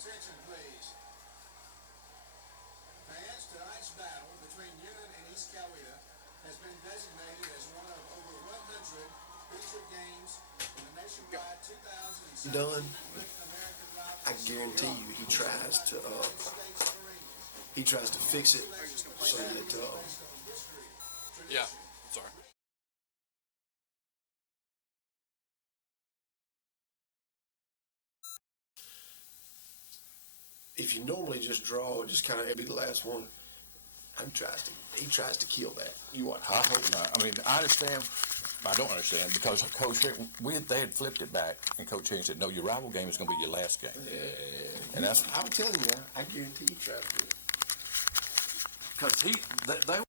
Attention, please. Fans, tonight's battle between Newnan and East Coweta has been designated as one of over 100 featured games in the nationwide 2007 Done. American I Rivalry guarantee you, he tries to fix it so that Yeah, sorry. if you normally just draw, just kind of be the last one. He tries to kill that. You want? I hope not. I mean, I understand. I don't understand because Coach they had flipped it back, and Coach Higgins said, "No, your rival game is going to be your last game." And that's I'm telling you, I guarantee he tries to do it. because they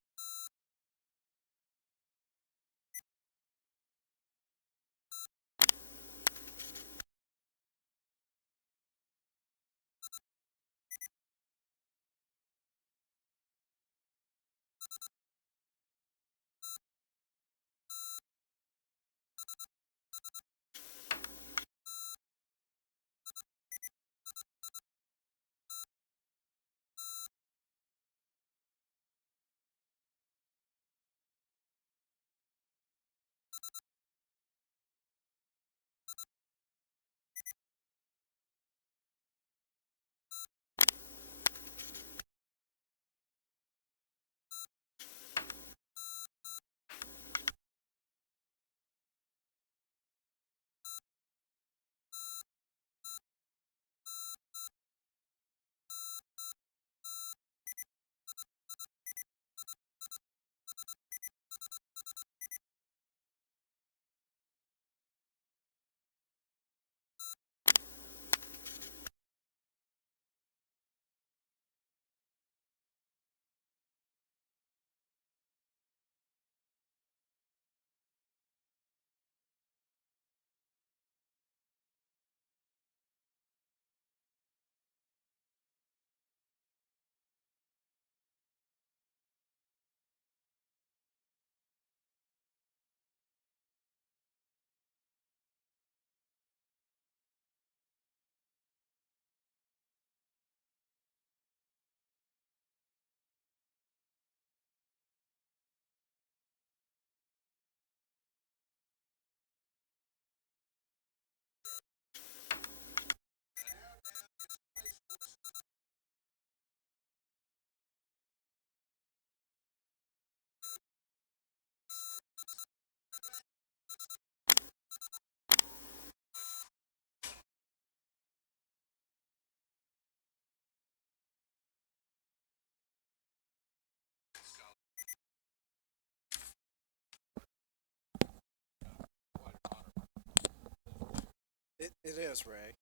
It is, Ray.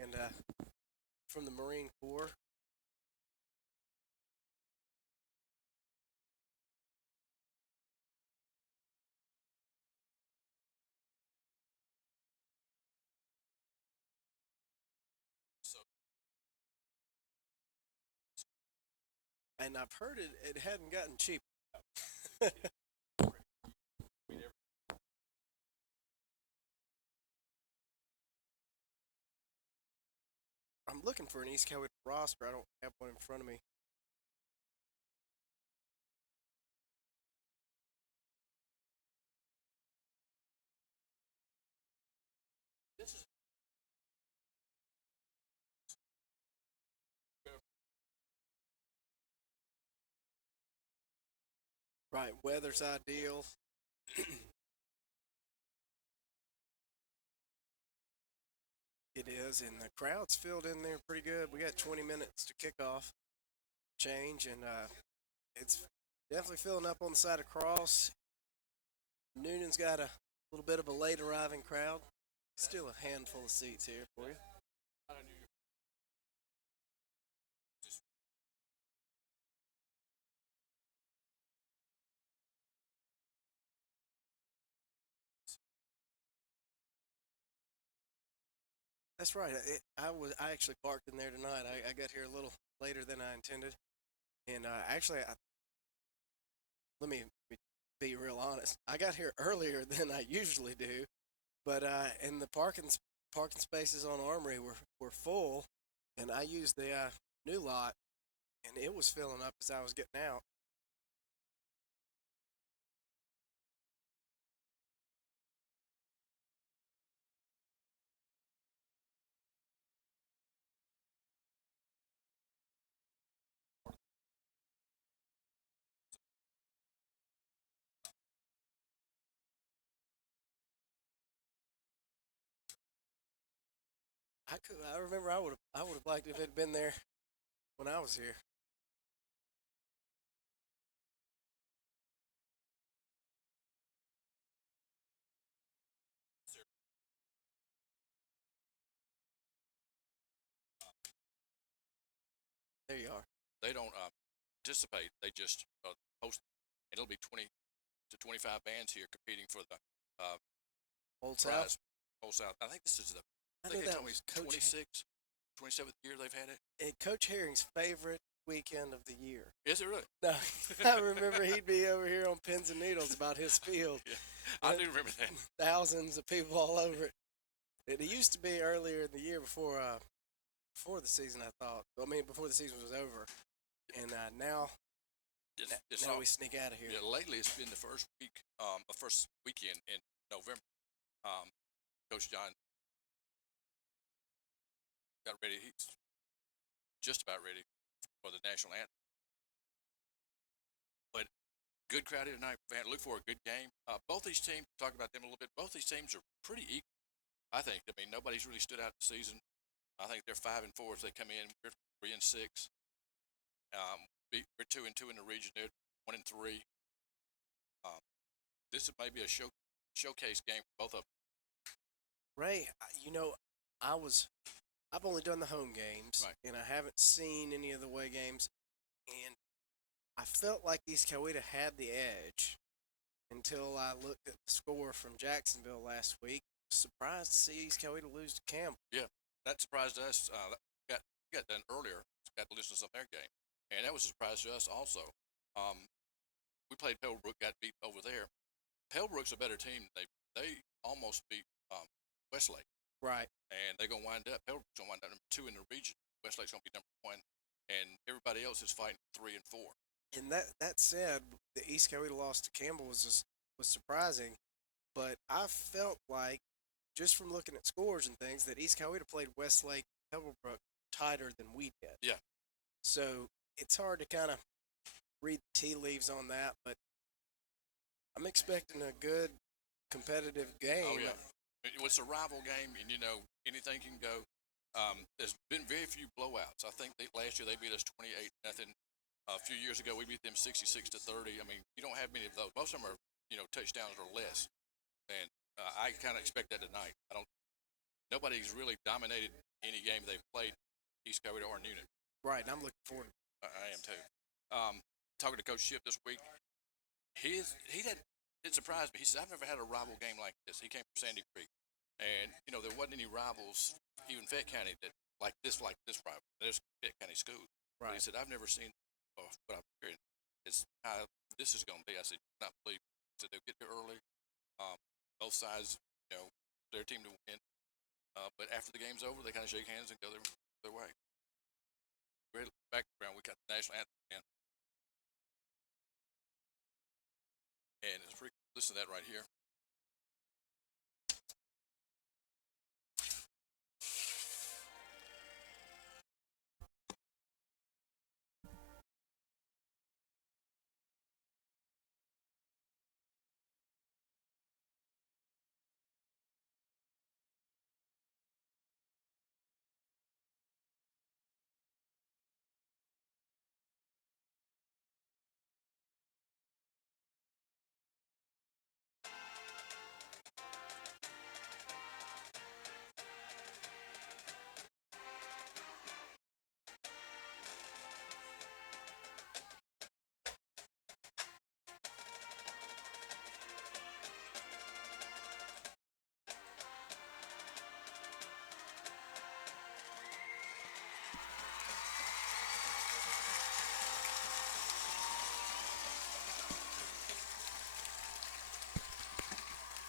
And from the Marine Corps. And I've heard it hadn't gotten cheap. I'm looking for an East Coweta roster. I don't have one in front of me. Right, weather's ideal. It is, and the crowd's filled in there pretty good. We got 20 minutes to kick off, change, and it's definitely filling up on the side of Cross. Noonan's got a little bit of a late arriving crowd. Still a handful of seats here for you. That's right. I actually parked in there tonight. I got here a little later than I intended, and actually, let me be real honest. I got here earlier than I usually do, but and the parking spaces on Armory were full, and I used the new lot, and it was filling up as I was getting out. I remember I would have liked if it had been there when I was here. There you are. They don't participate. They just host. And it'll be 20 to 25 bands here competing for the Old South. prize. Old South. I think this is the. I I think knew they that told me was it's Coach 27th year they've had it. Coach Herring's favorite weekend of the year. Is it really? No, I remember he'd be over here on pins and needles about his field. Yeah, I do remember that. Thousands of people all over it. It used to be earlier in the year before the season. I thought. I mean, before the season was over, and now It's now all- we sneak out of here. Yeah, lately it's been the first weekend in November. Coach John got ready. He's just about ready for the national anthem. But good crowd here tonight, Van. Look for a good game. Both these teams, talk about them a little bit. Both these teams are pretty equal. I think. I mean, nobody's really stood out this season. I think they're 5-4 if they come in. We're 3-6. We're 2-2 in the region. They're 1-3. This is maybe a showcase game for both of them. Ray, I've only done the home games, Right. and I haven't seen any of the away games, and I felt like East Coweta had the edge until I looked at the score from Jacksonville last week. Surprised to see East Coweta lose to Campbell. Yeah, that surprised us. Got done earlier. Got to listen to some of their game, and that was a surprise to us also. We played Pebblebrook, got beat over there. Pebblebrook's a better team. They almost beat Westlake, Right. and they're gonna wind up. Pebblebrook's gonna wind up number 2 in the region. Westlake's gonna be number 1, and everybody else is fighting 3 and 4. And that said, the East Coweta loss to Campbell was surprising, but I felt like just from looking at scores and things that East Coweta played Westlake, Pebblebrook tighter than we did. Yeah. So it's hard to kind of read the tea leaves on that, but I'm expecting a good competitive game. Oh yeah, it's a rival game, and anything can go. There's been very few blowouts. I think last year they beat us 28-0. A few years ago we beat them 66-30. I mean, you don't have many of those. Most of them are touchdowns or less, and I kind of expect that tonight. Nobody's really dominated any game they've played, East Coweta or Newnan. Right, and I'm looking forward. I am too. Talking to Coach Ship this week, it surprised me. He says, I've never had a rival game like this. He came from Sandy Creek, and there wasn't any rivals, even Fayette County, that like this rival. There's Fayette County schools. But he Right. said, I've never seen what I'm hearing. It's how this is going to be. I said, not believe. I said, they'll get there early. Both sides, their team to win. But after the game's over, they kind of shake hands and go their way. Great background. We got the national anthem in. And it's pretty cool. Listen to that right here.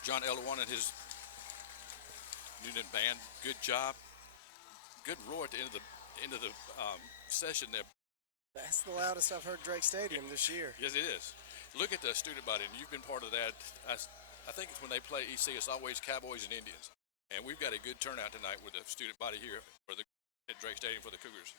John Elwan and his Newnan band, good job. Good roar at the end of end of the session there. That's the loudest I've heard Drake Stadium this year. Yes, it is. Look at the student body, and you've been part of that. I think it's when they play EC, it's always Cowboys and Indians. And we've got a good turnout tonight with the student body here at Drake Stadium for the Cougars.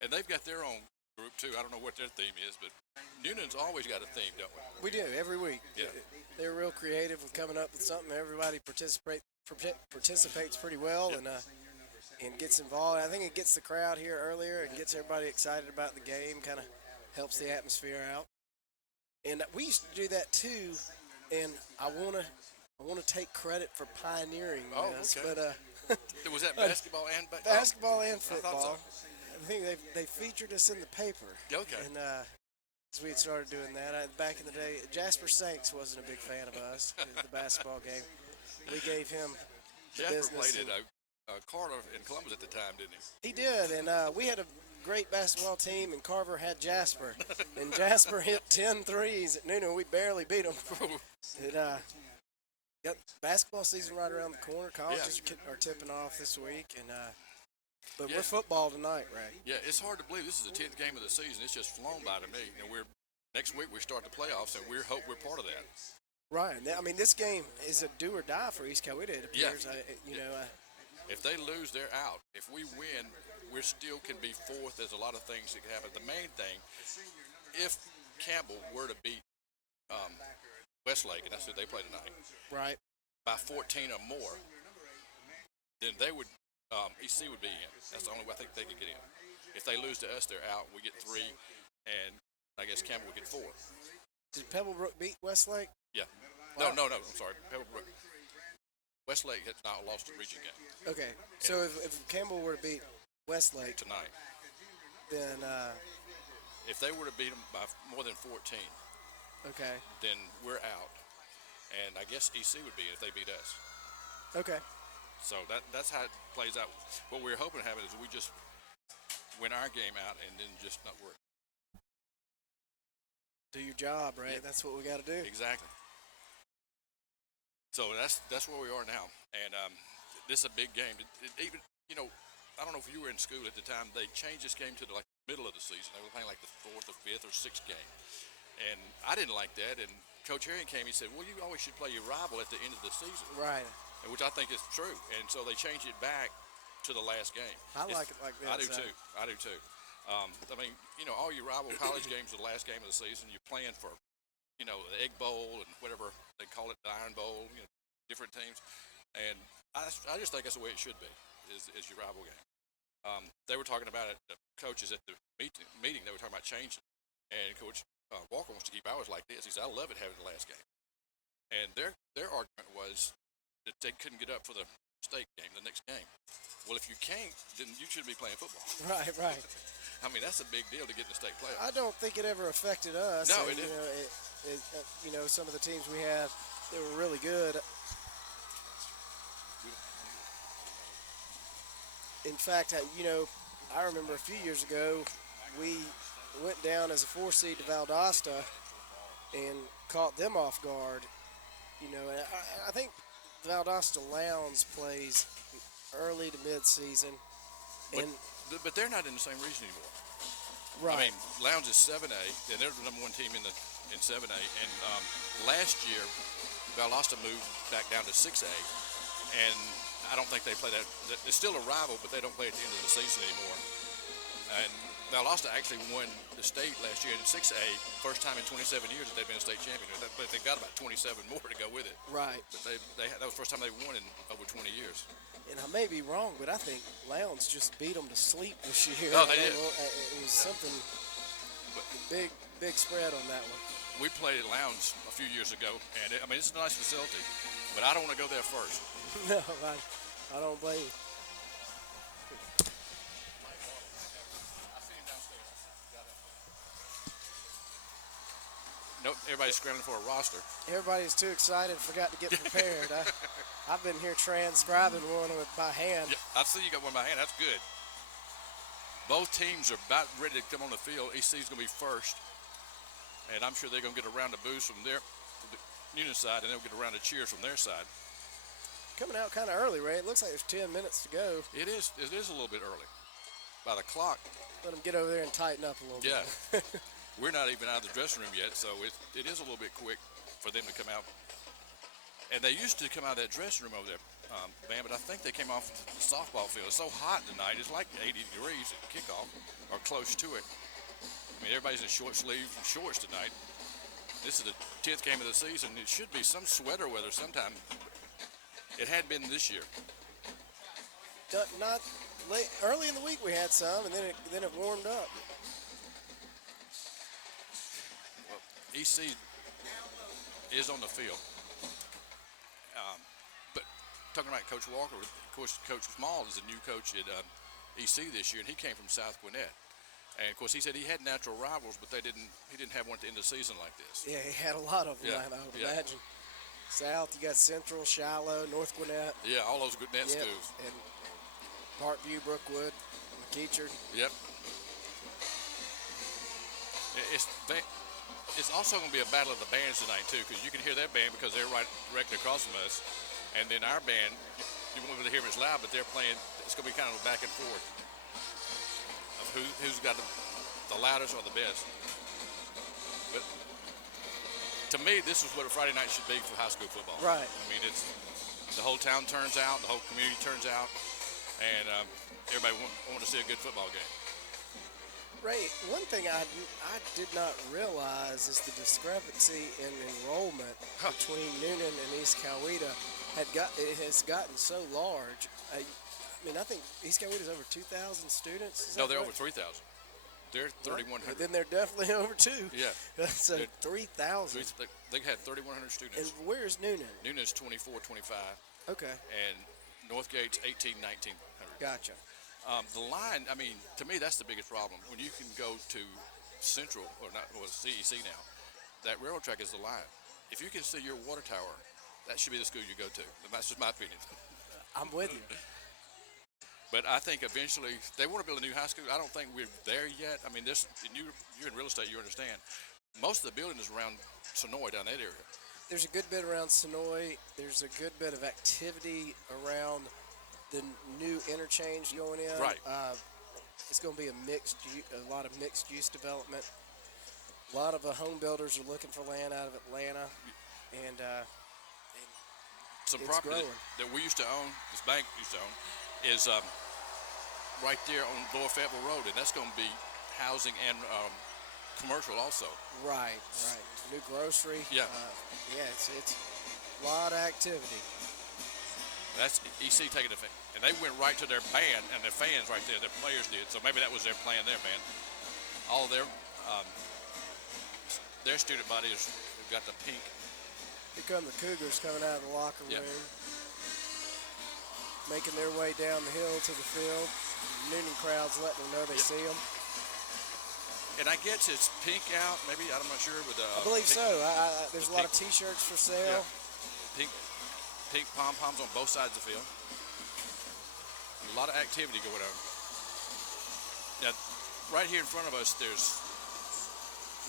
And they've got their own group, too. I don't know what their theme is, but Newnan's always got a theme, don't we? We do, every week. Yeah. They're real creative with coming up with something. Everybody participates pretty well and gets involved. I think it gets the crowd here earlier and gets everybody excited about the game, kind of helps the atmosphere out. And we used to do that too, and I want to take credit for pioneering this. Okay. But Was that basketball and basketball and I thought football. so. I think they featured us in the paper. Okay. And as we had started doing that, back in the day, Jasper Sanks wasn't a big fan of us, the basketball game. We gave him Jasper business. played at Carter in Columbus at the time, didn't he? He did, and we had a great basketball team, and Carver had Jasper. And Jasper hit 10 threes at Newnan. We barely beat him. It, got basketball season right around the corner. Colleges are tipping off this week, and but we're football tonight, Ray. Yeah, it's hard to believe this is the 10th game of the season. It's just flown by to me, and next week we start the playoffs, and we hope we're part of that. Right. I mean, this game is a do or die for East Coweta. It appears. Yeah. If they lose, they're out. If we win, we still can be fourth. There's a lot of things that can happen. The main thing, if Campbell were to beat Westlake, and that's who they play tonight, Right. by 14 or more, then they would EC would be in. That's the only way I think they could get in. If they lose to us, they're out. We get 3, and I guess Campbell would get 4. Did Pebblebrook beat Westlake? Yeah. Wow. No. I'm sorry. Pebblebrook. Westlake has not lost a region game Okay. So if Campbell were to beat Westlake tonight. then If they were to beat them by more than 14, okay. then we're out. And I guess EC would be if they beat us. Okay. So that's how it plays out. What we're hoping to happen is we just win our game out and then just not work. Do your job, right? Yeah. That's what we got to do. Exactly. So that's where we are now, and this is a big game. Even I don't know if you were in school at the time. They changed this game to the middle of the season. They were playing like the 4th or 5th or 6th game, and I didn't like that. And Coach Herring came. He said, "Well, you always should play your rival at the end of the season," Right. which I think is true. And so they changed it back to the last game. I like it like that. I do too. I do too. I mean, all your rival college games are the last game of the season. You're playing for, the Egg Bowl and whatever they call it, the Iron Bowl. Different teams, and I just think that's the way it should be. Is your rival game? They were talking about it. The coaches at the meeting, they were talking about changing, and Coach Walker wants to keep ours like this. He said, "I love it having the last game," and their argument was that they couldn't get up for the state game, the next game. Well, if you can't, then you shouldn't be playing football. Right. I mean, that's a big deal to get in the state playoffs. I don't think it ever affected us. No, and, it didn't. Some of the teams we had, they were really good. In fact, I remember a few years ago, we went down as a 4 seed to Valdosta and caught them off guard. And I think Valdosta Lowndes plays early to mid-season. But they're not in the same region anymore. Right. I mean, Lowndes is 7A, and they're the number 1 team in 7A. And last year, Valdosta moved back down to 6A, and I don't think they play that. It's still a rival, but they don't play at the end of the season anymore. And Valdosta actually won the state last year in 6A, first time in 27 years that they've been a state champion. But they've got about 27 more to go with it. Right. But that was the first time they won in over 20 years. And I may be wrong, but I think Lowndes just beat them to sleep this year. Oh, they did. It was something big spread on that one. We played at Lowndes a few years ago, and it's a nice facility, but I don't want to go there first. No, I don't blame you. Nope, everybody's scrambling for a roster. Everybody's too excited, forgot to get prepared. I've been here transcribing one by hand. Yeah, I see you got one by hand. That's good. Both teams are about ready to come on the field. EC's going to be first, and I'm sure they're going to get around the booze from the Newnan side, and they'll get around the cheers from their side. Coming out kind of early, Ray. It looks like there's 10 minutes to go. It is a little bit early. by the clock. Let them get over there and tighten up a little Yeah. bit. We're not even out of the dressing room yet, so it is a little bit quick for them to come out. And they used to come out of that dressing room over there, man, but I think they came off the softball field. It's so hot tonight. It's like 80 degrees at kickoff, or close to it. I mean, everybody's in short sleeves and shorts tonight. This is the 10th game of the season. It should be some sweater weather sometime. It had been this year. Not late. Early in the week we had some, and then it warmed up. Well, EC is on the field. But talking about Coach Walker, of course, Coach Small is a new coach at EC this year, and he came from South Gwinnett. And of course, he said he had natural rivals, but he didn't have one at the end of the season like this. Yeah, he had a lot of them, Yeah, I would yeah. imagine. South, you got Central, Shiloh, North Gwinnett. Yeah, all those Gwinnett Yep, schools. and Parkview, Brookwood, McEachern. Yep. It's also going to be a battle of the bands tonight too, because you can hear their band because they're right directly across from us, and then our band, you won't be able to hear them as loud, but they're playing. It's going to be kind of a back and forth of who's got the loudest or the best. But to me, this is what a Friday night should be for high school football. Right. I mean, it's the whole town turns out, the whole community turns out, and everybody want to see a good football game. Ray, one thing I did not realize is the discrepancy in enrollment between Newnan and East Coweta has gotten so large. I mean, I think East Coweta's over 2,000 students. Is No, that they're right? over 3,000. They're 3,100. Then they're definitely over two. Yeah. So They're- 3,000. They had 3,100 students. And where's Newnan? Noonan's 24, 25, Okay, and Northgate's 18, 1900. gotcha. The line, I mean, to me, that's the biggest problem. When you can go to Central, or not, well, CEC now, that railroad track is the line. If you can see your water tower, that should be the school you go to. That's just my opinion. I'm with you. But I think eventually they want to build a new high school. I don't think we're there yet. I mean, you're in real estate, you understand. Most of the building is around Sonoy, down that area. There's a good bit around Sonoy. There's a good bit of activity around the new interchange going in. Right. It's going to be a lot of mixed use development. A lot of home builders are looking for land out of Atlanta, and Some It's property growing. that we used to own, this bank used to own, is right there on Lower Fayetteville Road, and that's going to be housing and commercial also. right. New grocery. Yeah. Yeah. It's a lot of activity. That's EC taking the and they went right to their band and their fans right there. Their players did, so maybe that was their plan, their band. All their student bodies have got the pink. Here come the Cougars coming out of the locker Yeah. room, making their way down the hill to the field. Newnan crowd's letting them know they see them. And I guess it's pink out. Maybe I'm not sure with I believe pink, so. There's a lot of pink- T-shirts for sale. Pink pom poms on both sides of the field. A lot of activity going on. Now, right here in front of us, there's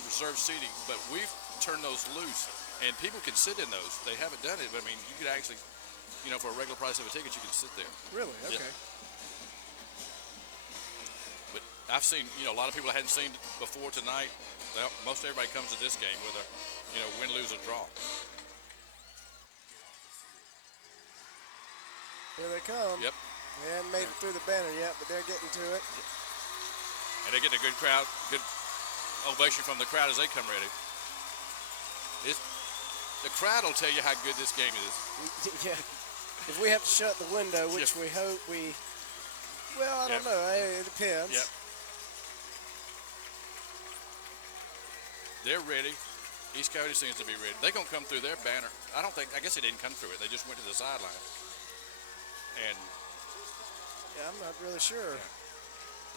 reserved seating, but we've turned those loose, and people can sit in those. They haven't done it, but I mean, you could actually, for a regular price of a ticket, you can sit there. Really? Yeah. Okay. But I've seen, a lot of people I hadn't seen before tonight. Most everybody comes to this game, whether, win, lose, or draw. Here they come. Yep. They haven't made it through the banner yet, but they're getting to it. And they're getting a good crowd, good ovation from the crowd as they come ready. The crowd will tell you how good this game is. Yeah. If we have to shut the window, which we hope I don't know. It depends. Yep. They're ready. East Coweta seems to be ready. They're going to come through their banner. I guess they didn't come through it. They just went to the sideline. And Yeah, I'm not really sure.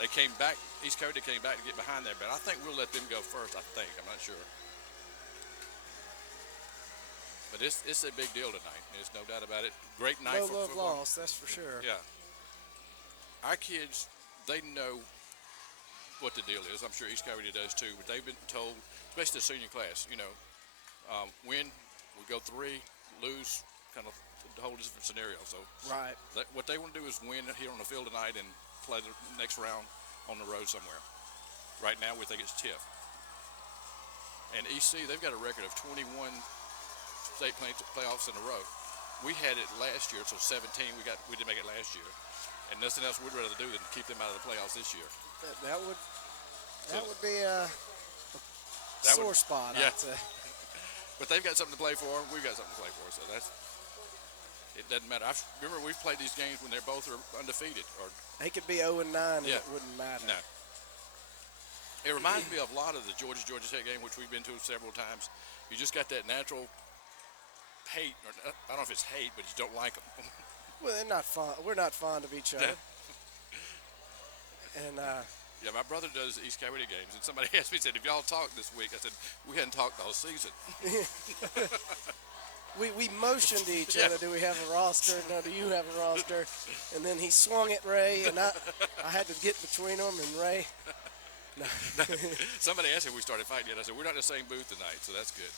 they came back. East Coweta came back to get behind their banner. I think we'll let them go first, I think. I'm not sure. But it's a big deal tonight. There's no doubt about it. Great night No for love football. lost, that's for sure. Yeah. Our kids, they know what the deal is. I'm sure East Coweta does too, but they've been told, especially the senior class, win, we go 3, lose, kind of a whole different scenario. So Right. what they want to do is win here on the field tonight and play the next round on the road somewhere. Right now, we think it's TIF. And EC, they've got a record of 21 state playoffs in a row. We had it last year, so 17. We didn't make it last year, and nothing else we'd rather do than keep them out of the playoffs this year. That would be a sore spot, yeah. I'd say. But they've got something to play for. We've got something to play for. So it doesn't matter. I remember we've played these games when they're both are undefeated. Or They could be 0-9 and Yeah. it wouldn't matter. no. It reminds me of a lot of the Georgia Tech game, which we've been to several times. You just got that natural hate, or I don't know if it's hate, but you don't like them. Well, they're not fond. We're not fond of each other. And Yeah, my brother does East Coweta games, and somebody asked me, said, "Have y'all talked this week?" I said, "We hadn't talked all season." we motioned to each other. Do we have a roster? No. Do you have a roster? And then he swung at Ray, and I had to get between them and Ray. No. Somebody asked if we started fighting yet. I said, "We're not in the same booth tonight, so that's good."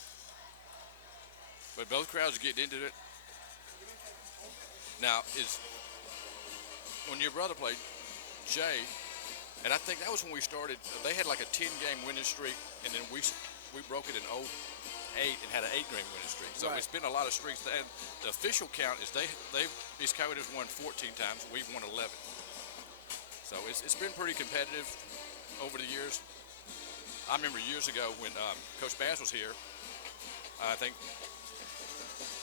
But both crowds are getting into it. Now, when your brother played, Jay, and I think that was when we started, they had like a 10-game winning streak, and then we broke it in 08 and had an 8-game winning streak. So Right. It's been a lot of streaks. And the official count is East Coweta's won 14 times, we've won 11. So it's been pretty competitive over the years. I remember years ago when Coach Bass was here, I think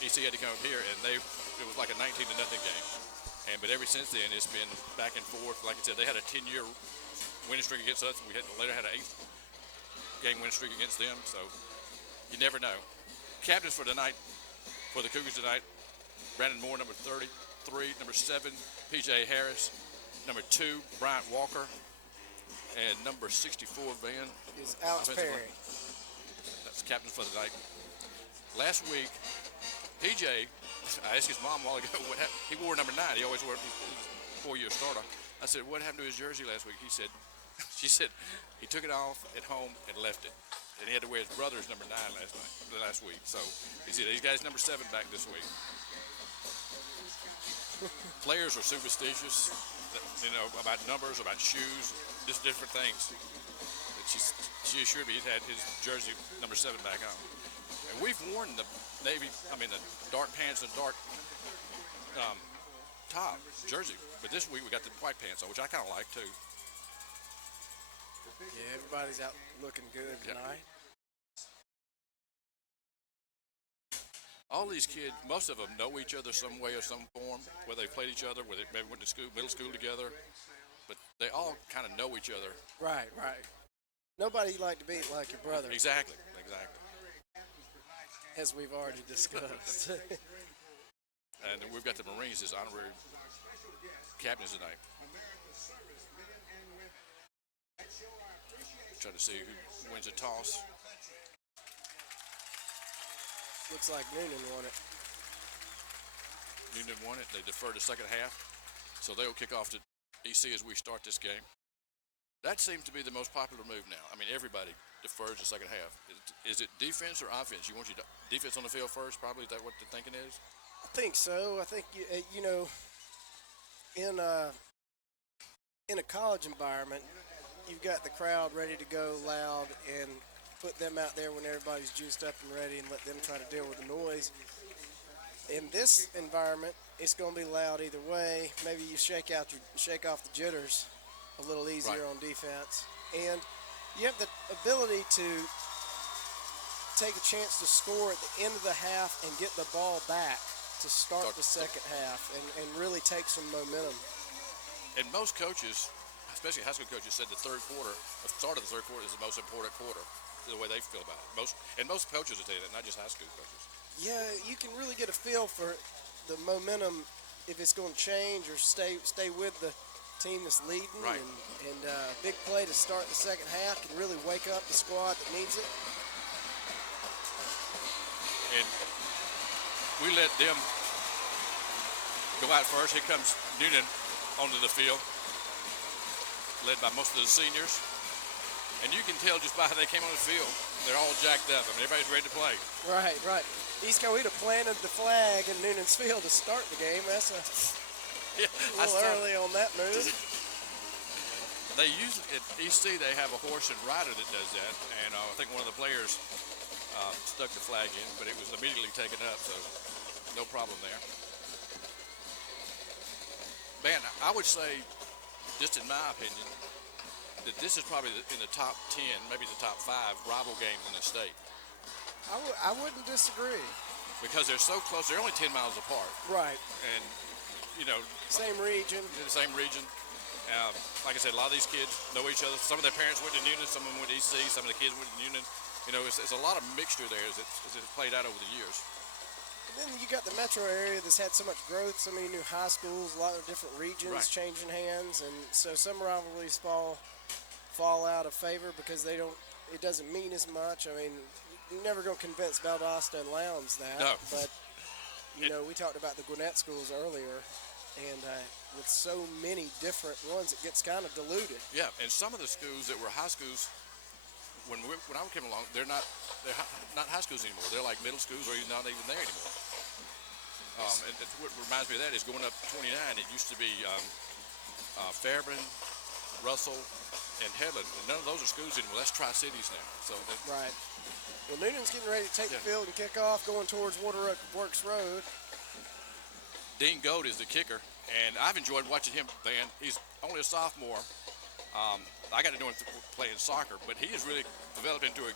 EC had to come up here, and it was like a 19-0 game. But ever since then, it's been back and forth. Like I said, they had a 10-year winning streak against us. We later had an 8-game winning streak against them. So you never know. Captains for tonight, for the Cougars tonight: Brandon Moore, number 33; number 7, PJ Harris; number 2, Bryant Walker; and number 64, Van. Is Alex offensive Perry. line. That's the captains for the night. Last week, PJ, I asked his mom a while ago, what happened. He wore number 9. He always wore his 4-year starter. I said, "What happened to his jersey last week?" She said, he took it off at home and left it. And he had to wear his brother's number 9 last week. So he said he's got his number 7 back this week. Players are superstitious, about numbers, about shoes, just different things. But she assured me he's had his jersey number 7 back on. And we've worn the the dark pants and dark top jersey. But this week we got the white pants on, which I kind of like too. Yeah, everybody's out looking good tonight. All these kids, most of them know each other some way or some form, whether they played each other, whether they maybe went to middle school together. But they all kind of know each other. Right. Nobody you like to beat like your brother, Exactly. as we've already discussed. And then we've got the Marines as honorary captains tonight. Trying to see who wins the toss. Looks like Newnan won it. Newnan won it. They deferred the second half, so they'll kick off to EC as we start this game. That seems to be the most popular move now. I mean, everybody defers the second half. Is it defense or offense? You want your defense on the field first, probably? Is that what the thinking is? I think so. I think in a college environment, you've got the crowd ready to go loud, and put them out there when everybody's juiced up and ready, and let them try to deal with the noise. In this environment, it's going to be loud either way. Maybe you shake off the jitters a little easier on defense, and you have the ability to take a chance to score at the end of the half and get the ball back to start the second half and really take some momentum. And most coaches, especially high school coaches, said the start of the third quarter is the most important quarter, the way they feel about it. Most coaches will tell you that, not just high school coaches. Yeah, you can really get a feel for the momentum, if it's going to change or stay with the team that's leading. Right. And big play to start the second half can really wake up the squad that needs it. And we let them go out first. Here comes Newnan onto the field, led by most of the seniors. And you can tell just by how they came on the field, they're all jacked up. I mean, everybody's ready to play. Right. East Coweta planted the flag in Newnan's field to start the game. That's a little early on that move. They usually at EC they have a horse and rider that does that, and I think one of the players stuck the flag in, but it was immediately taken up, so no problem there. Man, I would say, just in my opinion, that this is probably in the top 10, maybe the top 5 rival games in the state. I wouldn't disagree. Because they're so close, they're only 10 miles apart. Right. And, you know, Same region. in the same region. Like I said, a lot of these kids know each other. Some of their parents went to Newnan, some of them went to EC, some of the kids went to Newnan. You know, it's a lot of mixture there as it's played out over the years. And then you got the metro area that's had so much growth, so many new high schools, a lot of different regions changing hands, and so some rivalries fall out of favor because it doesn't mean as much. I mean, you're never going to convince Valdosta and Lowndes that. No. But, you know, we talked about the Gwinnett schools earlier, and with so many different ones, it gets kind of diluted. Yeah, and some of the schools that were high schools, when I came along, they're not high schools anymore. They're like middle schools or not even there anymore. And what reminds me of that is going up 29, it used to be Fairburn, Russell, and Headland. And none of those are schools anymore. That's Tri-Cities now. So Right. Well, Noonan's getting ready to take the field and kick off, going towards Waterworks Road. Dean Gold is the kicker, and I've enjoyed watching him, Van. He's only a sophomore. I got to know him playing soccer, but he has really developed into a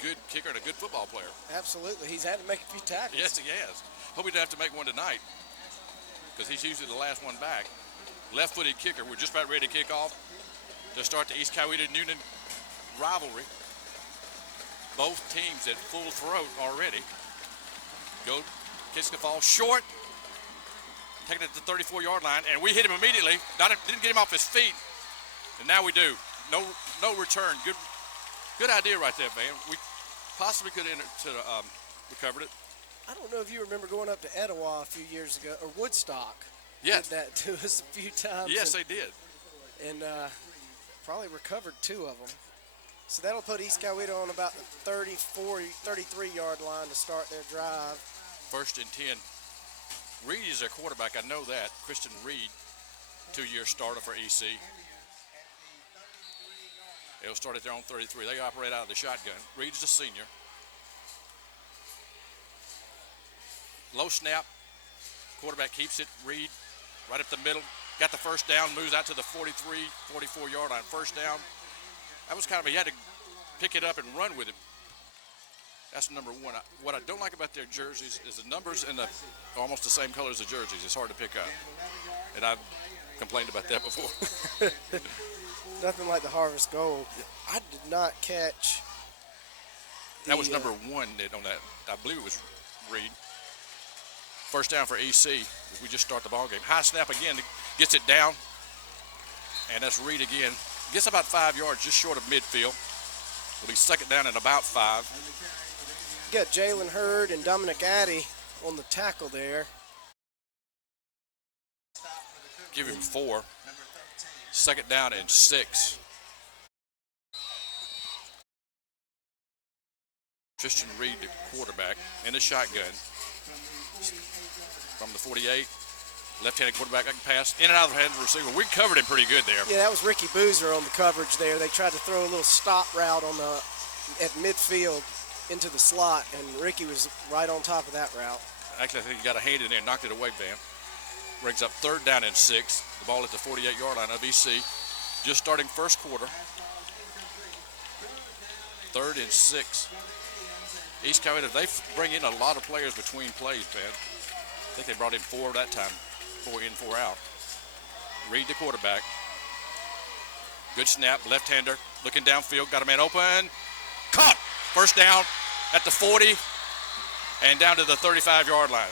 good kicker and a good football player. Absolutely. He's had to make a few tackles. Yes, he has. Hope he doesn't have to make one tonight because he's usually the last one back. Left-footed kicker. We're just about ready to kick off to start the East Coweta-Newnan rivalry. Both teams at full throat already. Gold kicks the ball short, taking it to the 34-yard line, and we hit him immediately. Didn't get him off his feet, and now we do. No return. Good idea right there, man. We possibly could have recovered it. I don't know if you remember going up to Etowah a few years ago, or Woodstock. Yes. Did that to us a few times. Yes, they did. And probably recovered 2 of them. So that'll put East Coweta on about the 33-yard line to start their drive. 1st and 10. Reed is their quarterback. I know that. Christian Reed, 2-year starter for EC. They'll start at their own 33. They operate out of the shotgun. Reed's the senior. Low snap. Quarterback keeps it. Reed right up the middle. Got the first down. Moves out to the 43, 44-yard line. First down. That was kind of, he had to pick it up and run with it. That's number one. What I don't like about their jerseys is the numbers and almost the same colors as the jerseys. It's hard to pick up. And I've complained about that before. Nothing like the Harvest Gold. I did not catch. That was number 1 on that. I believe it was Reed. First down for EC. We just start the ball game. High snap again. Gets it down. And that's Reed again. Gets about 5 yards, just short of midfield. It'll be 2nd down and about 5. You got Jalen Hurd and Dominic Addy on the tackle there. Give him 4. 2nd down and 6. Christian Reed, the quarterback, in the shotgun. From the 48. Left-handed quarterback, I can pass in and out of the hands of the receiver. We covered him pretty good there. Yeah, that was Ricky Boozer on the coverage there. They tried to throw a little stop route at midfield into the slot, and Ricky was right on top of that route. Actually, I think he got a hand in there and knocked it away, Van. Brings up 3rd down and 6. The ball at the 48-yard line of EC. Just starting first quarter. 3rd and 6. East Coweta, they bring in a lot of players between plays, Van. I think they brought in 4 that time. 4 in, 4 out. Reed, the quarterback. Good snap, left-hander, looking downfield, got a man open. Caught! First down at the 40 and down to the 35-yard line.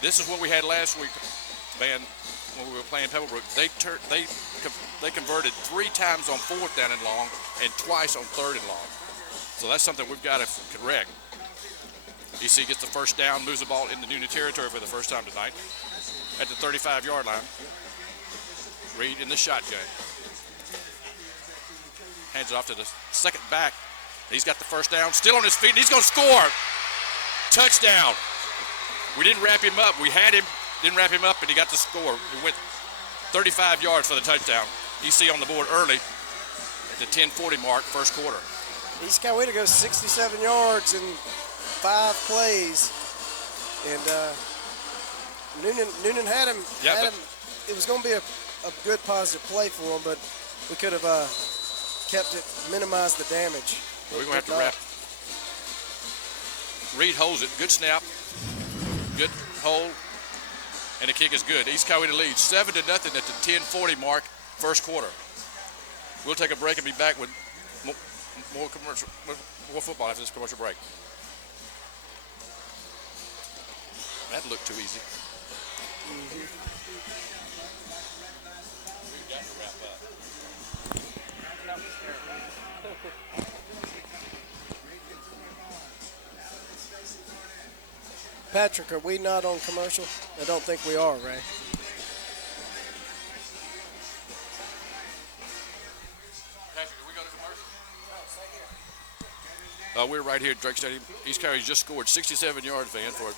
This is what we had last week, man, when we were playing Pebblebrook. They converted 3 times on 4th down and long and twice on 3rd and long. So that's something we've got to correct. EC gets the first down, moves the ball in the Newnan territory for the first time tonight at the 35-yard line. Reed in the shotgun. Hands it off to the 2nd back. He's got the first down, still on his feet, and he's going to score. Touchdown. We didn't wrap him up. We had him, didn't wrap him up, and he got the score. He went 35 yards for the touchdown. EC on the board early at the 10:40 mark, first quarter. East Coweta goes 67 yards in 5 plays. And Newnan had him. It was going to be a good positive play for him, but we could have kept it, minimized the damage. We're going to have to wrap. Reed holds it. Good snap. Good hold. And the kick is good. East Coweta leads 7-0 at the 10:40 mark, first quarter. We'll take a break and be back with more football after this commercial break. That looked too easy. Mm-hmm. We've got to wrap up. Patrick, are we not on commercial? I don't think we are, Ray. Patrick, are we going to commercial? We're right here at Drake Stadium. East Coweta just scored 67 yards, Van, for a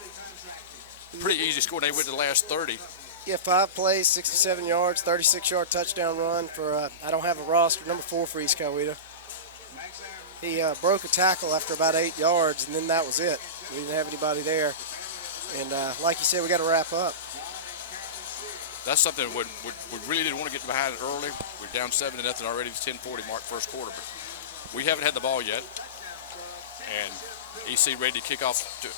pretty easy score. They went to the last 30. Yeah, 5 plays, 67 yards, 36-yard touchdown run for, I don't have a roster, number 4 for East Coweta. He broke a tackle after about 8 yards, and then that was it. We didn't have anybody there. And like you said, we got to wrap up. That's something we really didn't want to get behind it early. We're down 7-0 already. It's 10:40 mark, first quarter. But we haven't had the ball yet. And EC ready to kick off to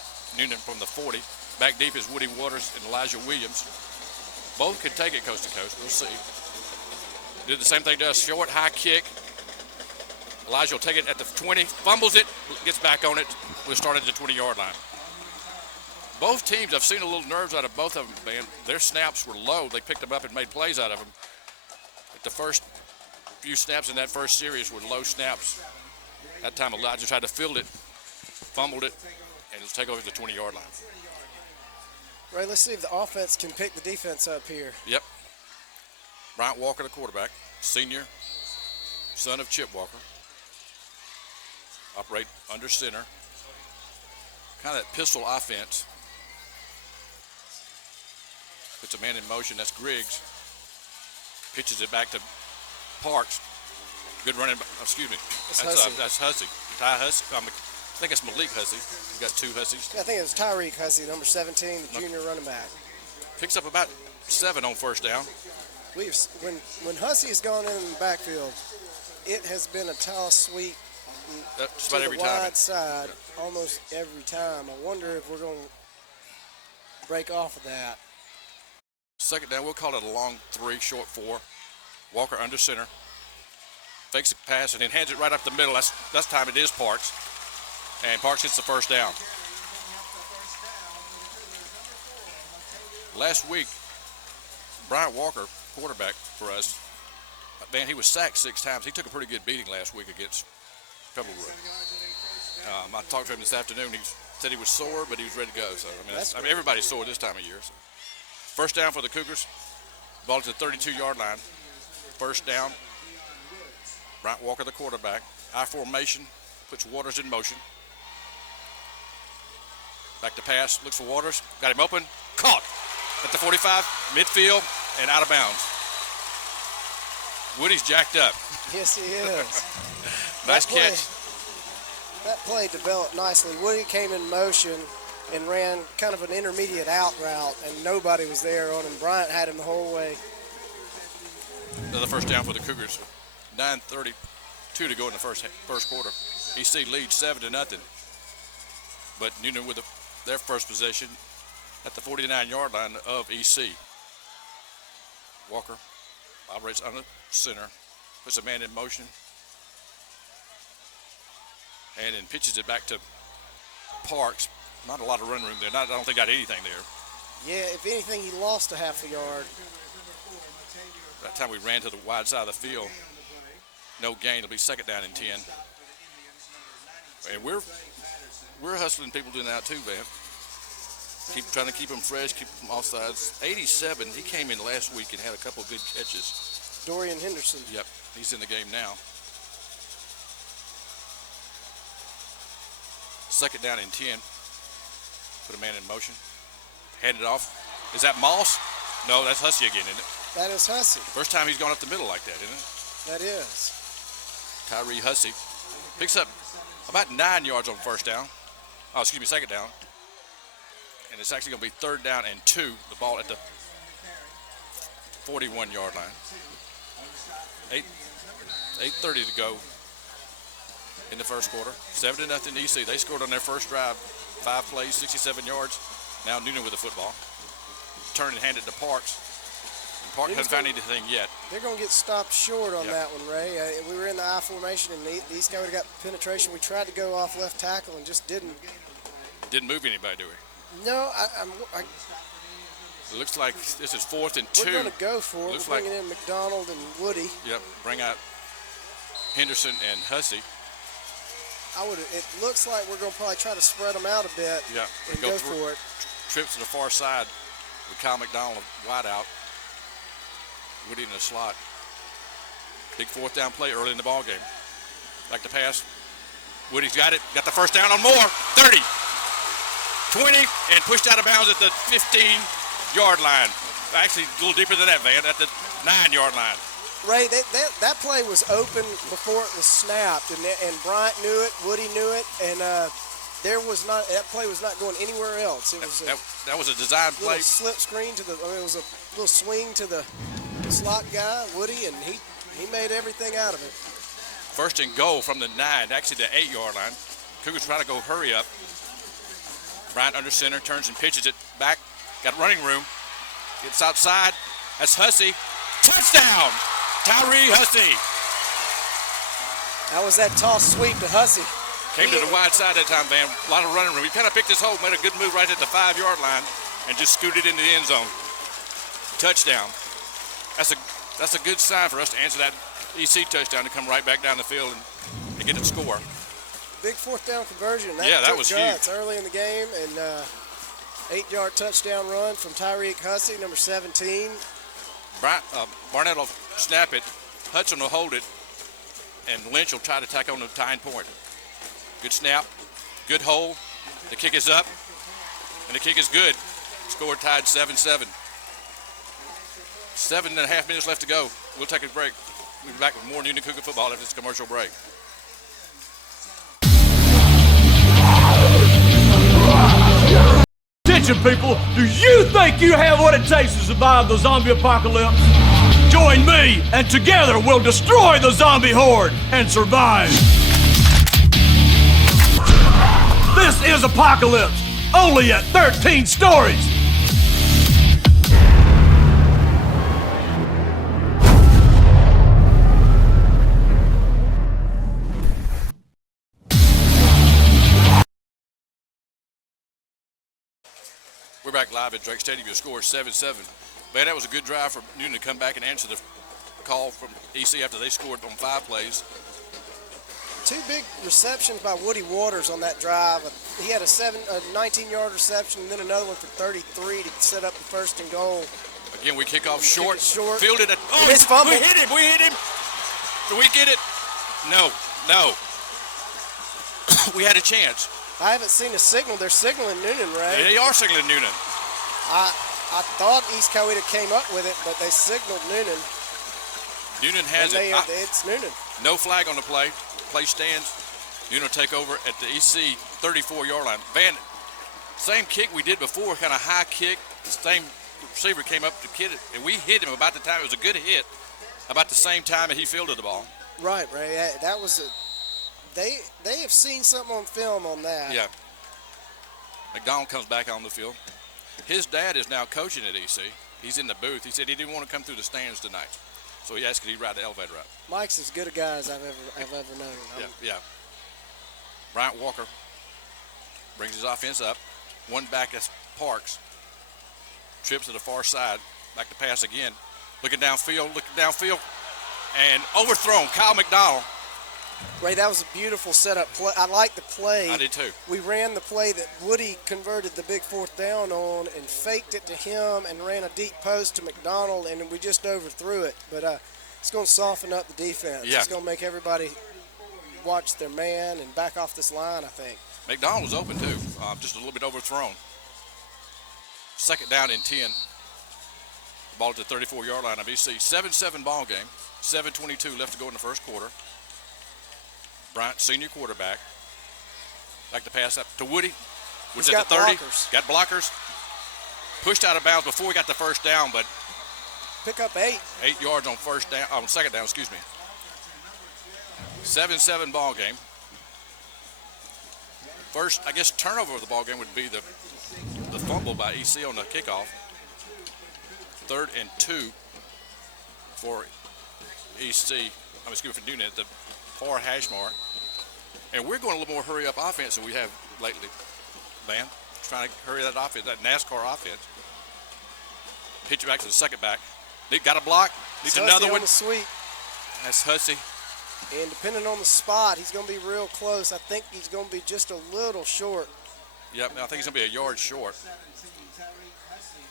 Newnan from the 40. Back deep is Woody Waters and Elijah Williams. Both could take it coast to coast. We'll see. Did the same thing to us. Short, high kick. Elijah will take it at the 20, fumbles it, gets back on it. We'll start at the 20-yard line. Both teams, I've seen a little nerves out of both of them, man. Their snaps were low. They picked them up and made plays out of them. But the first few snaps in that first series were low snaps. That time Elijah tried to field it, fumbled it, and it'll take over the 20-yard line. Ray, let's see if the offense can pick the defense up here. Yep. Bryant Walker, the quarterback, senior, son of Chip Walker. Operate under center. Kind of that pistol offense. Puts a man in motion. That's Griggs. Pitches it back to Parks. Good running. Excuse me. That's Hussey. Ty Hussey. I think it's Malik Hussey. We've got 2 Hussies. I think it was Tyreek Hussey, number 17, the junior running back. Picks up about 7 on first down. When Hussey has gone in the backfield, it has been a toss sweep Just to about every the time. wide side almost every time. I wonder if we're going to break off of that. Second down, we'll call it a long 3, short 4. Walker under center. Fakes a pass and then hands it right up the middle. That's time it is Parks. And Parks gets the first down. Last week, Bryant Walker, quarterback for us, man, he was sacked 6 times. He took a pretty good beating last week against Pebblebrook. I talked to him this afternoon. He said he was sore, but he was ready to go. So I mean everybody's sore this time of year. So. First down for the Cougars. Ball to the 32-yard line. First down. Bryant Walker, the quarterback. I formation, puts Waters in motion. Back to pass, looks for Waters. Got him open. Caught at the 45, midfield, and out of bounds. Woody's jacked up. Yes, he is. Nice catch. That play developed nicely. Woody came in motion and ran kind of an intermediate out route, and nobody was there on him. Bryant had him the whole way. Another first down for the Cougars. 9:32 to go in the first quarter. EC leads 7-0. But Newnan with their first possession at the 49-yard line of EC. Walker operates under center, puts a man in motion, and then pitches it back to Parks. Not a lot of run room there. I don't think got anything there. Yeah, if anything, he lost a half a yard. That time we ran to the wide side of the field. No gain. It'll be second down and 10. And we're hustling people doing that too, man. Trying to keep them fresh, keep them off sides. 87, he came in last week and had a couple of good catches. Dorian Henderson. Yep, he's in the game now. Second down and 10. Put a man in motion. Hand it off. Is that Moss? No, that's Hussey again, isn't it? That is Hussey. First time he's gone up the middle like that, isn't it? That is. Tyree Hussey picks up about 9 yards on first down. Oh, excuse me, second down. And it's actually going to be 3rd down and 2. The ball at the 41-yard line. 8:30 to go in the first quarter. 7-0 EC. They scored on their first drive. 5 plays, 67 yards. Now Newnan with the football. Turn and hand it to Parks. And Parks hasn't found anything yet. They're going to get stopped short on that one, Ray. We were in the I formation, and the East Coweta got penetration. We tried to go off left tackle and just didn't. Didn't move anybody, do we? No, It looks like this is 4th and 2. we're going to go for it. Looks We're bringing in McDonald and Woody. Yep, bring out Henderson and Hussey. It looks like we're going to probably try to spread them out a bit and go for it. Trips to the far side with Kyle McDonald wide out. Woody in the slot. Big 4th down play early in the ball game. Like the pass. Woody's got it. Got the first down on Moore. 30, 20, and pushed out of bounds at the 15-yard line. Actually, a little deeper than that, Van, at the 9-yard line. Ray, that play was open before it was snapped, and Bryant knew it, Woody knew it, and that play was not going anywhere else. It was that was a design play. Slip screen it was a little swing to the slot guy, Woody, and he made everything out of it. 1st and goal from the 9, actually the 8-yard line. Cougars try to go hurry up. Bryant under center, turns and pitches it back. Got running room. Gets outside. That's Hussey. Touchdown! Tyree Hussey. That was that toss sweep to Hussey. Came to the wide side that time, Van. A lot of running room. He kind of picked his hole, made a good move right at the 5-yard line, and just scooted into the end zone. Touchdown. That's a good sign for us to answer that EC touchdown to come right back down the field and get a score. Big 4th down conversion. That was huge. Early in the game, and 8-yard touchdown run from Tyreek Hussey, number 17. Barnett will snap it. Hudson will hold it, and Lynch will try to tack on the tying point. Good snap, good hole. The kick is up, and the kick is good. Score tied 7-7. 7.5 minutes left to go. We'll take a break. We'll be back with more Newnan Cougar football after this commercial break. Attention, people, do you think you have what it takes to survive the zombie apocalypse? Join me, and together we'll destroy the zombie horde and survive. This is Apocalypse, only at 13 Stories. We're back live at Drake Stadium. Your score is 7-7. Man, that was a good drive for Newnan to come back and answer the call from EC after they scored on 5 plays. 2 big receptions by Woody Waters on that drive. He had a 19-yard reception and then another one for 33 to set up the 1st and goal. Again, we kick off short. Fielded it. Oh, his fumble. We hit him. Did we get it? No. We had a chance. I haven't seen a signal. They're signaling Newnan, Ray. They are signaling Newnan. I thought East Coweta came up with it, but they signaled Newnan. Newnan has It's Newnan. No flag on the play. Play stands. Newnan will take over at the EC 34-yard line. Van, same kick we did before, kind of high kick. The same receiver came up to hit it, and we hit him about the time. It was a good hit, about the same time that he fielded the ball. Right, Ray. That was They have seen something on film on that. Yeah. McDonald comes back on the field. His dad is now coaching at EC. He's in the booth. He said he didn't want to come through the stands tonight, so he asked if he'd ride the elevator up. Mike's as good a guy as I've ever known. Yeah. Bryant Walker brings his offense up. One back, that's Parks. Trips to the far side. Back to pass again. Looking downfield, and overthrown. Kyle McDonald. Ray, that was a beautiful setup play. I like the play. I did too. We ran the play that Woody converted the big 4th down on and faked it to him and ran a deep post to McDonald, and we just overthrew it. But it's going to soften up the defense. Yeah. It's going to make everybody watch their man and back off this line, I think. McDonald was open too, just a little bit overthrown. 2nd down and 10. Ball at the 34-yard line of EC. 7-7 ball game. 7:22 left to go in the first quarter. Bryant, senior quarterback. Back to pass up to Woody. Was at the 30. Blockers. Got blockers. Pushed out of bounds before he got the first down, but Pick up 8. 8 yards on second down, excuse me. 7-7 ball game. First, I guess, turnover of the ball game would be the fumble by EC on the kickoff. 3rd and 2 for EC. Excuse me, for Newnan at the far hash mark. And we're going a little more hurry up offense than we have lately, man. Trying to hurry that offense, that NASCAR offense. Pitch it back to the second back. Nick got a block. Needs another one. On the sweep. That's Hussey. And depending on the spot, he's going to be real close. I think he's going to be just a little short. Yep, I think he's going to be a yard short.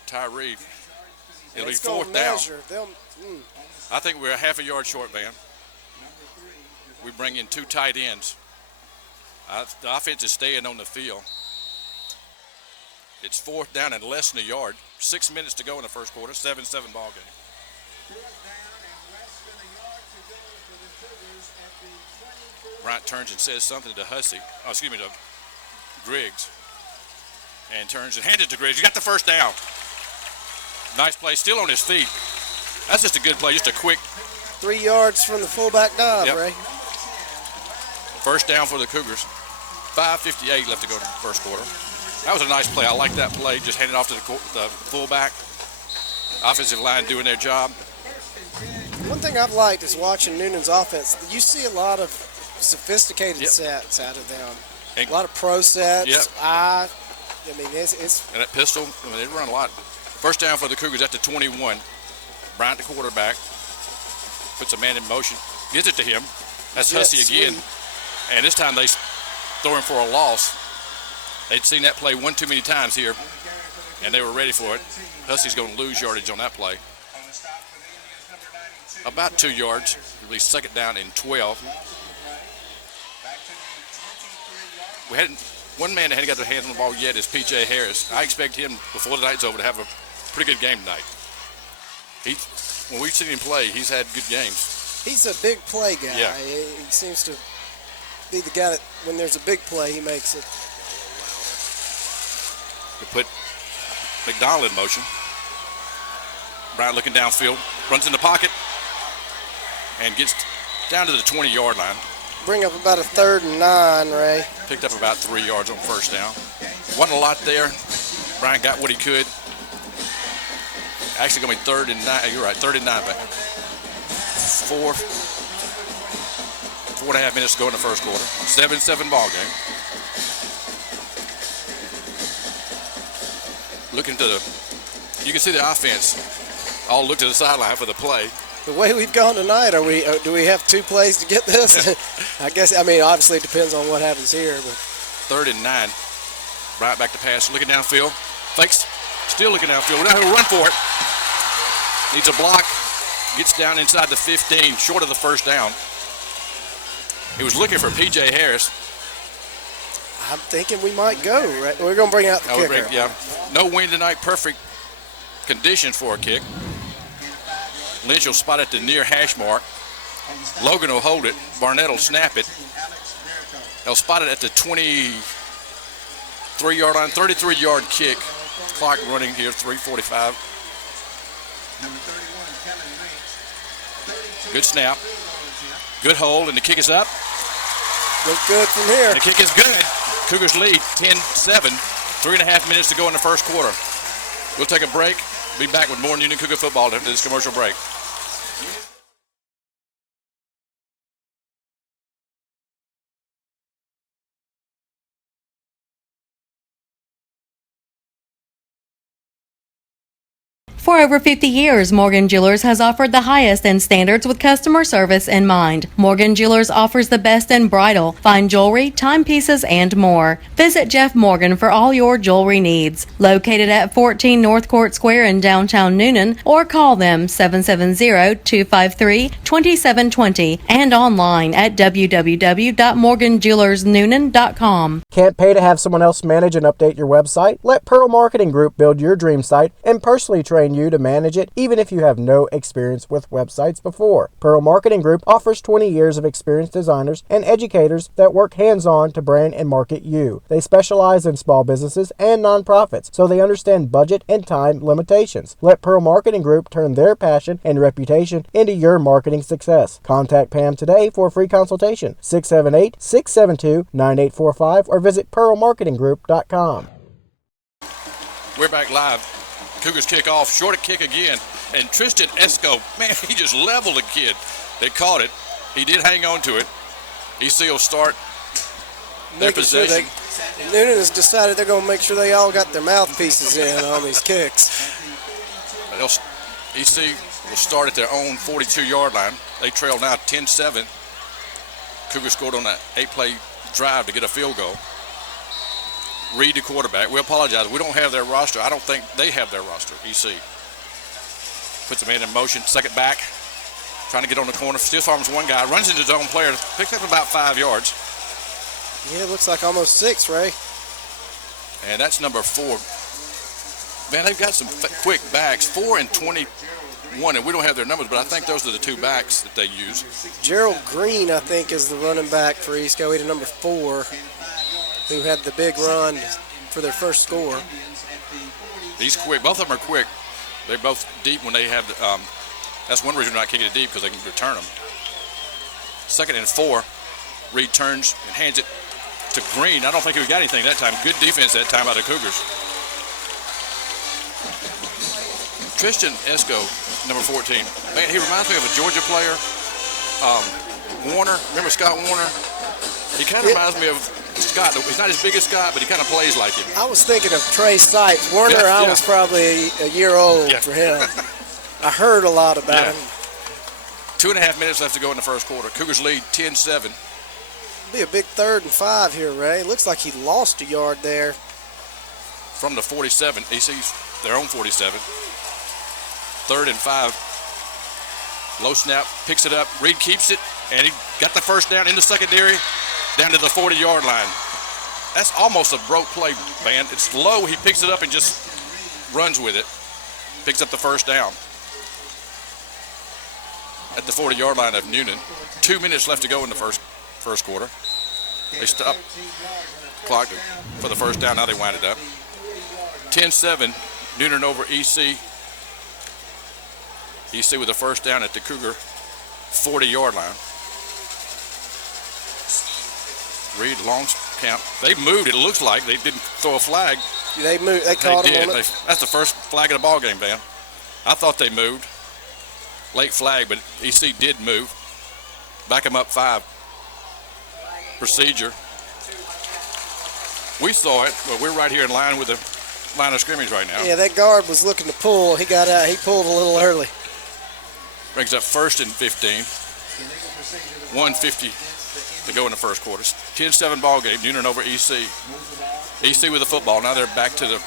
Tyree. It'll be It's gonna 4th down. measure. I think we're a half a yard short, man. We bring in 2 tight ends. The offense is staying on the field. It's 4th down and less than a yard. 6 minutes to go in the first quarter. 7-7 ball game. Bryant turns and says something to Hussey. To Griggs. And turns and hands it to Griggs. He got the first down. Nice play. Still on his feet. That's just a good play. Just a quick. 3 yards from the fullback dive, Yep. Ray. First down for the Cougars. 5:58 left to go in the first quarter. That was a nice play. I like that play. Just hand it off to the fullback. Offensive line doing their job. One thing I've liked is watching Newnan's offense. You see a lot of sophisticated Yep. sets out of them. And- A lot of pro sets. Yep. I mean, it's And that pistol, they run a lot. First down for the Cougars at the 21. Bryant, the quarterback, puts a man in motion, gives it to him. That's Jet Hussey again. sweep. And this time they throw him for a loss. They'd seen that play one too many times here, and they were ready for it. Hussey's going to lose yardage on that play. About 2 yards. At least 2nd down and 12. We hadn't. One man that hadn't got their hands on the ball yet is P.J. Harris. I expect him, before the night's over, to have a pretty good game tonight. When we've seen him play, he's had good games. He's a big play guy. Yeah. He seems to be the guy that when there's a big play, he makes it. To put McDonald in motion. Bryant looking downfield, runs in the pocket, and gets down to the 20-yard line. Bring up about a 3rd and 9, Ray. Picked up about 3 yards on first down. Wasn't a lot there. Bryant got what he could. Actually going to be 3rd and 9. You're right, 3rd and 9 back. 4.5 minutes to go in the first quarter. 7-7 ball game. Looking to you can see the offense all look to the sideline for the play. The way we've gone tonight, do we have 2 plays to get this? I guess, obviously it depends on what happens here. But 3rd and 9. Bryant back to pass, looking downfield. Fakes, still looking downfield. Now he'll run for it. Needs a block. Gets down inside the 15, short of the first down. He was looking for P.J. Harris. I'm thinking we might go, right? We're going to bring out the kicker. Yeah. No wind tonight. Perfect conditions for a kick. Lynch will spot it at the near hash mark. Logan will hold it. Barnett will snap it. They'll spot it at the 23-yard line. 33-yard kick. Clock running here, 3:45. Good snap. Good hold, and the kick is up. Look good from here. The kick is good. Cougars lead 10-7. 3.5 minutes to go in the first quarter. We'll take a break. Be back with more Newnan Cougar football after this commercial break. For over 50 years, Morgan Jewelers has offered the highest in standards with customer service in mind. Morgan Jewelers offers the best in bridal, fine jewelry, timepieces, and more. Visit Jeff Morgan for all your jewelry needs. Located at 14 North Court Square in downtown Newnan, or call them 770-253-2720 and online at www.morganjewelersnewnan.com. Can't pay to have someone else manage and update your website? Let Pearl Marketing Group build your dream site and personally train you to manage it even if you have no experience with websites before. Pearl Marketing Group offers 20 years of experienced designers and educators that work hands-on to brand and market you. They specialize in small businesses and nonprofits, so they understand budget and time limitations. Let Pearl Marketing Group turn their passion and reputation into your marketing success. Contact Pam today for a free consultation, 678-672-9845, or visit pearlmarketinggroup.com. We're back live. Cougars kick off, short kick again, and Tristan Esco, man, he just leveled a kid. They caught it. He did hang on to it. EC will start their possession. Newnan has decided they're going to make sure they all got their mouthpieces in on these kicks. EC will start at their own 42-yard line. They trail now 10-7. Cougars scored on that 8-play drive to get a field goal. Reed, the quarterback. We apologize. We don't have their roster. I don't think they have their roster. EC puts a man in motion. Second back, trying to get on the corner. Still farms one guy. Runs into his own player. Picks up about 5 yards. Yeah, it looks like almost 6, Ray. And that's number 4. Man, they've got some quick backs. 4 and 21, and we don't have their numbers, but I think those are the 2 backs that they use. Gerald Green, I think, is the running back for East Coweta, number 4. Who had the big run for their first score. He's quick. Both of them are quick. They're both deep when they have, that's one reason they're not kicking it deep, because they can return them. 2nd and 4. Reed turns and hands it to Green. I don't think he got anything that time. Good defense that time out of Cougars. Tristan Esco, number 14. Man, he reminds me of a Georgia player. Warner. Remember Scott Warner? He kind of reminds me of Scott. He's not as big as Scott, but he kind of plays like him. I was thinking of Trey Sipes. Warner, I was probably a year old for him. I heard a lot about him. 2.5 minutes left to go in the first quarter. Cougars lead 10-7. Be a big 3rd and 5 here, Ray. Looks like he lost a yard there. From the 47, he sees their own 47. 3rd and 5. Low snap, picks it up. Reed keeps it, and he got the first down in the secondary. Down to the 40-yard line. That's almost a broke play, man. It's low. He picks it up and just runs with it. Picks up the first down. At the 40-yard line of Newnan. 2 minutes left to go in the first quarter. They stop clock for the first down. Now they wind it up. 10-7. Newnan over EC. EC with the first down at the Cougar 40-yard line. Reed, long count. They moved, it looks like. They didn't throw a flag. They moved. They caught him on it. That's the first flag of the ball game, Van. I thought they moved. Late flag, but EC did move. Back him up 5. Procedure. We saw it, but we're right here in line with the line of scrimmage right now. Yeah, that guard was looking to pull. He got out. He pulled a little early. Brings up 1st and 15. 1:50 to go in the first quarter. 10-7 ball game. Newnan over EC. EC with the football. Now they're back to the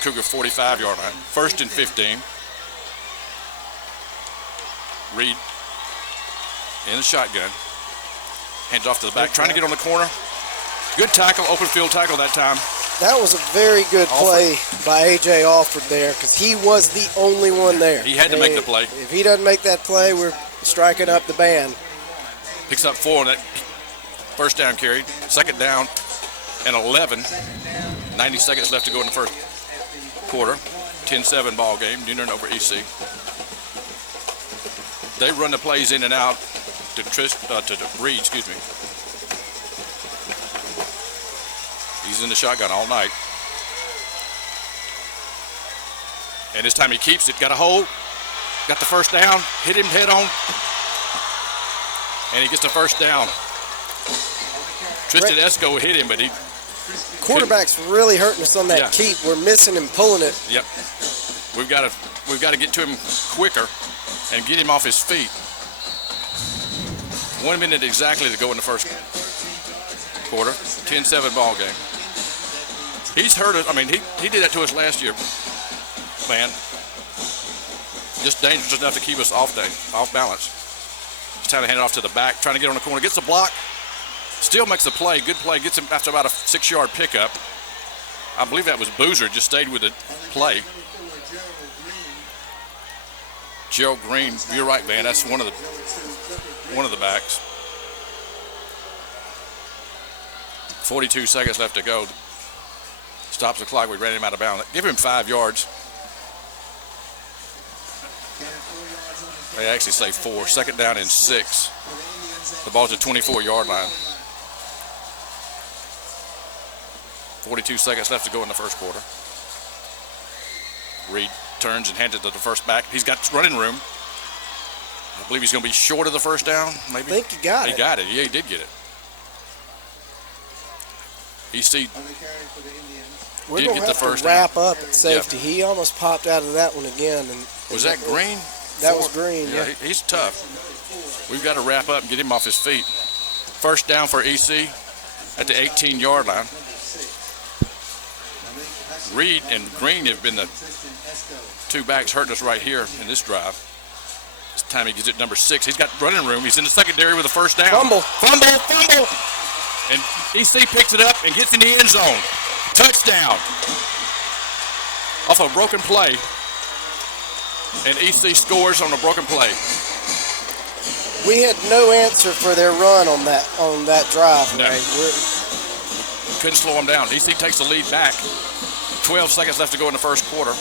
Cougar 45-yard line. 1st and 15. Reed in the shotgun. Hands off to the back. Trying to get on the corner. Good tackle. Open field tackle that time. That was a very good play by A.J. Alford there because he was the only one there. He had to make the play. If he doesn't make that play, we're striking up the band. Picks up 4 on that first down carry. 2nd down and 11. 90 seconds left to go in the first quarter. 10-7 ball game. Newnan over EC. They run the plays in and out to Reed, excuse me. He's in the shotgun all night. And this time he keeps it. Got a hold. Got the first down. Hit him head on. And he gets the first down. Tristan Esco hit him, but he... Quarterback's really hurting us on that keep. We're missing him pulling it. Yep. We've got to get to him quicker and get him off his feet. 1 minute exactly to go in the first quarter. 10-7 ball game. He's hurt us. I mean, he did that to us last year, man. Just dangerous enough to keep us off balance. It's time to hand it off to the back, trying to get on the corner. Gets the block. Still makes the play. Good play. Gets him after about a 6-yard pickup. I believe that was Boozer. Just stayed with the play. Gerald Green, you're right, man. That's one of the backs. 42 seconds left to go. Stops the clock. We ran him out of bounds. Give him 5 yards. They actually say 4. Second down and 6. The ball's at 24-yard line. 42 seconds left to go in the first quarter. Reed turns and hands it to the first back. He's got running room. I believe he's going to be short of the first down, maybe. I think he got it. He got it. Yeah, he did get it. EC We're did going get to the have first to down. wrap up at safety. Yeah. He almost popped out of that one again. And Was that Green? That was Green, yeah. He's tough. We've got to wrap up and get him off his feet. First down for EC at the 18-yard line. Reed and Green have been the 2 backs hurting us right here in this drive. This time he gets it number 6. He's got running room. He's in the secondary with a first down. Fumble. And EC picks it up and gets in the end zone. Touchdown. Off a broken play. And EC scores on a broken play. We had no answer for their run on that drive. No. Ray. Couldn't slow him down. EC takes the lead back. 12 seconds left to go in the first quarter.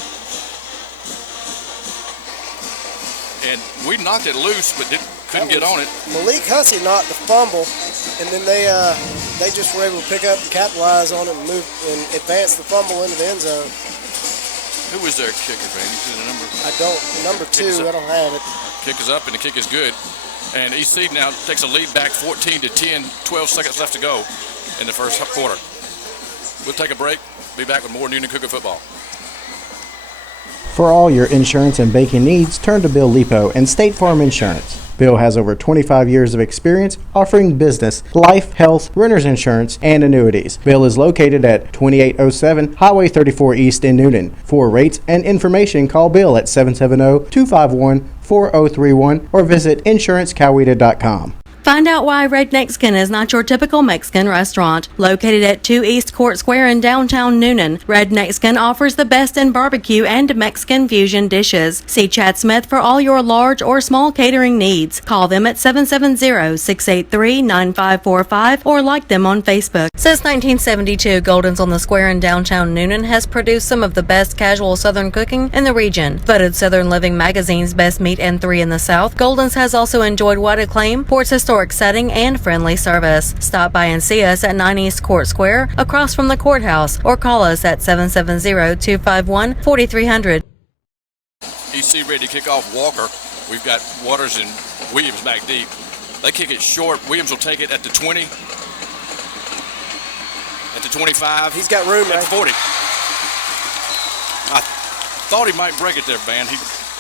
And we knocked it loose, but couldn't get on it. Malik Hussey knocked the fumble, and then they just were able to pick up and capitalize on it and move and advance the fumble into the end zone. Who was their kicker, man? You see the number? I don't. Number 2, I don't have it. Kick is up, and the kick is good. And EC now takes a lead back 14-10, 12 seconds left to go in the first quarter. We'll take a break. Be back with more Newnan Cougar football. For all your insurance and banking needs, turn to Bill Lipo and State Farm Insurance. Bill has over 25 years of experience offering business, life, health, renter's insurance, and annuities. Bill is located at 2807 Highway 34 East in Newnan. For rates and information, call Bill at 770-251-4031 or visit insurancecoweta.com. Find out why Red Mexican is not your typical Mexican restaurant. Located at 2 East Court Square in downtown Newnan, Red Mexican offers the best in barbecue and Mexican fusion dishes. See Chad Smith for all your large or small catering needs. Call them at 770-683-9545 or like them on Facebook. Since 1972, Golden's on the Square in downtown Newnan has produced some of the best casual Southern cooking in the region. Voted Southern Living Magazine's Best Meat and 3 in the South, Golden's has also enjoyed wide acclaim for its historic setting and friendly service. Stop by and see us at 9 East Court Square, across from the courthouse, or call us at 770-251-4300. EC ready to kick off Walker. We've got Waters and Williams back deep. They kick it short. Williams will take it at the 20, at the 25. He's got room, at right? 40. I thought he might break it there, Van. He,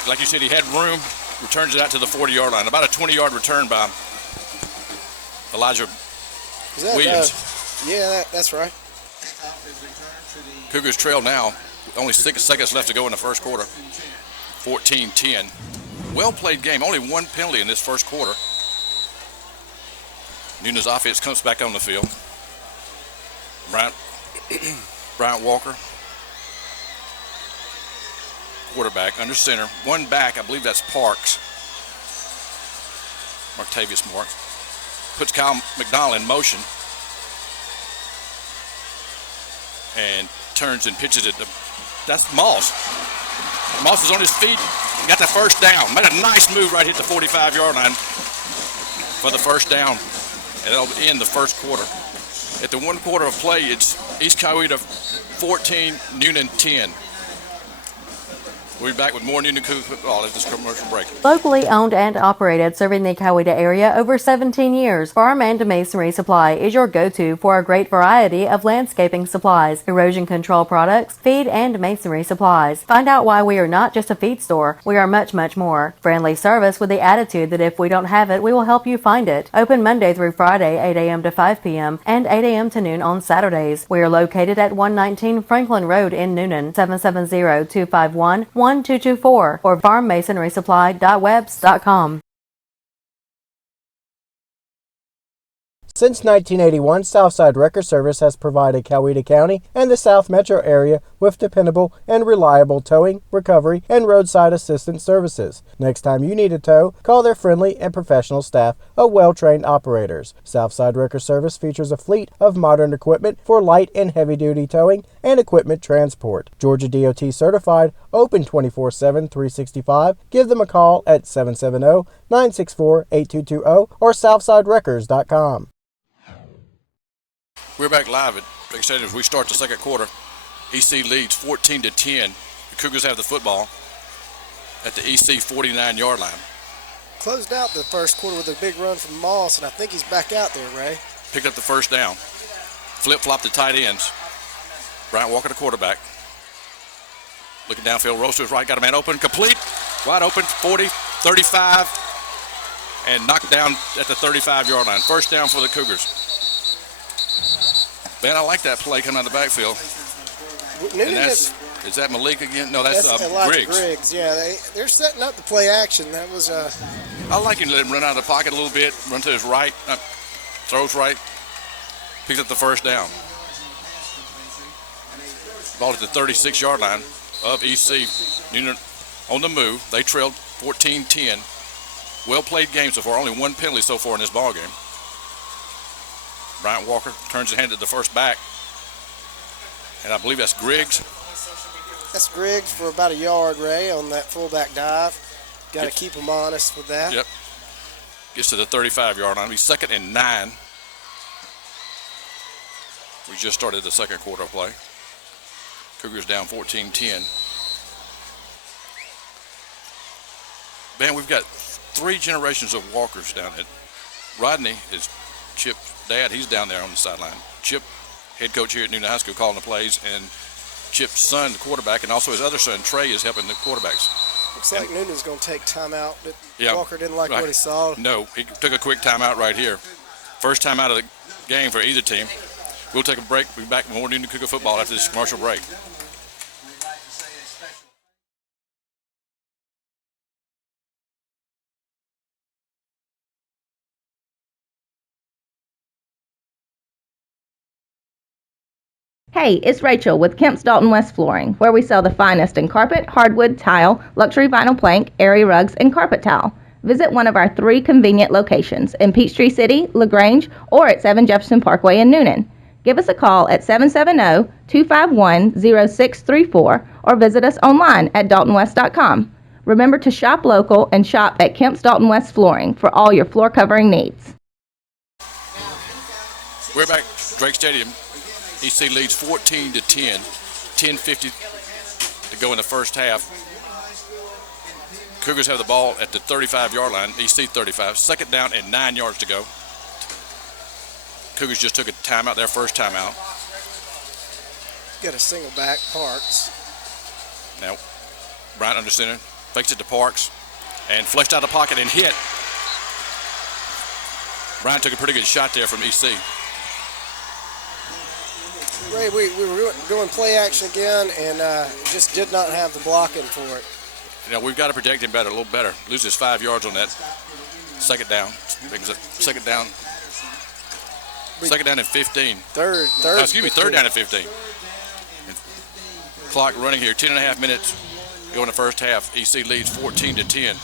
like you said, he had room. Returns it out to the 40-yard line. About a 20-yard return by Elijah Williams. That's right. Cougars trail now. Only 6 seconds left to go in the first quarter. 14-10. Well played game. Only 1 penalty in this first quarter. Newnan's offense comes back on the field. Bryant Walker, quarterback, under center. 1 back, I believe that's Parks. Martavius Marks. Puts Kyle McDonald in motion. And turns and pitches it. That's Moss. Moss is on his feet. Got the first down. Made a nice move right hit the 45-yard line for the first down. And that'll end the first quarter. At the 1 quarter of play, it's East Coweta 14, Newnan 10. We'll be back with more Newnan Cougar football after this commercial break. Locally owned and operated, serving the Coweta area over 17 years, Farm and Masonry Supply is your go-to for a great variety of landscaping supplies, erosion control products, feed and masonry supplies. Find out why we are not just a feed store. We are much, much more. Friendly service with the attitude that if we don't have it, we will help you find it. Open Monday through Friday, 8 a.m. to 5 p.m. and 8 a.m. to noon on Saturdays. We are located at 119 Franklin Road in Newnan, 770-251-1224 or farmmasonrysupply.webs.com. Since 1981, Southside Record Service has provided Coweta County and the South Metro area with dependable and reliable towing, recovery, and roadside assistance services. Next time you need a tow, call their friendly and professional staff of well-trained operators. Southside Wrecker Service features a fleet of modern equipment for light and heavy-duty towing and equipment transport. Georgia DOT certified, open 24/7, 365. Give them a call at 770-964-8220 or southsidewreckers.com. We're back live at Drake Stadium as we start the second quarter. EC leads 14-10. The Cougars have the football at the EC 49-yard line. Closed out the first quarter with a big run from Moss, and I think he's back out there, Ray. Picked up the first down. Flip-flop the tight ends. Bryant Walker, the quarterback. Looking downfield, rolls to his right, got a man open, complete, wide open, 40, 35, and knocked down at the 35-yard line. First down for the Cougars. Man, I like that play coming out of the backfield. Newnan is that Malik again? No, that's Griggs. Griggs. Yeah, they're setting up the play action. That was I like him to let him run out of the pocket a little bit, run to his right, throws right, picks up the first down. Ball at the 36-yard line of EC. Newnan on the move. They trailed 14-10. Well-played game so far. Only one penalty so far in this ball game. Bryant Walker turns his hand to the first back. And I believe that's Griggs. That's Griggs for about a yard, Ray, on that fullback dive. Got to keep him honest with that. Yep. Gets to the 35-yard line. He's 2nd and 9. We just started the second quarter of play. Cougars down 14-10. Man, we've got 3 generations of Walkers down at Rodney is Chip's dad. He's down there on the sideline. Chip, head coach here at Newnan High School, calling the plays, and Chip's son, the quarterback, and also his other son, Trey, is helping the quarterbacks. Looks like Noonan's going to take timeout. Yeah, Walker didn't like what he saw. No, he took a quick timeout right here. First time out of the game for either team. We'll take a break. We'll be back with more Newnan Cougar football after this commercial break. Hey, it's Rachel with Kemp's Dalton West Flooring, where we sell the finest in carpet, hardwood, tile, luxury vinyl plank, area rugs, and carpet tile. Visit one of our 3 convenient locations in Peachtree City, LaGrange, or at 7 Jefferson Parkway in Newnan. Give us a call at 770-251-0634 or visit us online at daltonwest.com. Remember to shop local and shop at Kemp's Dalton West Flooring for all your floor covering needs. We're back at Drake Stadium. EC leads 14-10, 10:50 to go in the first half. Cougars have the ball at the 35-yard line, EC 35, 2nd down and 9 yards to go. Cougars just took a timeout, their first timeout. Got a single back, Parks. Now, Bryant under center, fakes it to Parks, and fleshed out of the pocket and hit. Bryant took a pretty good shot there from EC. Ray, we were going play action again and just did not have the blocking for it. You know, we've got to protect him better, a little better. Loses 5 yards on that 2nd down. Second down. 2nd down and 15. Third down and 15. And clock running here, 10.5 minutes go in the first half. EC leads 14-10.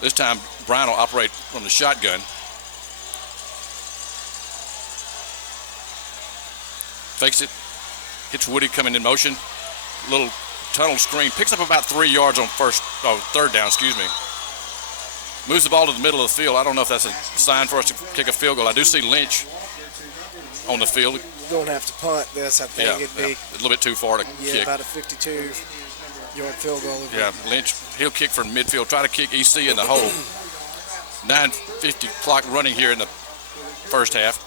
This time, Brian will operate from the shotgun. Fakes it, hits Woody coming in motion. Little tunnel screen, picks up about 3 yards on 3rd down, Moves the ball to the middle of the field. I don't know if that's a sign for us to kick a field goal. I do see Lynch on the field. We're going to have to punt this, I think. It'd be a little bit too far to kick. About a 52-yard field goal. Yeah, Lynch, he'll kick from midfield, try to kick EC in the hole. 9:50 clock running here in the first half.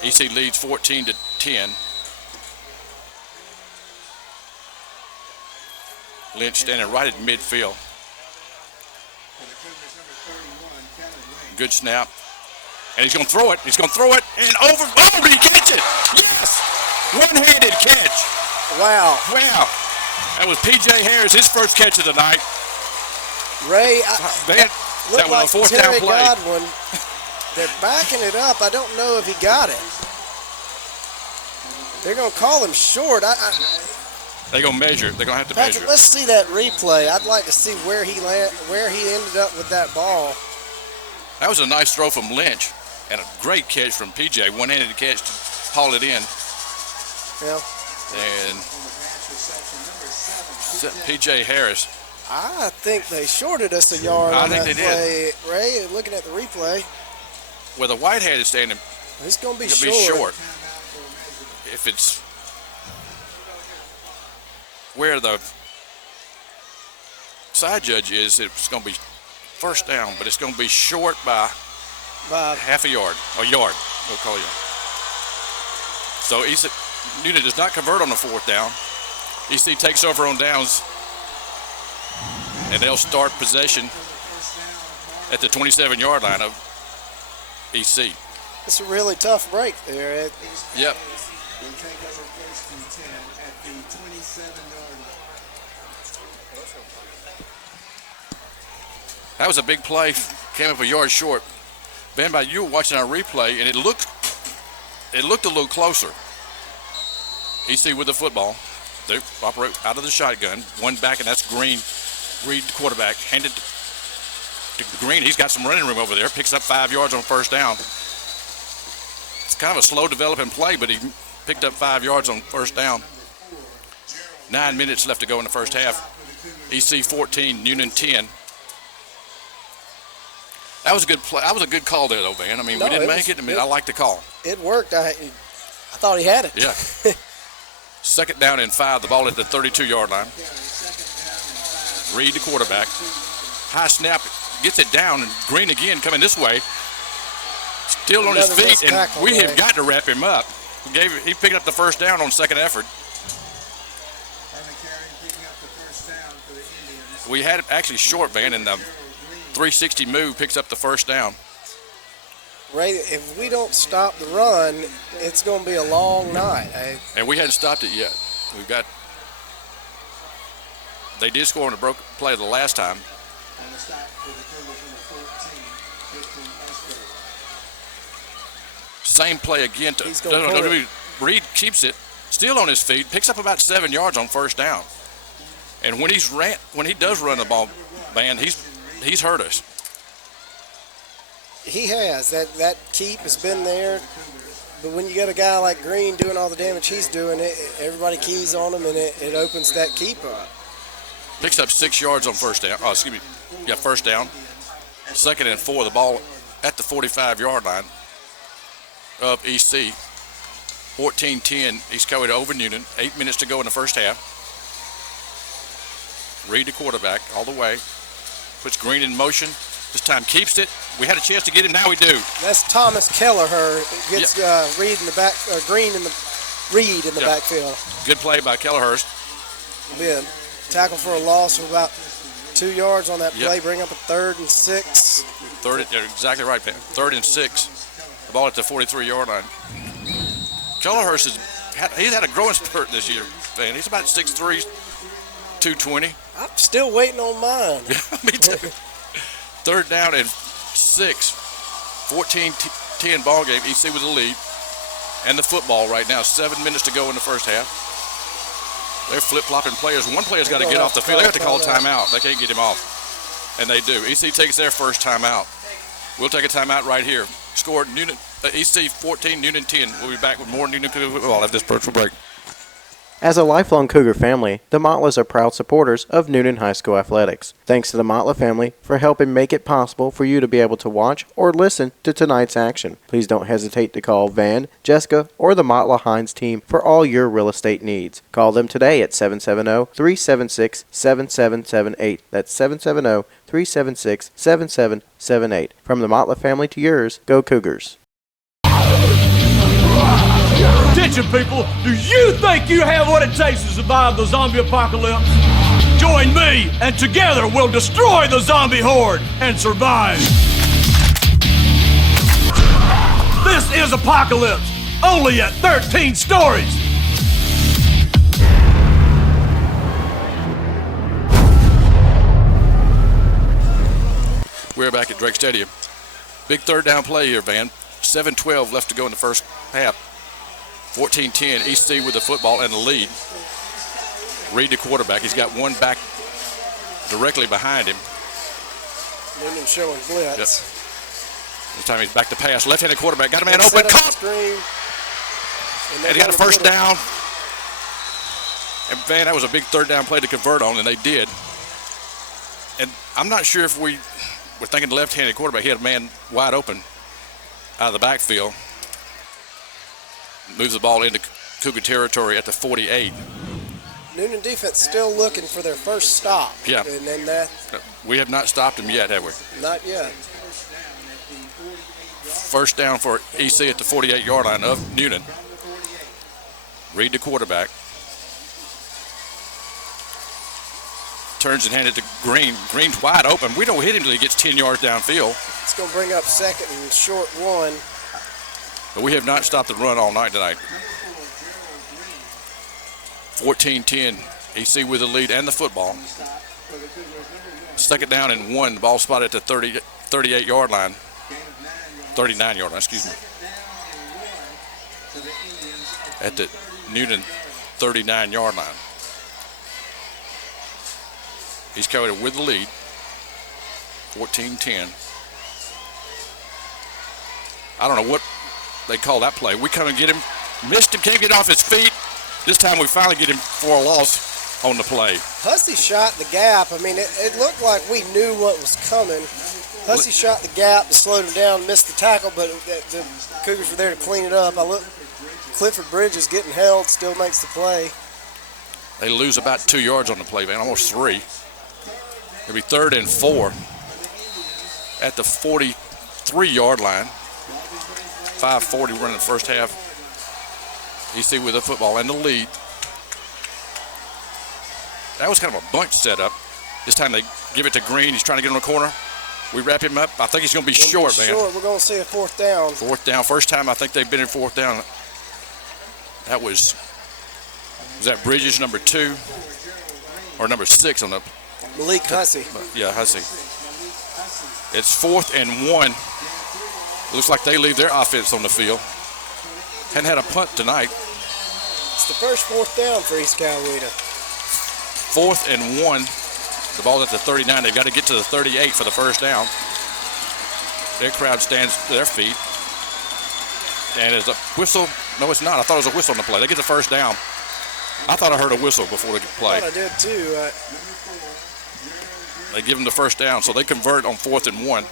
EC leads 14-10. Lynch standing right at midfield. Good snap. And he's going to throw it. And over. Oh, did he catch it? Yes! One-handed catch. Wow. That was P.J. Harris, his first catch of the night. Ray, that was like a 4th Terry down play. Godwin. They're backing it up. I don't know if he got it. They're going to call him short. They're going to measure. They're going to have to Patrick, measure. let's see that replay. I'd like to see where he ended up with that ball. That was a nice throw from Lynch and a great catch from PJ. One-handed catch to haul it in. Yeah. And PJ Harris. I think they shorted us a yard on that play. Ray, looking at the replay. Where the Whitehead is standing, it's going to be short. If it's where the side judge is, it's going to be first down, but it's going to be short by half a yard, or yard, we'll call it. So Newnan does not convert on the fourth down. EC takes over on downs, and they'll start possession at the 27-yard line of EC. It's a really tough break there. Yep. That was a big play. Came up a yard short. Ben, you were watching our replay, and it looked a little closer. EC with the football. They operate out of the shotgun. One back, and that's Green. Reed, the quarterback, handed to Green. He's got some running room over there. Picks up 5 yards on first down. It's kind of a slow developing play, but he picked up 5 yards on first down. 9 minutes left to go in the first half. EC 14, Newnan 10. That was a good play. That was a good call there, though, Van. I mean, we didn't make it. I mean, I like the call. It worked. I thought he had it. Yeah. Second down and 5. The ball at the 32-yard line. Reed, the quarterback. High snap, gets it down, and Green again coming this way. Still on his feet, and we have got to wrap him up. He picked up the first down on second effort. We had it actually short, Van, and the 360 move picks up the first down. Ray, if we don't stop the run, it's going to be a long night. And we hadn't stopped it yet. They did score on a broken play the last time. Same play again. Reed keeps it, still on his feet, picks up about 7 yards on first down. And when he does run the ball, man, he's hurt us. He has. That keep has been there. But when you got a guy like Green doing all the damage he's doing, everybody keys on him, and it opens that keep up. Picks up 6 yards on first down. Oh, excuse me. Yeah, first down. 2nd and 4. The ball at the 45-yard line of EC. 14-10. East Coweta over Newnan. 8 minutes to go in the first half. Reed, the quarterback, all the way. Puts Green in motion. This time keeps it. We had a chance to get him. Now we do. That's Thomas Kelleher. Gets Reed in the back. Green in the Reed in the backfield. Good play by Kelleher. Yeah. Tackle for a loss of about 2 yards on that play. Bring up a 3rd and 6. You're exactly right, man. 3rd and 6. The ball at the 43-yard line. Kelleher he's had a growing spurt this year, man. He's about 6'3", 220. I'm still waiting on mine. Me too. 3rd down and 6. 14-10 ball game. EC with the lead. And the football right now. 7 minutes to go in the first half. They're flip-flopping players. One player's got to get off the field. They have to call a timeout. They can't get him off. And they do. EC takes their first timeout. We'll take a timeout right here. Score EC 14, Newnan 10. We'll be back with more Newnan football after this virtual break. As a lifelong Cougar family, the Motlas are proud supporters of Newnan High School athletics. Thanks to the Motla family for helping make it possible for you to be able to watch or listen to tonight's action. Please don't hesitate to call Van, Jessica, or the Motla Hines team for all your real estate needs. Call them today at 770-376-7778. That's 770-376-7778. From the Motla family to yours, go Cougars. Attention, people, do you think you have what it takes to survive the zombie apocalypse? Join me, and together we'll destroy the zombie horde and survive. This is Apocalypse, only at 13 stories. We're back at Drake Stadium. Big 3rd down play here, Van. 7:12 left to go in the first half. 14-10, EC with the football and the lead. Reed, the quarterback. He's got one back directly behind him. Newnan showing blitz. Yep. This time he's back to pass. Left-handed quarterback. Got a man open. Caught. And he got a first down. And, man, that was a big third down play to convert on, and they did. And I'm not sure if we were thinking left-handed quarterback. He had a man wide open out of the backfield. Moves the ball into Cougar territory at the 48. Newnan defense still looking for their first stop. Yeah. And then that. We have not stopped them yet, have we? Not yet. First down for EC at the 48-yard line of Newnan. Reed, the quarterback. Turns and hands it to Green. Green's wide open. We don't hit him until he gets 10 yards downfield. It's going to bring up second and short one. But we have not stopped the run all night tonight. 14-10, EC with the lead and the football. Second down and 1. The ball spotted at the 38-yard line. 39-yard line, excuse me. At the Newnan 39-yard line. East Coweta with the lead. 14-10. I don't know what they call that play. We come and get him. Missed him, can't get off his feet. This time we finally get him for a loss on the play. Hussey shot the gap. I mean, it looked like we knew what was coming. Hussey shot the gap and slowed him down, missed the tackle, but the Cougars were there to clean it up. I look, Clifford Bridges getting held, still makes the play. They lose about 2 yards on the play, man, almost 3. It'll be 3rd and 4 at the 43-yard line. 5:40 running the first half. EC with the football and the lead. That was kind of a bunch setup. This time they give it to Green. He's trying to get in the corner. We wrap him up. I think he's going to be short, man. We're going to see a fourth down. Fourth down. First time I think they've been in fourth down. That was that Bridges number 2 or number 6 on the. Malik Hussey. Yeah, Hussey. It's 4th and 1. Looks like they leave their offense on the field. Hadn't had a punt tonight. It's the first fourth down for East Coweta. 4th and 1. The ball's at the 39. They've got to get to the 38 for the first down. Their crowd stands to their feet. And it's a whistle. No, it's not. I thought it was a whistle on the play. They get the first down. I thought I heard a whistle before the play. I thought I did too. They give them the first down, so they convert on 4th and 1.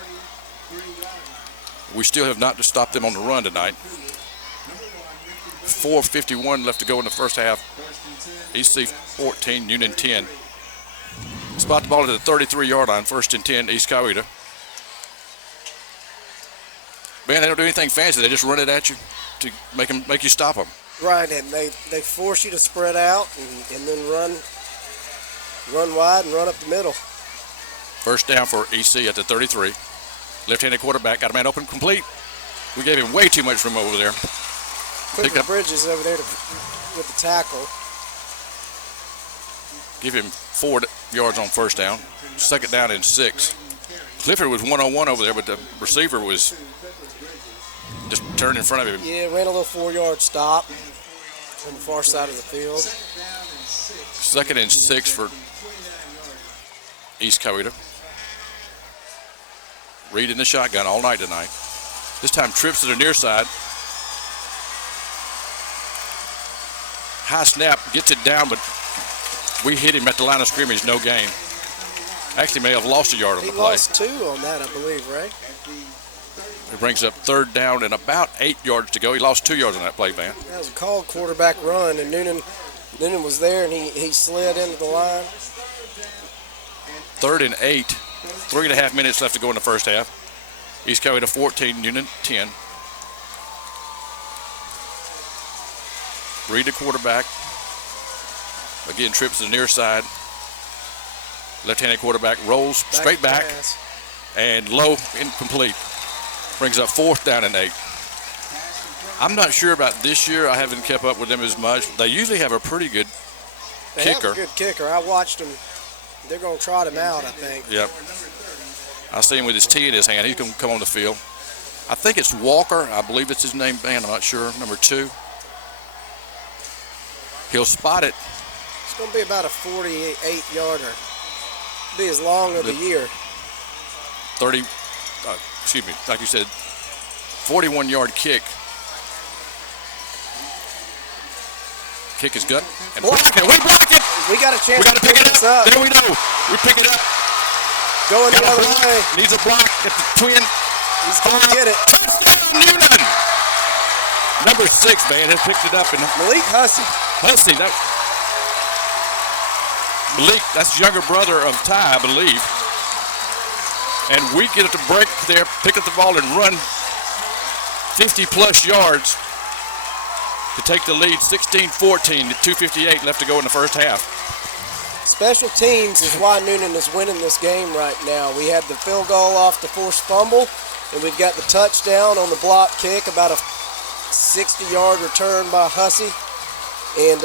We still have not stopped them on the run tonight. 4:51 left to go in the first half. EC 14, Newnan 10. Spot the ball at the 33-yard line, 1st and 10, East Coweta. Man, they don't do anything fancy. They just run it at you to make you stop them. Right, and they force you to spread out and then run wide and run up the middle. First down for EC at the 33. Left-handed quarterback, got a man open, complete. We gave him way too much room over there. Clifford Bridges over there with the tackle. Give him 4 yards on first down. Second down and 6. Clifford was one-on-one over there, but the receiver was just turned in front of him. Yeah, ran a little 4-yard stop on the far side of the field. 2nd and 6 for East Coweta. Reed in the shotgun all night tonight. This time trips to the near side. High snap, gets it down, but we hit him at the line of scrimmage, no gain. Actually may have lost a yard on the play. He lost 2 on that, I believe, right? It brings up 3rd down and about 8 yards to go. He lost 2 yards on that play, Van. That was a called quarterback run, and Newnan was there, and he slid into the line. 3rd and 8. 3.5 minutes left to go in the first half. East Coweta 14, Newnan 10. Reed, the quarterback. Again, trips to the near side. Left-handed quarterback rolls straight back and low, incomplete. Brings up 4th down and 8. I'm not sure about this year. I haven't kept up with them as much. They usually have a pretty good kicker. Have a good kicker. I watched them. They're going to trot him out, I think. Yep. I see him with his tee in his hand. He's going to come on the field. I think it's Walker. I believe it's his name, man. I'm not sure. Number 2. He'll spot it. It's going to be about a 48-yarder. Be his long of the year. 30, excuse me, like you said, 41-yard kick. Kick is good. And block it. We block it. We got a chance. We got to pick it up. There we go. We pick it up. Going the other way. Needs a block at the twin. He's going to get it. Newnan. Number 6, man, has picked it up. And Malik Hussey. That Malik, that's the younger brother of Ty, I believe. And we get it to break there, pick up the ball, and run 50-plus yards to take the lead, 16-14, 2:58 left to go in the first half. Special teams is why Newnan is winning this game right now. We had the field goal off the forced fumble, and we've got the touchdown on the block kick, about a 60-yard return by Hussey. And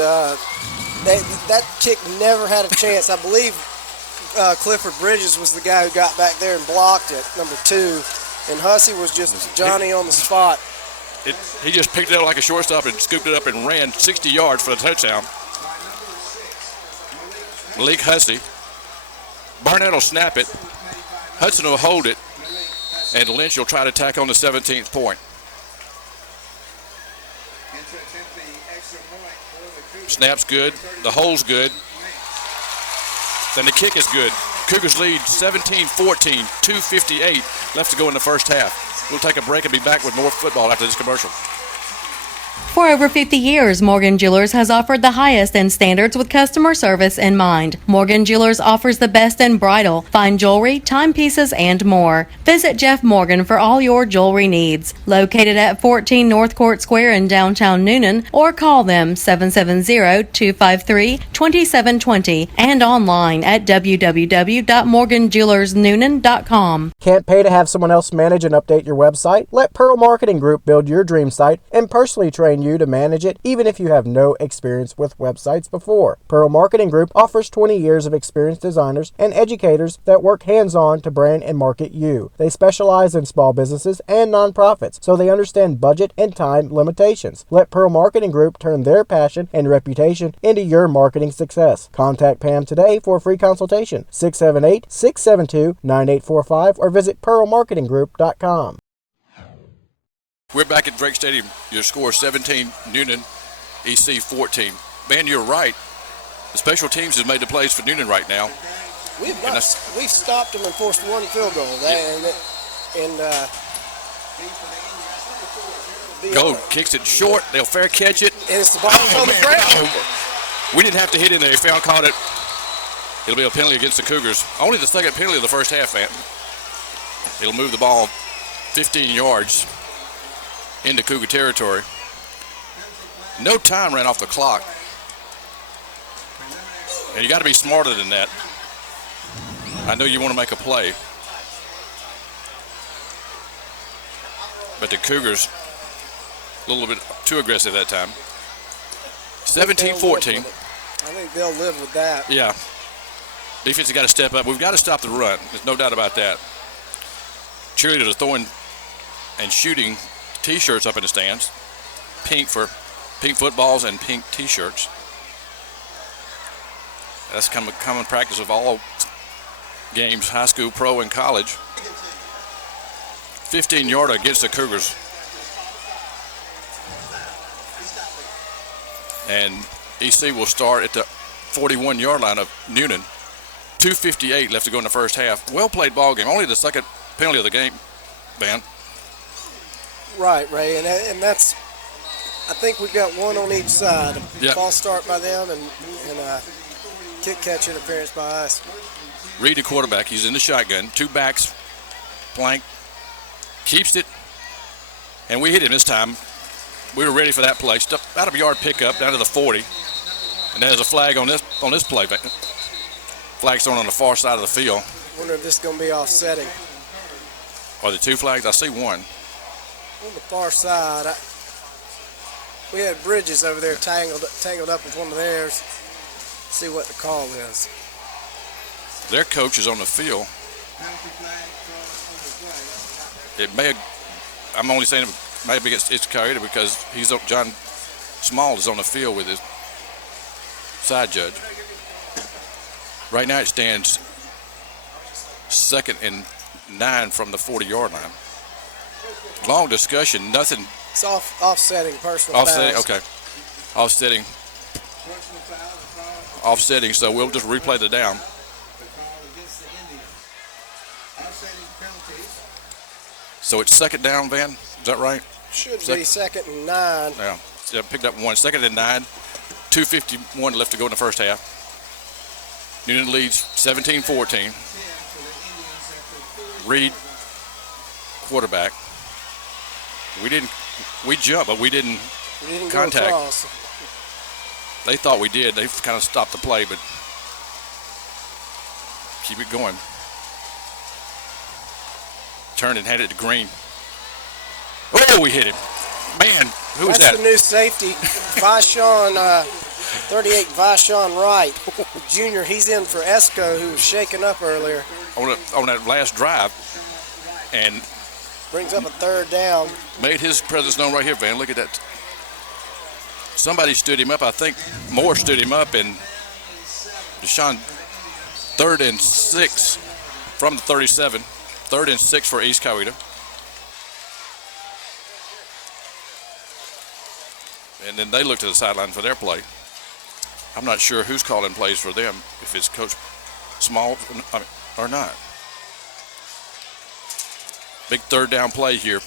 that kick never had a chance. I believe Clifford Bridges was the guy who got back there and blocked it, number 2. And Hussey was just Johnny on the spot. He just picked it up like a shortstop and scooped it up and ran 60 yards for the touchdown. Malik Hussey. Barnett will snap it. Hudson will hold it. And Lynch will try to tack on the 17th point. Snap's good. The hole's good. Then the kick is good. Cougars lead 17-14, 2:58 left to go in the first half. We'll take a break and be back with more football after this commercial. For over 50 years, Morgan Jewelers has offered the highest in standards with customer service in mind. Morgan Jewelers offers the best in bridal, fine jewelry, timepieces, and more. Visit Jeff Morgan for all your jewelry needs. Located at 14 North Court Square in downtown Newnan, or call them 770-253-2720 and online at www.morganjewelersnewnan.com. Can't pay to have someone else manage and update your website? Let Pearl Marketing Group build your dream site and personally train you to manage it, even if you have no experience with websites before. Pearl Marketing Group offers 20 years of experienced designers and educators that work hands-on to brand and market you. They specialize in small businesses and nonprofits, so they understand budget and time limitations. Let Pearl Marketing Group turn their passion and reputation into your marketing success. Contact Pam today for a free consultation, 678-672-9845, or visit pearlmarketinggroup.com. We're back at Drake Stadium. Your score 17, Newnan, EC 14. Man, you're right. The special teams has made the plays for Newnan right now. We've stopped them and forced one field goal. Gold kicks it short. They'll fair catch it. And it's the ball on the ground. We didn't have to hit in there. Foul caught it. It'll be a penalty against the Cougars. Only the second penalty of the first half, man. It'll move the ball 15 yards into Cougar territory. No time ran off the clock. And you got to be smarter than that. I know you want to make a play. But the Cougars, a little bit too aggressive that time. 17-14. I think they'll live with that. Yeah. Defense has got to step up. We've got to stop the run. There's no doubt about that. Cheerleaders are throwing and shooting T-shirts up in the stands. Pink footballs and pink T-shirts. That's kind of a common practice of all games, high school, pro, and college. 15-yarder against the Cougars. And EC will start at the 41-yard line of Newnan. 2:58 left to go in the first half. Well played ball game. Only the second penalty of the game, Van. Right, Ray, and that's. I think we've got one on each side. Yep. False start by them and kick catch interference by us. Reed, the quarterback, he's in the shotgun. Two backs, blank, keeps it, and we hit him this time. We were ready for that play. Out of yard pickup down to the 40, and there's a flag on this play. Flag's thrown on the far side of the field. Wonder if this is going to be offsetting. Are there two flags? I see one. On the far side, we had Bridges over there tangled up with one of theirs. See what the call is. Their coach is on the field. It may have, I'm only saying maybe it's Coweta because John Small is on the field with side judge. Right now it stands 2nd and 9 from the 40-yard line. Long discussion, nothing. It's offsetting personal Offsetting, fouls. okay. Offsetting. Offsetting, so we'll just replay the down. So it's 2nd down, Van? Is that right? Should be 2nd and 9. Yeah, picked up 1. 2nd and 9. 2:51 left to go in the first half. Newnan leads 17-14. Reed, quarterback. We jumped, but we didn't contact. Go across. They thought we did. They kind of stopped the play, but keep it going. Turned and handed it to Green. Oh, we hit him. Man, who was that? That's the new safety, Vashon, 38, Vashon Wright, junior. He's in for Esco, who was shaken up earlier. On that last drive, and brings up a 3rd down. Made his presence known right here, Van. Look at that. Somebody stood him up. I think Moore stood him up, and Deshaun, 3rd and 6 from the 37. 3rd and 6 for East Coweta. And then they look to the sideline for their play. I'm not sure who's calling plays for them, if it's Coach Small or not. Big 3rd down play here.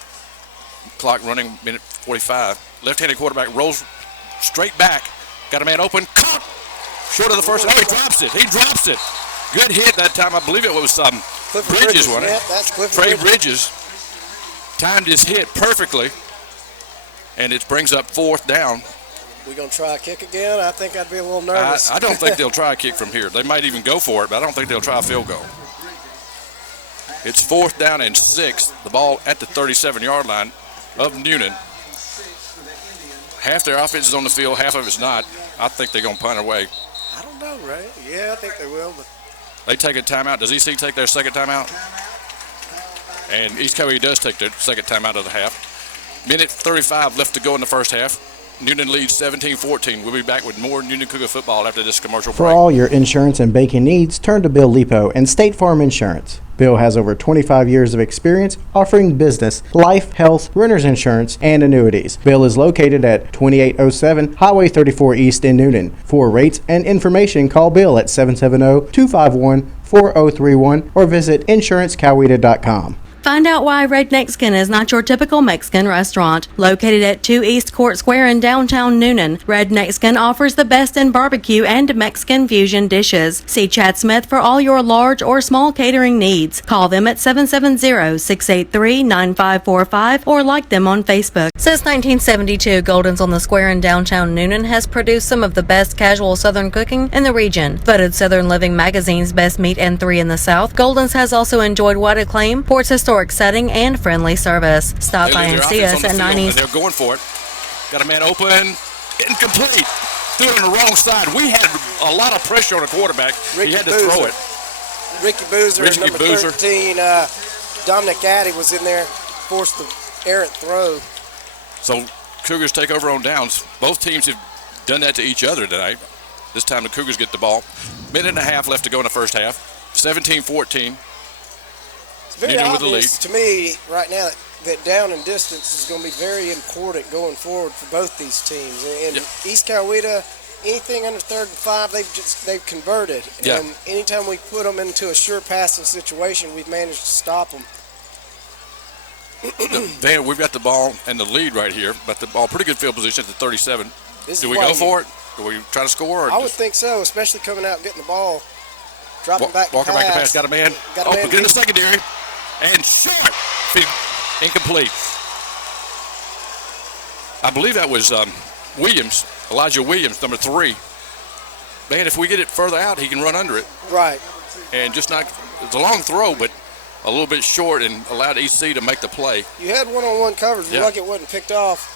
Clock running, minute 45. Left-handed quarterback rolls straight back. Got a man open. Caught. Short of the first. Oh, he drops it. He drops it. Good hit that time. I believe it was Bridges, wasn't it? That's Trey Bridges timed his hit perfectly. And it brings up 4th down. We going to try a kick again? I think I'd be a little nervous. I don't think they'll try a kick from here. They might even go for it, but I don't think they'll try a field goal. It's 4th down and 6. The ball at the 37-yard line of Newnan. Half their offense is on the field, half of it's not. I think they're going to punt away. I don't know, Ray. Yeah, I think they will. But they take a timeout. Does EC take their 2nd timeout? And East Coweta does take their 2nd timeout of the half. Minute 35 left to go in the first half. Newnan leads 17-14. We'll be back with more Newnan Cougar football after this commercial break. For all your insurance and banking needs, turn to Bill Lipo and State Farm Insurance. Bill has over 25 years of experience offering business, life, health, renter's insurance, and annuities. Bill is located at 2807 Highway 34 East in Newnan. For rates and information, call Bill at 770-251-4031 or visit insurancecoweta.com. Find out why Red Mexican is not your typical Mexican restaurant. Located at 2 East Court Square in downtown Newnan, Red Mexican offers the best in barbecue and Mexican fusion dishes. See Chad Smith for all your large or small catering needs. Call them at 770-683-9545 or like them on Facebook. Since 1972, Golden's on the Square in downtown Newnan has produced some of the best casual Southern cooking in the region. Voted Southern Living Magazine's Best Meat and 3 in the South, Golden's has also enjoyed wide acclaim for its historic setting and friendly service. Stop by and see us at 90s. They're going for it. Got a man open. Incomplete. Threw it on the wrong side. We had a lot of pressure on the quarterback. He had to throw it. Ricky Boozer, number 13. Dominic Addy was in there, forced the errant throw. So Cougars take over on downs. Both teams have done that to each other tonight. This time the Cougars get the ball. Minute and a half left to go in the first half. 17-14. It's very obvious to me right now that down and distance is going to be very important going forward for both these teams. And East Coweta, anything under 3rd and 5, they've converted. Yeah. And anytime we put them into a sure passing situation, we've managed to stop them. Van, we've got the ball and the lead right here, but the ball pretty good field position at the 37. Do we go for it? Do we try to score? Or I would think so, especially coming out and getting the ball. Dropping back to walking back to pass. Got a man. Get in the secondary. And short. Incomplete. I believe that was Williams, Elijah Williams, number 3. Man, if we get it further out, he can run under it. Right. And just not, it's a long throw, but a little bit short and allowed EC to make the play. You had one-on-one coverage. We're lucky it wasn't picked off.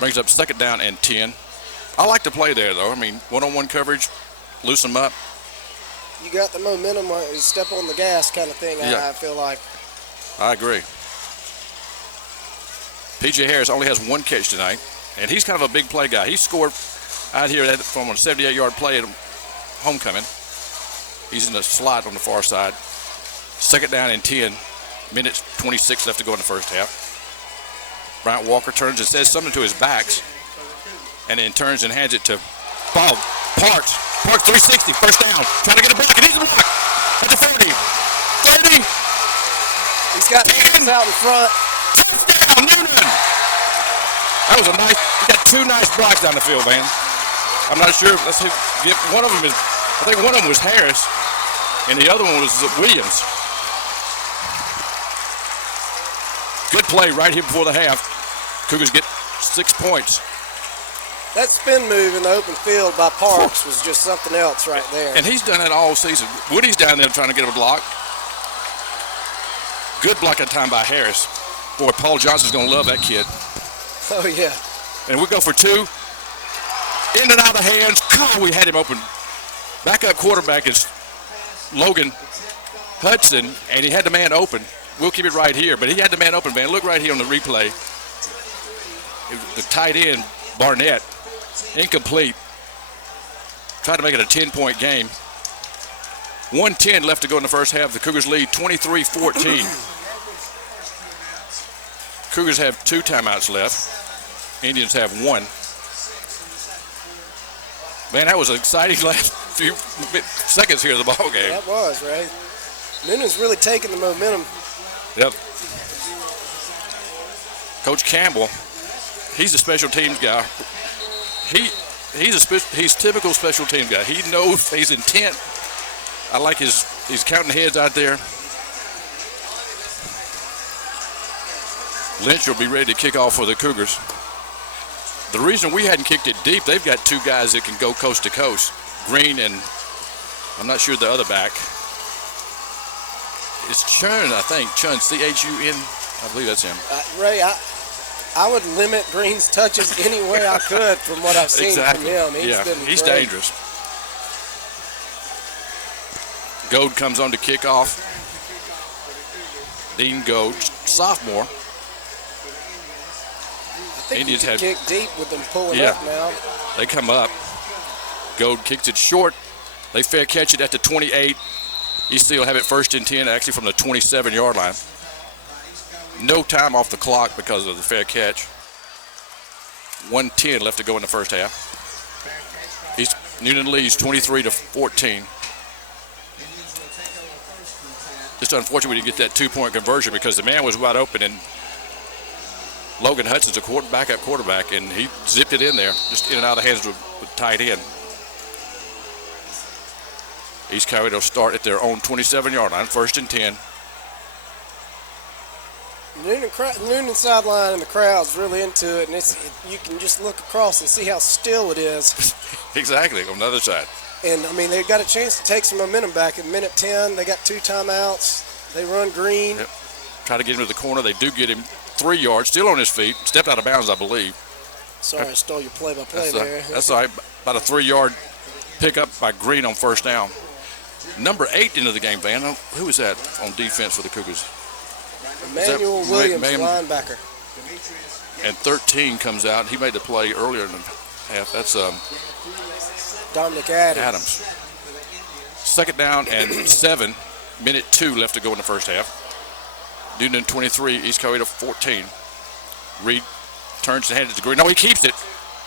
Brings up 2nd down and 10. I like to play there, though. I mean, one-on-one coverage, loosen them up. You got the momentum, step on the gas kind of thing, I feel like. I agree. P.J. Harris only has 1 catch tonight, and he's kind of a big play guy. He scored, out here from a 78-yard play at homecoming. He's in the slot on the far side. Second down and 10. Minutes 26 left to go in the first half. Bryant Walker turns and says something to his backs, and then turns and hands it to Parks. Parks 360, first down. Trying to get a block. It is a block. At the 30. 30. He's got hands out in front. Touchdown, Newnan. That was a nice. He got two nice blocks down the field, man. I'm not sure. Let's see. One of them is. I think one of them was Harris, and the other one was Williams. Good play right here before the half. Cougars get 6 points. That spin move in the open field by Parks was just something else right there. And he's done that all season. Woody's down there trying to get him a block. Good blocking time by Harris. Boy, Paul Johnson's going to love that kid. Oh, yeah. And we go for two. In and out of hands. God, we had him open. Backup quarterback is Logan Hudson, and he had the man open. We'll keep it right here, but he had the man open, man. Look right here on the replay. The tight end, Barnett, incomplete. Tried to make it a 10-point game. 1:10 left to go in the first half. The Cougars lead 23-14. Cougars have 2 timeouts left. Indians have 1. Man, that was an exciting last few seconds here of the ball game. That was, right? Noonan's really taking the momentum. Yep. Coach Campbell, he's a special teams guy. He's typical special teams guy. He knows, he's intent. I like he's counting heads out there. Lynch will be ready to kick off for the Cougars. The reason we hadn't kicked it deep, they've got 2 guys that can go coast to coast. Green and I'm not sure the other back. It's Chun, I think. Chun, C-H-U-N. I believe that's him. Ray, I would limit Green's touches any way I could from what I've seen from him. He's great. Dangerous. Goad comes on to kick off. Dean Goad, sophomore. I think Indians had kick deep with them pulling up now. They come up. Goad kicks it short. They fair catch it at the 28. East will have it 1st and 10, actually from the 27-yard line. No time off the clock because of the fair catch. 1:10 left to go in the first half. Newnan leads 23-14. Just unfortunate we didn't get that 2-point conversion because the man was wide open, and Logan Hudson's a backup quarterback, and he zipped it in there, just in and out of the hands with tight end. East Coweta will start at their own 27-yard line, 1st and 10. Newnan sideline and the crowd's really into it, and you can just look across and see how still it is. Exactly, on the other side. And, I mean, they've got a chance to take some momentum back. At minute 10, they got 2 timeouts. They run Green. Yep. Try to get him to the corner. They do get him 3 yards, still on his feet. Stepped out of bounds, I believe. Sorry, I stole your play-by-play there. That's all right. About a 3-yard pickup by Green on first down. Number 8 into the game, Van. Who was that on defense for the Cougars? Emmanuel Williams, linebacker. And 13 comes out. He made the play earlier in the half. That's Dominic Adams. Second down and 7. Minute 2 left to go in the first half. Newnan 23, East Coweta 14. Reed turns and hands it to Green. No, he keeps it.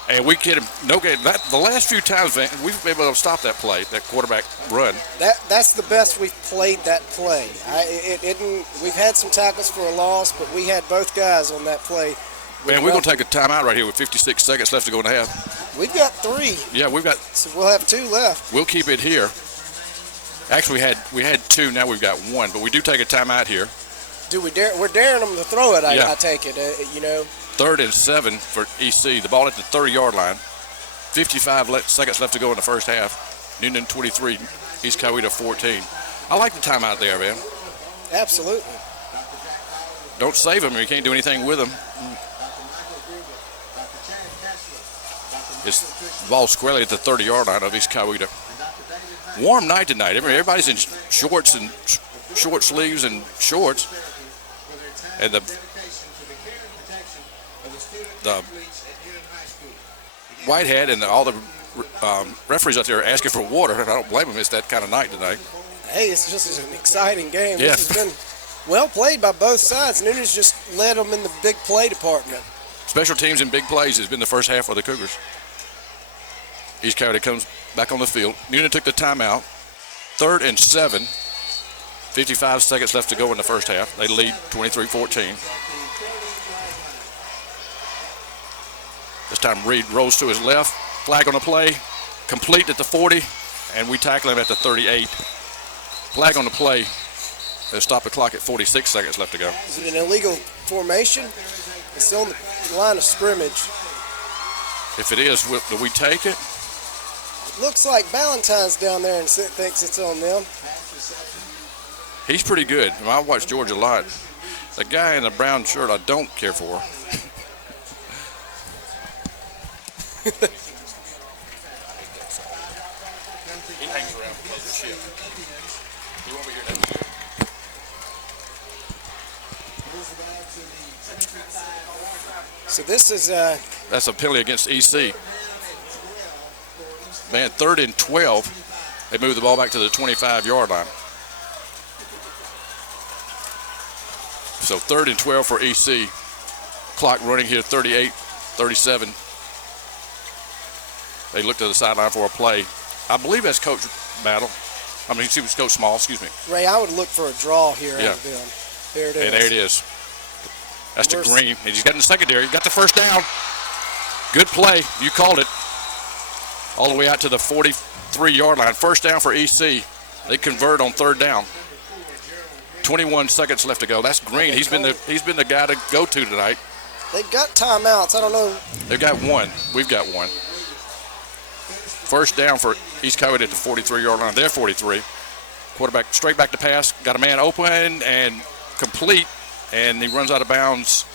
And we get him. No game. The last few times, Van, we've been able to stop that play, that quarterback run. That's the best we've played that play. We've had some tackles for a loss, but we had both guys on that play. Man, we're going to take a timeout right here with 56 seconds left to go in the half. We've got 3. Yeah, we've got. So we'll have 2 left. We'll keep it here. Actually, we had 2. Now we've got 1, but we do take a timeout here. Do we dare? We're daring them to throw it. I take it. 3rd and 7 for EC. The ball at the 30-yard line. 55 seconds left to go in the first half. Newnan 23, East Coweta 14. I like the timeout there, man. Absolutely. Don't save them. You can't do anything with them. It's the ball squarely at the 30-yard line of East Coweta. Warm night tonight. Everybody's in shorts and short sleeves and shorts. And the Whitehead and all the referees out there asking for water, and I don't blame them. It's that kind of night tonight. Hey, it's just an exciting game. Yeah. This has been well played by both sides. Noonan's just led them in the big play department. Special teams and big plays has been the first half of the Cougars. East Coweta comes back on the field. Newnan took the timeout. 3rd and 7. 55 seconds left to go in the first half. They lead 23-14. This time Reed rolls to his left. Flag on the play. Complete at the 40. And we tackle him at the 38. Flag on the play. They stop the clock at 46 seconds left to go. Is it an illegal formation? It's on the line of scrimmage. If it is, do we take it? Looks like Valentine's down there and thinks it's on them. He's pretty good. I watch Georgia a lot. The guy in the brown shirt I don't care for. He hangs around because of the ship. He won't be here next year. So this is That's a penalty against EC. Man, 3rd and 12. They move the ball back to the 25-yard line. So 3rd and 12 for EC. Clock running here, 38-37. They look to the sideline for a play. I believe that's Coach Battle. I mean, it was Coach Small, excuse me. Ray, I would look for a draw here out of them. There it is. And there it is. That's to Green. He's got in the secondary. He got the first down. Good play. You called it. All the way out to the 43-yard line. First down for EC. They convert on 3rd down. 21 seconds left to go. That's Green. He's been the guy to go to tonight. They've got timeouts. I don't know. They've got one. We've got one. First down for East Coweta at the 43-yard line. They're 43. Quarterback straight back to pass. Got a man open and complete. And he runs out of bounds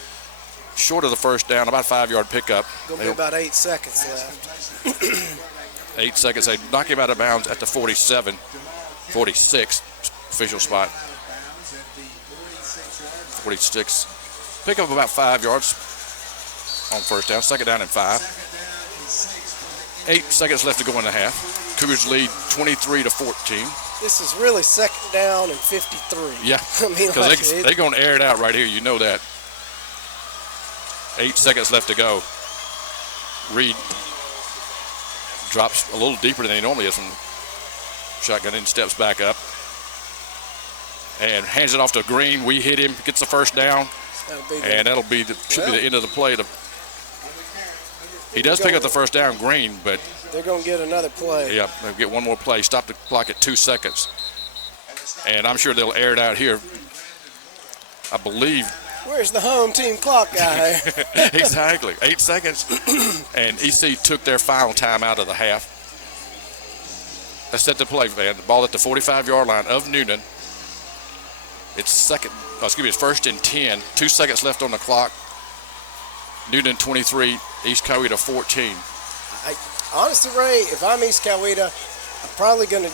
short of the first down, about 5-yard pickup. Going to be about 8 seconds left. 8 seconds. They knock him out of bounds at the 47, 46 official spot. 46. Pick up about 5 yards on first down. 2nd down and 5. 8 seconds left to go in the half. Cougars lead 23-14. This is really 2nd down and 53. Yeah, I mean, because they're going to air it out right here. You know that. 8 seconds left to go. Reed drops a little deeper than he normally is from shotgun and steps back up. And hands it off to Green. We hit him, gets the first down. And that'll be should be the end of the play. He does pick up the first down, Green, but they're going to get another play. Yeah, they'll get one more play. Stop the clock at 2 seconds. And I'm sure they'll air it out here. I believe. Where's the home team clock guy? Exactly. 8 seconds. And EC took their final time out of the half. Let's set the play, man. The ball at the 45-yard line of Newnan. It's it's 1st and 10. 2 seconds left on the clock. Newnan 23, East Coweta 14. Honestly, Ray, if I'm East Coweta, I'm probably going to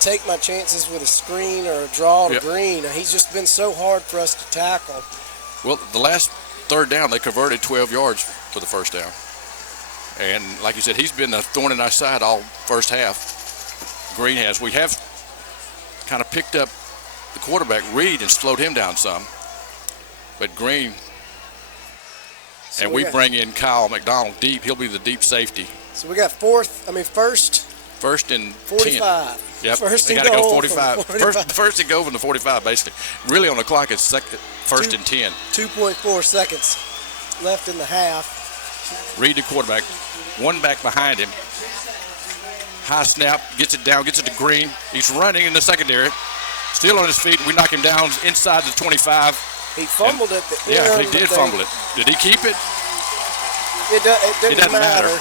take my chances with a screen or a draw to Green. He's just been so hard for us to tackle. Well, the last 3rd down, they converted 12 yards for the first down. And like you said, he's been the thorn in our side all first half. Green has. We have kind of picked up the quarterback, Reed, and slowed him down some. But Green, so and we bring in Kyle McDonald deep. He'll be the deep safety. So we got first and 10. 45. Yep. First and gotta goal go 45. 45. First and go from the 45, basically. Really on the clock, it's 1st and 10. 2.4 seconds left in the half. Reed, the quarterback, one back behind him. High snap, gets it down, gets it to Green. He's running in the secondary. Still on his feet. We knock him down inside the 25. He fumbled it. Yeah, he did fumble it. Did he keep it? It doesn't matter.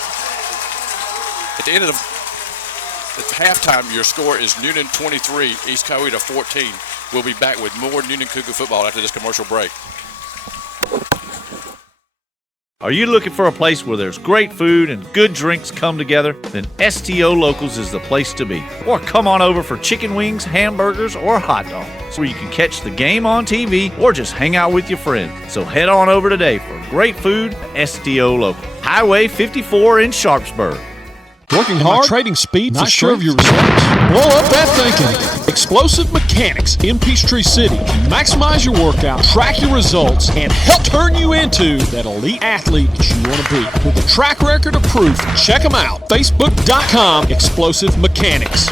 At the end of at halftime, your score is Newnan 23, East Coweta 14. We'll be back with more Newnan Cougar football after this commercial break. Are you looking for a place where there's great food and good drinks come together? Then STO Locals is the place to be. Or come on over for chicken wings, hamburgers, or hot dogs, where you can catch the game on TV or just hang out with your friends. So head on over today for great food at STO Local. Highway 54 in Sharpsburg. Working hard, trading speed, not sure of your results. Blow up that thinking. Explosive Mechanics in Peachtree City can maximize your workout, track your results, and help turn you into that elite athlete that you want to be. With a track record of proof, check them out. Facebook.com, Explosive Mechanics.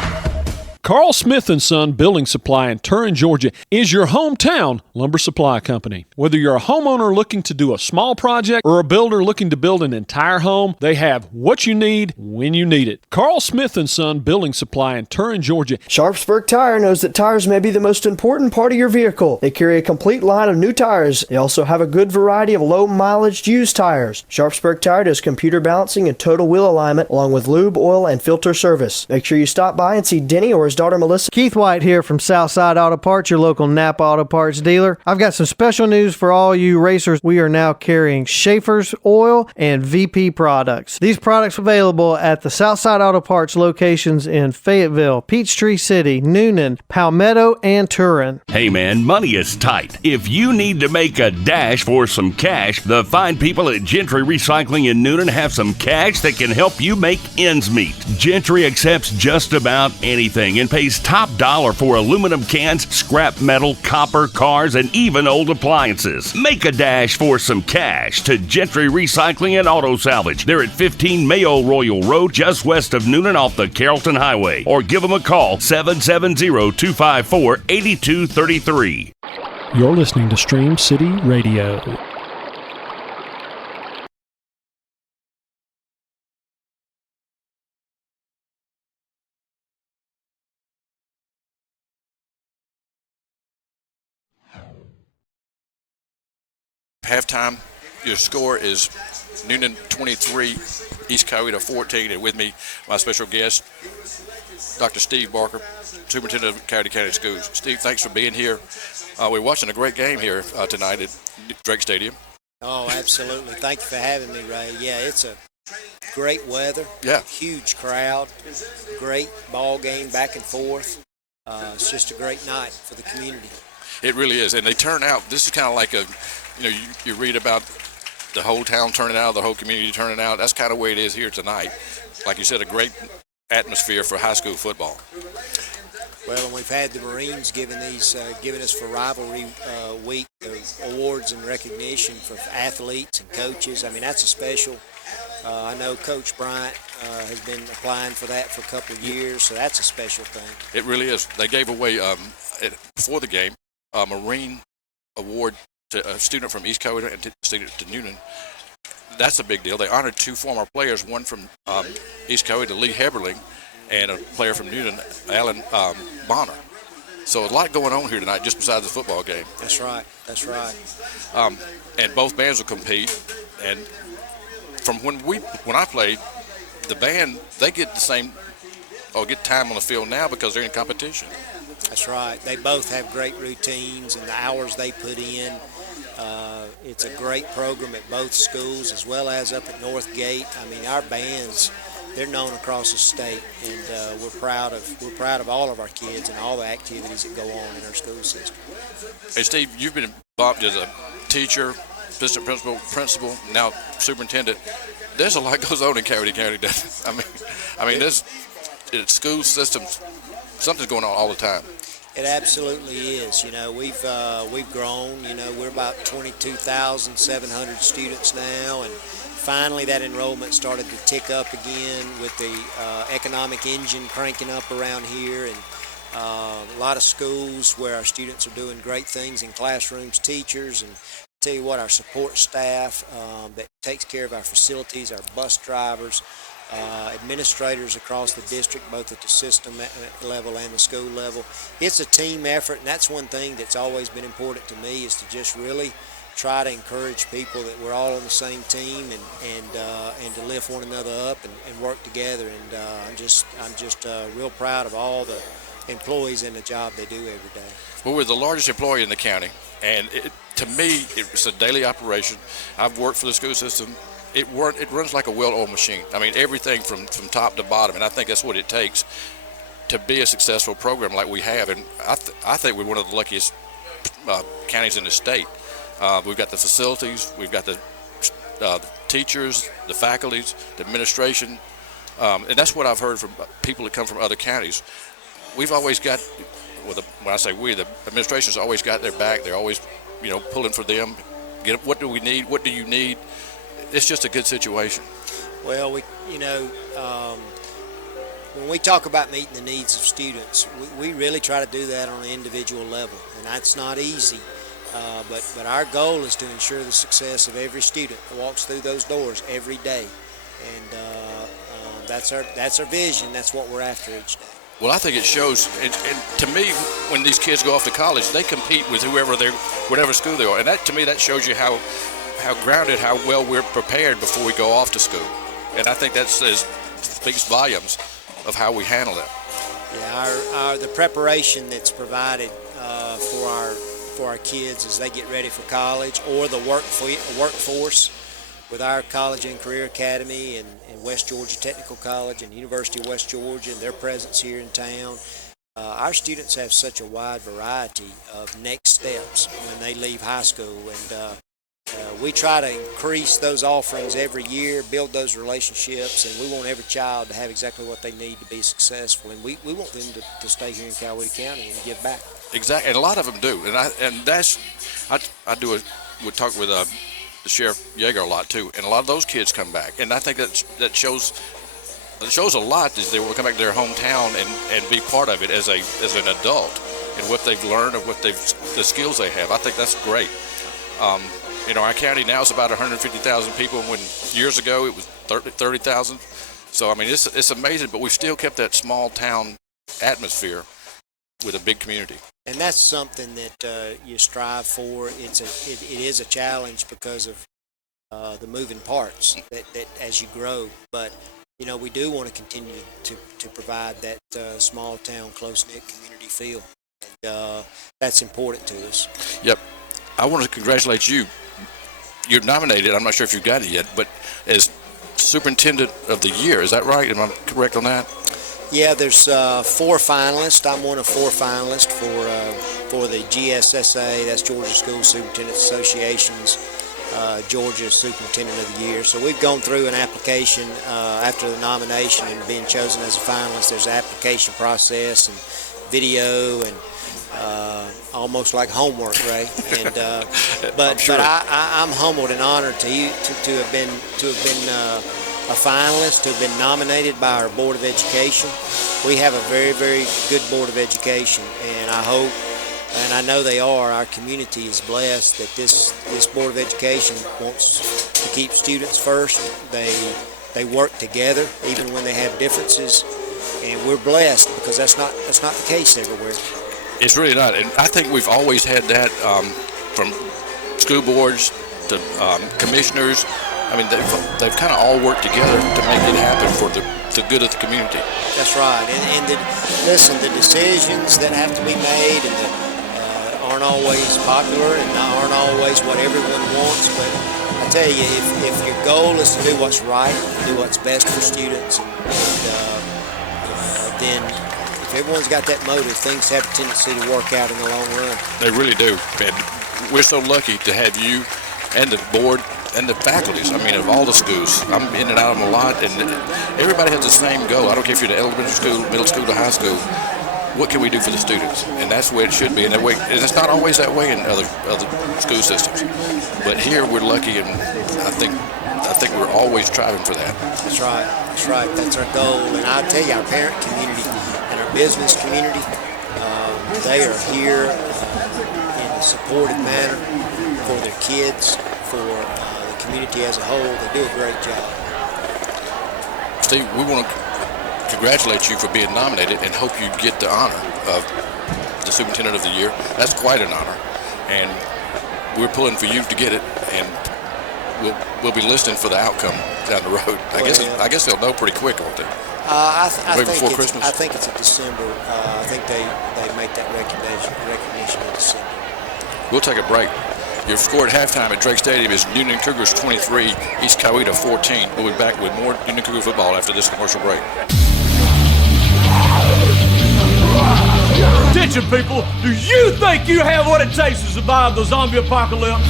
Carl Smith & Son Building Supply in Turin, Georgia is your hometown lumber supply company. Whether you're a homeowner looking to do a small project or a builder looking to build an entire home, they have what you need when you need it. Carl Smith & Son Building Supply in Turin, Georgia. Sharpsburg Tire knows that tires may be the most important part of your vehicle. They carry a complete line of new tires. They also have a good variety of low-mileage used tires. Sharpsburg Tire does computer balancing and total wheel alignment along with lube, oil, and filter service. Make sure you stop by and see Denny or his daughter Melissa. Keith White here from Southside Auto Parts, your local Napa Auto Parts dealer. I've got some special news for all you racers. We are now carrying Schaefer's oil and VP products. These products available at the Southside Auto Parts locations in Fayetteville, Peachtree City, Newnan, Palmetto, and Turin. Hey man, money is tight. If you need to make a dash for some cash, the fine people at Gentry Recycling in Newnan have some cash that can help you make ends meet. Gentry accepts just about anything and pays top dollar for aluminum cans, scrap metal, copper, cars, and even old appliances. Make a dash for some cash to Gentry Recycling and Auto Salvage. They're at 15 Mayo Royal Road, just west of Newnan off the Carrollton Highway. Or give them a call, 770-254-8233. You're listening to Stream City Radio. Halftime, your score is Newnan 23, East Coweta 14, and with me, my special guest, Dr. Steve Barker, Superintendent of Coweta County Schools. Steve, thanks for being here. We're watching a great game here tonight at Drake Stadium. Oh, absolutely. Thank you for having me, Ray. Yeah, it's a great weather. Yeah. Huge crowd. Great ball game back and forth. It's just a great night for the community. It really is, and they turn out. This is kind of like you read about the whole town turning out, the whole community turning out. That's kind of the way it is here tonight. Like you said, a great atmosphere for high school football. Well, and we've had the Marines giving us for Rivalry Week awards and recognition for athletes and coaches. I mean, that's a special. I know Coach Bryant has been applying for that for a couple of years, so that's a special thing. It really is. They gave away before the game a Marine award to a student from East Coweta and a student to Newnan. That's a big deal. They honored two former players, one from East Coweta, Lee Heberling, and a player from Newnan, Alan Bonner. So a lot going on here tonight, just besides the football game. That's right. That's right. And both bands will compete. And from when I played, the band, they get the same or get time on the field now because they're in competition. That's right. They both have great routines and the hours they put in. It's a great program at both schools as well as up at Northgate. I mean, our bands, they're known across the state, and we're proud of all of our kids and all the activities that go on in our school system. Hey, Steve, you've been involved as a teacher, assistant principal, now superintendent. There's a lot goes on in Coweta County. I mean, this school systems, something's going on all the time. It absolutely is. You know, we've grown. You know, we're about 22,700 students now, and finally that enrollment started to tick up again with the economic engine cranking up around here, and a lot of schools where our students are doing great things in classrooms, teachers, and tell you what, our support staff that takes care of our facilities, our bus drivers, administrators across the district, both at the system level and the school level. It's a team effort, and that's one thing that's always been important to me, is to just really try to encourage people that we're all on the same team and to lift one another up and work together. And I'm just real proud of all the employees and the job they do every day. Well, we're the largest employer in the county, and to me, it's a daily operation. I've worked for the school system. It runs like a well-oiled machine. I mean, everything from top to bottom, and I think that's what it takes to be a successful program like we have. And I think we're one of the luckiest counties in the state. We've got the facilities, we've got the teachers, the faculties, the administration. And that's what I've heard from people that come from other counties. We've always got, when I say we, the administration's always got their back. They're always, pulling for them. What do we need? What do you need? It's just a good situation. Well, when we talk about meeting the needs of students, we really try to do that on an individual level, and that's not easy. But our goal is to ensure the success of every student that walks through those doors every day, and that's our vision. That's what we're after each day. Well, I think it shows, and to me, when these kids go off to college, they compete with whatever school they are, and that to me that shows you how grounded, how well we're prepared before we go off to school, and I think that speaks volumes of how we handle it. Yeah, the preparation that's provided for our kids as they get ready for college or the workforce with our College and Career Academy and West Georgia Technical College and University of West Georgia and their presence here in town. Our students have such a wide variety of next steps when they leave high school, and we try to increase those offerings every year, build those relationships, and we want every child to have exactly what they need to be successful, and we want them to stay here in Coweta County and give back. Exactly, and a lot of them do, and I would talk with Sheriff Yeager a lot too, and a lot of those kids come back, and I think that shows a lot is they will come back to their hometown and be part of it as an adult and what they've learned and the skills they have. I think that's great. Our county now is about 150,000 people, when years ago it was 30,000. So I mean, it's amazing, but we've still kept that small town atmosphere with a big community. And that's something that you strive for. It is a challenge because of the moving parts that as you grow. But we do want to continue to provide that small town, close knit community feel. And that's important to us. Yep. I want to congratulate you. You're nominated. I'm not sure if you got it yet, but as Superintendent of the Year. Is that right? Am I correct on that? Yeah, there's 4 finalists. I'm one of 4 finalists for the GSSA, that's Georgia School Superintendents Association's Georgia Superintendent of the Year. So we've gone through an application after the nomination and being chosen as a finalist. There's an application process and video and almost like homework, Ray. And but I'm humbled and honored to have been a finalist, to have been nominated by our Board of Education. We have a very, very good Board of Education, and I hope, and I know they are, our community is blessed that this Board of Education wants to keep students first. They work together even when they have differences, and we're blessed because that's not the case everywhere. It's really not, and I think we've always had that from school boards to commissioners. I mean, they've kind of all worked together to make it happen for the good of the community. That's right, and the decisions that have to be made and aren't always popular and aren't always what everyone wants. But I tell you, if your goal is to do what's right, do what's best for students, then if everyone's got that motive, things have a tendency to work out in the long run. They really do, and we're so lucky to have you and the board and the faculties, I mean, of all the schools. I'm in and out of them a lot, and everybody has the same goal. I don't care if you're at elementary school, middle school, or high school. What can we do for the students? And that's the way it should be. And that way, and it's not always that way in other school systems. But here we're lucky, and I think we're always striving for that. That's right. That's right. That's our goal. And I'll tell you, our parent community and our business community, they are here in a supportive manner for their kids, for the community as a whole. They do a great job. Steve, we want to congratulate you for being nominated and hope you get the honor of the Superintendent of the Year. That's quite an honor, and we're pulling for you to get it, and we'll be listening for the outcome down the road. I guess they'll know pretty quick, won't they? Before Christmas? I think it's in December. I think they make that recognition in December. We'll take a break. Your score at halftime at Drake Stadium is Newnan Cougars 23, East Coweta 14. We'll be back with more Newnan Cougar football after this commercial break. Attention, people! Do you think you have what it takes to survive the zombie apocalypse?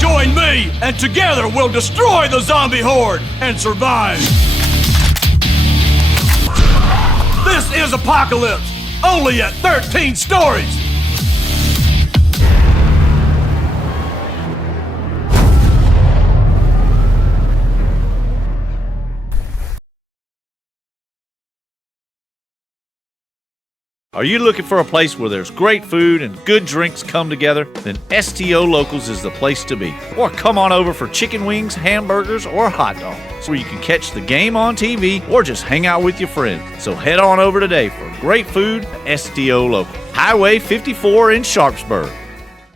Join me, and together we'll destroy the zombie horde and survive. This is Apocalypse, only at 13 Stories. Are you looking for a place where there's great food and good drinks come together? Then STO Locals is the place to be. Or come on over for chicken wings, hamburgers, or hot dogs, where you can catch the game on TV or just hang out with your friends. So head on over today for great food at STO Local. Highway 54 in Sharpsburg.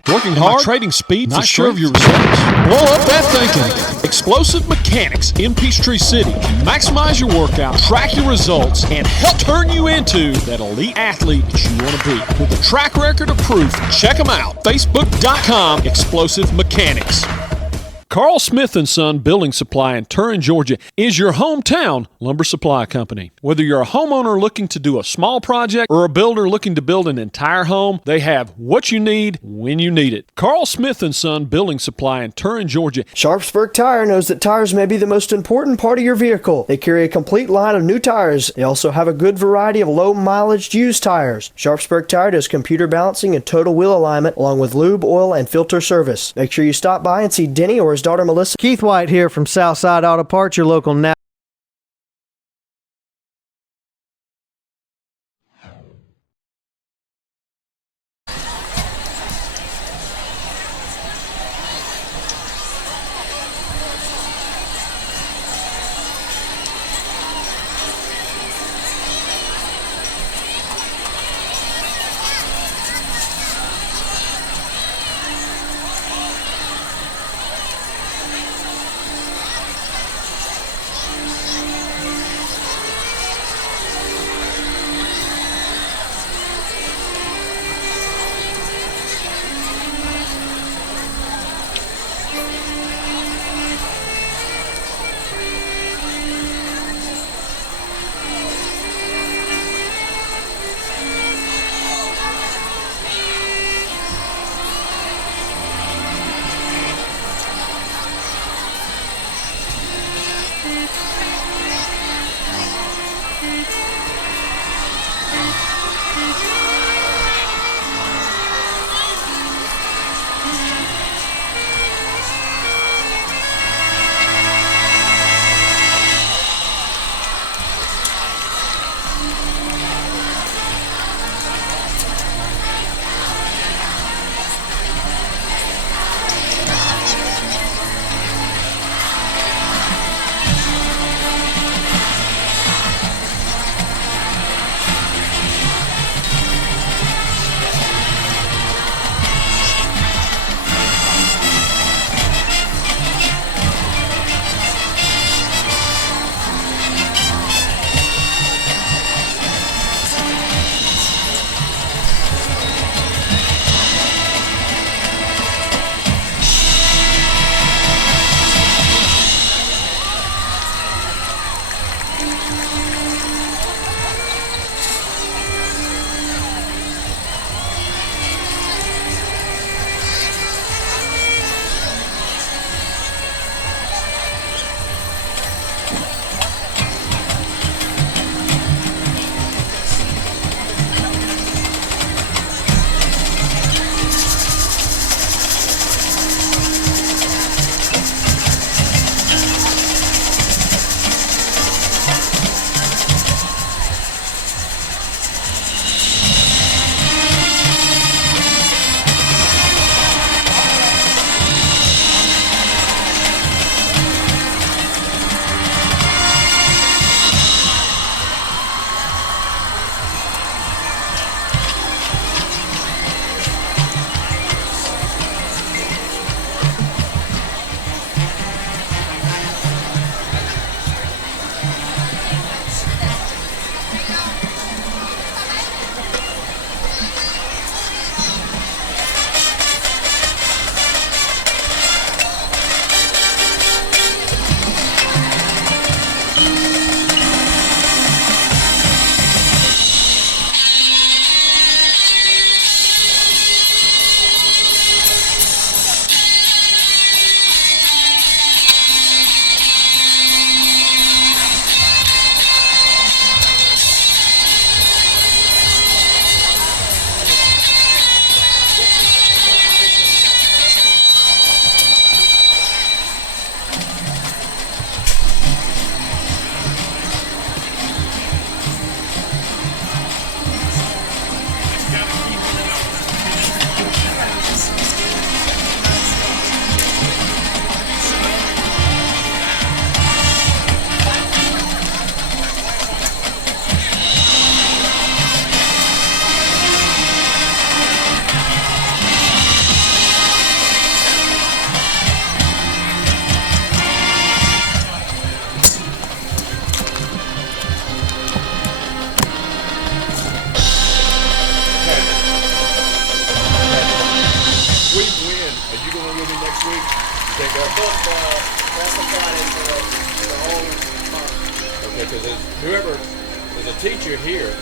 Working hard, trading speed, not sure of your results. Blow up that thinking. Explosive Mechanics in Peachtree City can maximize your workout, track your results, and help turn you into that elite athlete that you want to be. With a track record of proof, check them out. Facebook.com, Explosive Mechanics. Carl Smith & Son Building Supply in Turin, Georgia is your hometown lumber supply company. Whether you're a homeowner looking to do a small project or a builder looking to build an entire home, they have what you need when you need it. Carl Smith & Son Building Supply in Turin, Georgia. Sharpsburg Tire knows that tires may be the most important part of your vehicle. They carry a complete line of new tires. They also have a good variety of low-mileage used tires. Sharpsburg Tire does computer balancing and total wheel alignment, along with lube, oil, and filter service. Make sure you stop by and see Denny or his daughter Melissa. Keith White here from Southside Auto Parts, your local Napa. next week? You think That's the Friday for the whole month. Okay, because there's a teacher here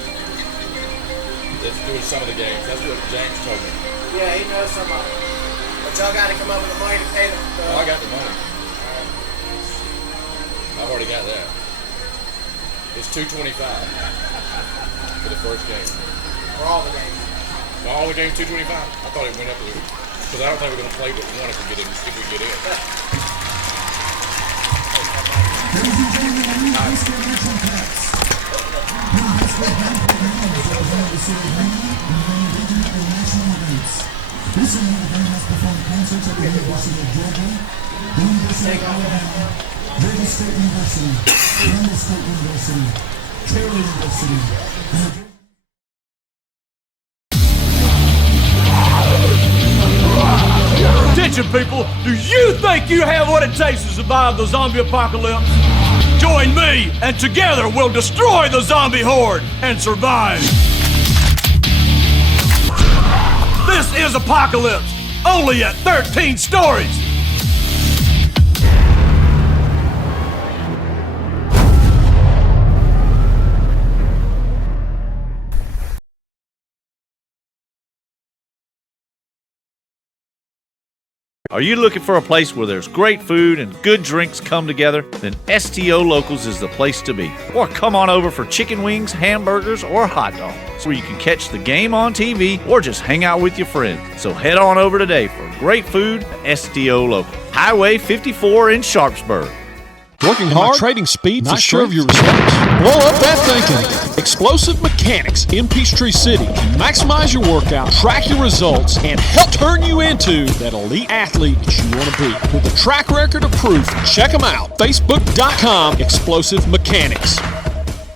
that's doing some of the games. That's what James told me. Yeah, he knows somebody. But y'all got to come up with the money to pay them. Oh, I got the money. I've already got that. It's $225 for the first game. For all the games. For all the games, $225. I thought it went up because I don't think we're going to play but one if we get in. Attention, people! Do you think you have what it takes to survive the zombie apocalypse? Join me, and together we'll destroy the zombie horde and survive. This is Apocalypse, only at 13 stories. Are you looking for a place where there's great food and good drinks come together? Then STO Locals is the place to be. Or come on over for chicken wings, hamburgers, or hot dogs, where you can catch the game on TV or just hang out with your friends. So head on over today for great food at STO Local. Highway 54 in Sharpsburg. Working hard, trading speed, not sure of your results. Blow up that thinking. Explosive Mechanics in Peachtree City can maximize your workout, track your results, and help turn you into that elite athlete that you want to be. With a track record of proof, check them out. Facebook.com, Explosive Mechanics.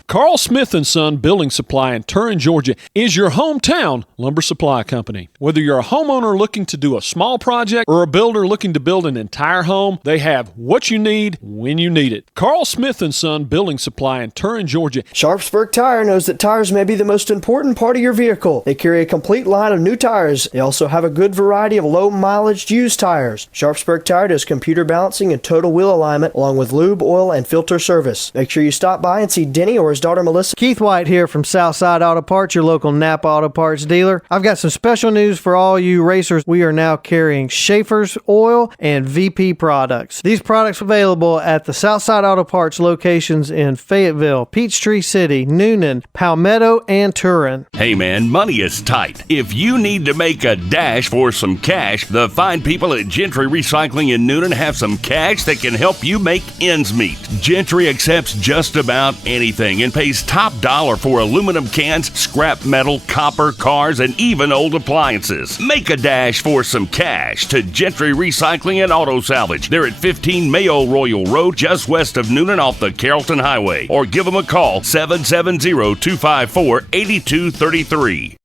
Carl Smith & Son Building Supply in Turin, Georgia is your hometown lumber supply company. Whether you're a homeowner looking to do a small project or a builder looking to build an entire home, they have what you need when you need it. Carl Smith & Son Building Supply in Turin, Georgia. Sharpsburg Tire knows that tires may be the most important part of your vehicle. They carry a complete line of new tires. They also have a good variety of low-mileage used tires. Sharpsburg Tire does computer balancing and total wheel alignment, along with lube, oil, and filter service. Make sure you stop by and see Denny or his daughter Melissa. Keith White here from Southside Auto Parts, your local Napa Auto Parts dealer. I've got some special news for all you racers. We are now carrying Schaefer's oil and VP products. These products available at the Southside Auto Parts locations in Fayetteville, Peachtree City, Newnan, Palmetto, and Turin. Hey man, money is tight. If you need to make a dash for some cash, the fine people at Gentry Recycling in Newnan have some cash that can help you make ends meet. Gentry accepts just about anything and pays top dollar for aluminum cans, scrap metal, copper, cars, and even old appliances. Make a dash for some cash to Gentry Recycling and Auto Salvage. They're at 15 Mayo Royal Road, just west of Newnan off the Carrollton Highway. Or give them a call, 770-254-8233.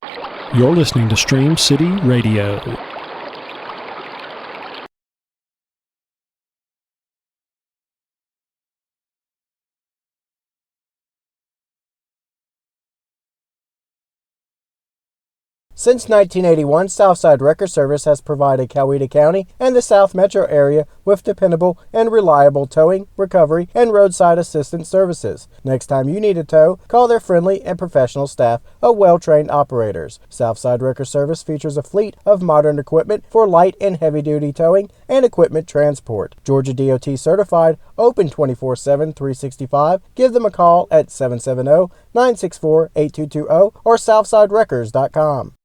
You're listening to Stream City Radio. Since 1981, Southside Wrecker Service has provided Coweta County and the South Metro area with dependable and reliable towing, recovery, and roadside assistance services. Next time you need a tow, call their friendly and professional staff of well-trained operators. Southside Wrecker Service features a fleet of modern equipment for light and heavy-duty towing and equipment transport. Georgia DOT certified, open 24/7, 365. Give them a call at 770-964-8220 or southsidewreckers.com.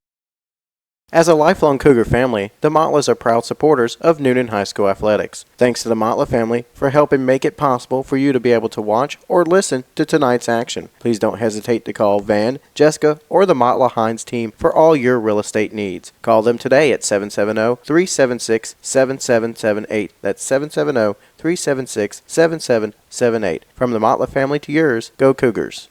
As a lifelong Cougar family, the Motlas are proud supporters of Newnan High School athletics. Thanks to the Motla family for helping make it possible for you to be able to watch or listen to tonight's action. Please don't hesitate to call Van, Jessica, or the Motla Hines team for all your real estate needs. Call them today at 770-376-7778. That's 770-376-7778. From the Motla family to yours, go Cougars.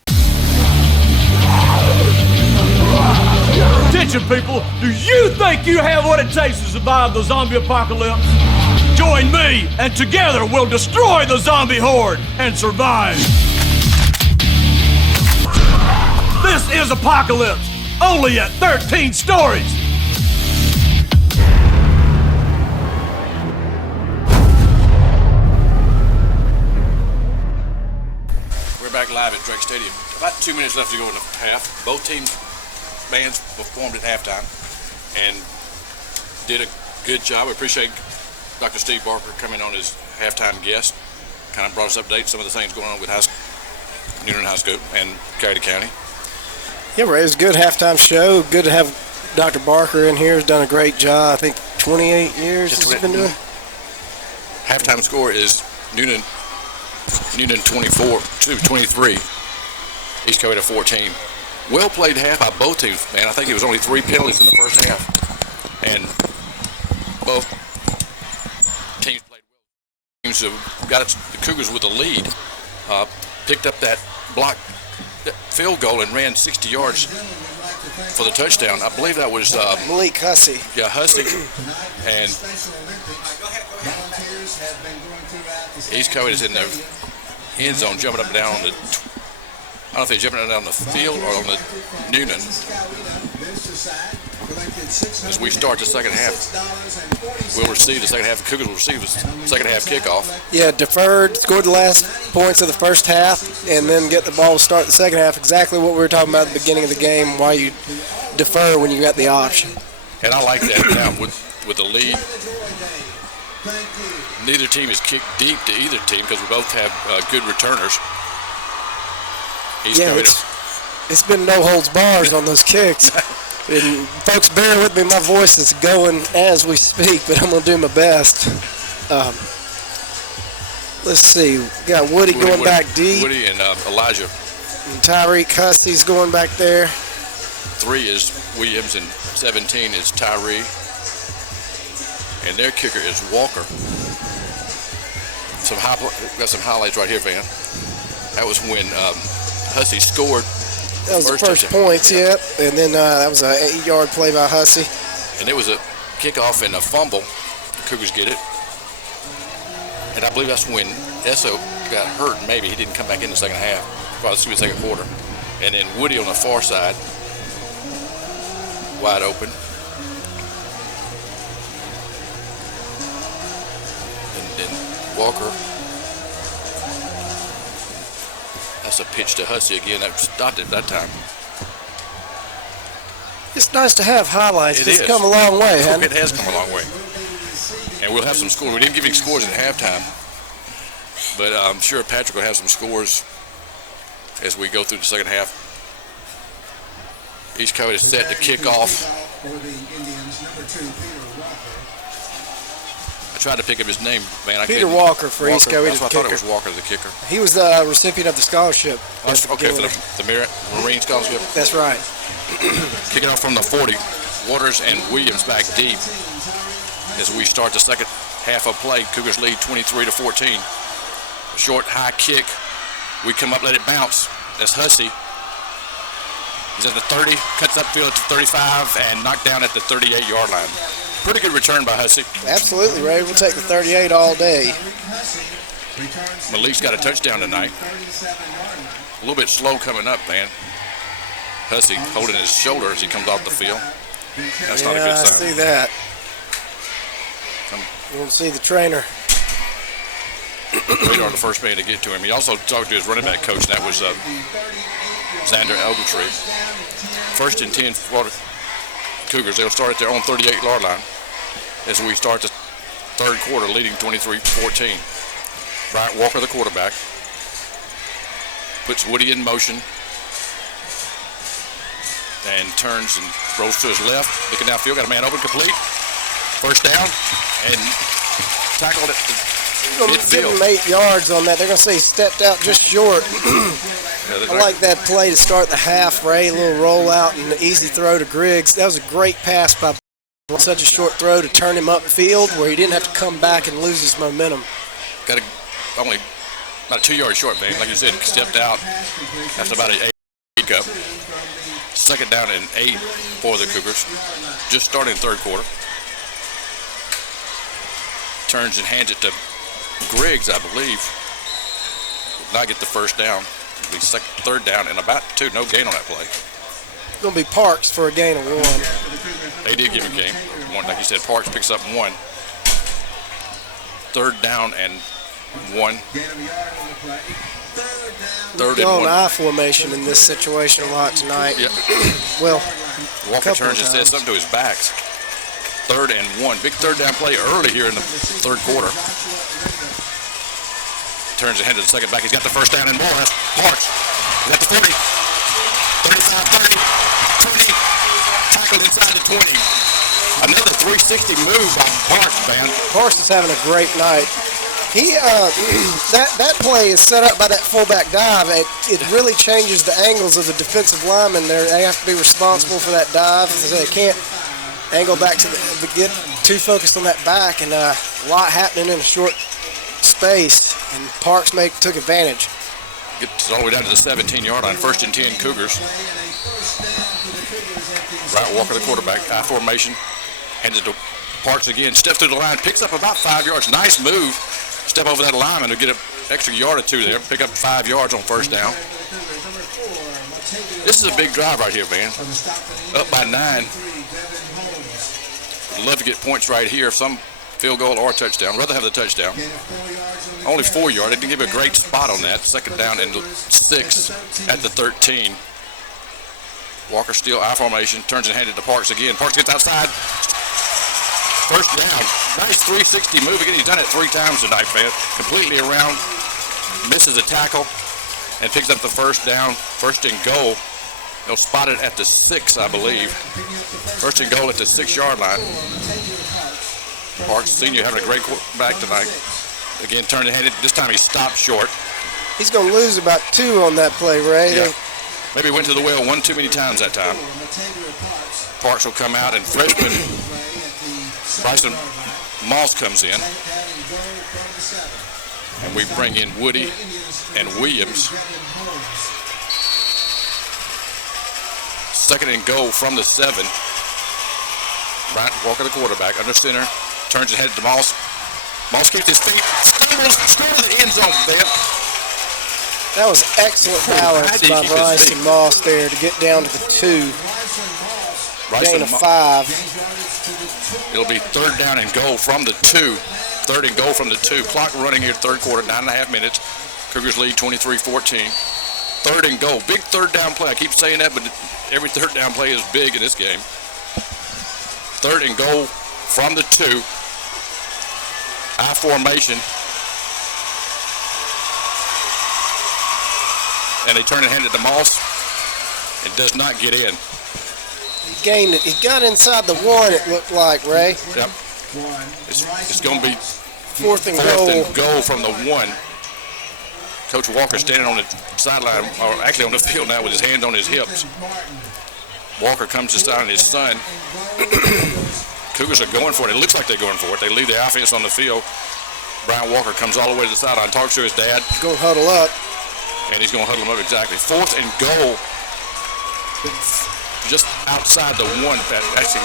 Attention, people! Do you think you have what it takes to survive the zombie apocalypse? Join me, and together we'll destroy the zombie horde and survive. This is Apocalypse, only at 13 stories. back live at Drake Stadium. About 2 minutes left to go in the half. Both teams' bands performed at halftime and did a good job. I appreciate Dr. Steve Barker coming on as halftime guest. Kind of brought us updates some of the things going on with Newnan High School and Coweta County. Yeah, Ray, it was a good halftime show. Good to have Dr. Barker in here. He's done a great job. I think 28 years he's been doing. Halftime score is Newnan 23, East Coweta 14. Well played half by both teams, man. I think it was only 3 penalties in the first half. And both teams played well. Teams have got the Cougars with a lead. Picked up that block field goal and ran 60 yards for the touchdown. I believe that was Malik Hussey. Yeah, Hussey. And East Coweta is in the end zone, jumping up and down on the. I don't know if he's jumping up and down on the field or on the Newnan. As we start the second half, we'll receive the second half. The Cougars will receive the second half kickoff. Yeah, deferred, scored the last points of the first half, and then get the ball to start the second half. Exactly what we were talking about at the beginning of the game, why you defer when you got the option. And I like that now with the lead. Neither team has kicked deep to either team because we both have good returners. It's been no holds bars on those kicks. And folks, bear with me, my voice is going as we speak, but I'm going to do my best. Let's see, we got Woody going back deep. Woody and Elijah. And Tyreek Hussey's going back there. 3 is Williams and 17 is Tyree. And their kicker is Walker. Got some highlights right here, Van. That was when Hussey scored. That was the first points, yeah. And then that was an 8-yard play by Hussey. And it was a kickoff and a fumble. The Cougars get it. And I believe that's when Esso got hurt. Maybe he didn't come back in the second half. Probably the second quarter. And then Woody on the far side, wide open. And then Walker. That's a pitch to Hussey again. That stopped it that time. It's nice to have highlights. It's come a long way, hasn't it? It has come a long way. And we'll have some scores. We didn't give any scores at halftime, but I'm sure Patrick will have some scores as we go through the second half. East Coweta is set to kick off. I tried to pick up his name, man. Peter Walker for East Coweta. That's why I thought it was Walker, the kicker. He was the recipient of the scholarship. Okay, for the Marine Scholarship. That's right. Kicking off from the 40. Waters and Williams back deep. As we start the second half of play, Cougars lead 23-14. Short, high kick. We come up, let it bounce. That's Hussey. He's at the 30, cuts upfield to 35, and knocked down at the 38-yard line. Pretty good return by Hussey. Absolutely, Ray. We'll take the 38 all day. Malik's got a touchdown tonight. A little bit slow coming up, man. Hussey holding his shoulder as he comes off the field. That's not a good sign. I see that. You won't see the trainer. Radar, the first man to get to him. He also talked to his running back coach, and that was Xander Ogletree. 1st and 10 for the Cougars. They'll start at their own 38-yard line as we start the third quarter, leading 23-14. Bryant Walker, the quarterback, puts Woody in motion and turns and rolls to his left, looking downfield, got a man open, complete. First down, and tackled at the midfield. Give him 8 yards on that. They're going to say he stepped out just short. I like that play to start the half, Ray. A little rollout and an easy throw to Griggs. That was a great pass by such a short throw to turn him upfield where he didn't have to come back and lose his momentum. Got only about 2 yards short, man. Like you said, stepped out after about an 8 up. Second down and 8 for the Cougars. Just starting third quarter. Turns and hands it to Griggs, I believe. Did not get the first down. It'll be third down and about 2. No gain on that play. It's going to be Parks for a gain of 1. They did give him a gain. Like you said, Parks picks up 1. Third down and 1. Third We've and gone one. I formation in this situation a lot tonight. Yep. Well, Walker turns and says something to his backs. Third and one. Big third down play early here in the third quarter. Turns ahead to the second back. He's got the first down and more. Parks. He's got the 30. 35, 30, 20. Tackled inside the 20. Another 360 move by Parks, man. Parks is having a great night. He that play is set up by that fullback dive. It really changes the angles of the defensive linemen. They have to be responsible for that dive. They can't angle back to get too focused on that back, and a lot happening in a short space. And Parks took advantage. Gets all the way down to the 17-yard line. First and 10 Cougars. Bryant Walker, the quarterback, I formation. Hands it to Parks again. Steps through the line, picks up about 5 yards. Nice move. Step over that lineman to get an extra yard or two there. Pick up 5 yards on first down. This is a big drive right here, man. Up by 9. I'd love to get points right here. Some field goal or touchdown. I'd rather have the touchdown. Only 4 yards. They didn't give a great spot on that. Second down and 6 at the 13. Walker still I formation. Turns and hands it to Parks again. Parks gets outside. First down. Nice 360 move again. He's done it 3 times tonight, man. Completely around. Misses a tackle and picks up the first down. First and goal. They'll spot it at the 6, I believe. First and goal at the 6-yard line. Parks Sr. having a great quarterback tonight. Again, turned and handed. This time he stopped short. He's going to lose about 2 on that play, Ray. Yeah. Maybe went to the well one too many times that time. Parks will come out, and freshman Bryson Moss comes in. And we bring in Woody and Williams. Second and goal from the 7. Bryant Walker, the quarterback, under center. Turns his head to Moss. Moss keeps his feet. Scores the end zone, man. That was excellent balance by Bryson Moss there to get down to the 2. Gain of 5. It'll be third down and goal from the 2. Third and goal from the 2. Clock running here, third quarter, 9.5 minutes. Cougars lead 23-14. Third and goal. Big third down play. I keep saying that, but every third down play is big in this game. Third and goal from the 2. I formation. And they turn and hand it to Moss. It does not get in. He gained it. He got inside the 1, it looked like, Ray. Yep. It's going to be fourth and goal from the 1. Coach Walker standing on the sideline, or actually on the field now with his hands on his hips. Walker comes to sign his son. Cougars are going for it. It looks like they're going for it. They leave the offense on the field. Brian Walker comes all the way to the sideline, talks to his dad. Going to huddle up. And he's going to huddle him up exactly. Fourth and goal. Just outside the 1. Actually,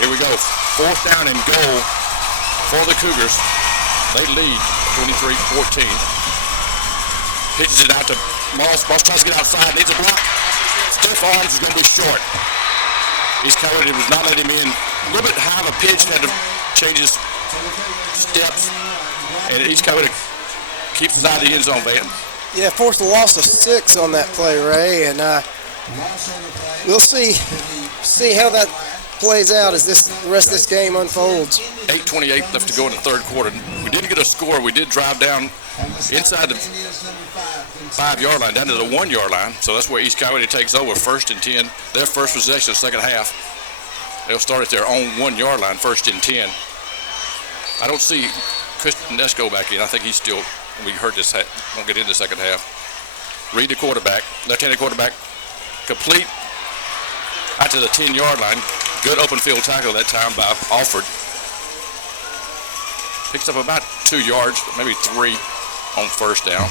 here we go. Fourth down and goal for the Cougars. They lead 23-14. Pitches it out to Moss. Moss tries to get outside. Needs a block. Stiff arms is going to be short. East Coweta was not letting him in. A little bit high of a pitch. Had to change his steps. And East Coweta keeps it out of the end zone, man. Yeah, forced a loss of 6 on that play, Ray. And we'll see how that plays out as the rest of this game unfolds. 8:28 left to go in the third quarter. We didn't get a score. We did drive down inside the 5-yard line, down to the 1-yard line. So that's where East Coweta takes over, first and 10. Their first possession of the second half. They'll start at their own 1-yard line, first and 10. I don't see Christian Nesco back in. I think he's still, we heard this, won't get in the second half. Reed, the quarterback, left-handed quarterback, complete out to the 10-yard line. Good open field tackle that time by Alford. Picks up about 2 yards, maybe 3 on first down.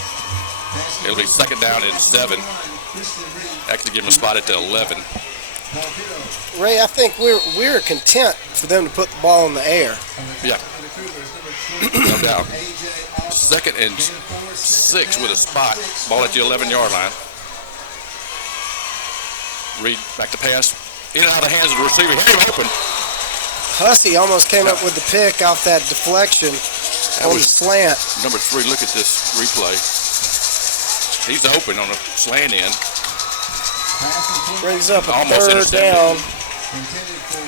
It'll be second down and 7. Actually give him a spot at the 11. Ray, I think we're content for them to put the ball in the air. Yeah. No doubt. Second and 6 with a spot. Ball at the 11-yard line. Reed back to pass. In and out of the hands of the receiver. Hit him open. Hussey almost came up with the pick off that deflection on the slant. Number 3, look at this replay. He's open on a slant end. Brings up a Almost third down.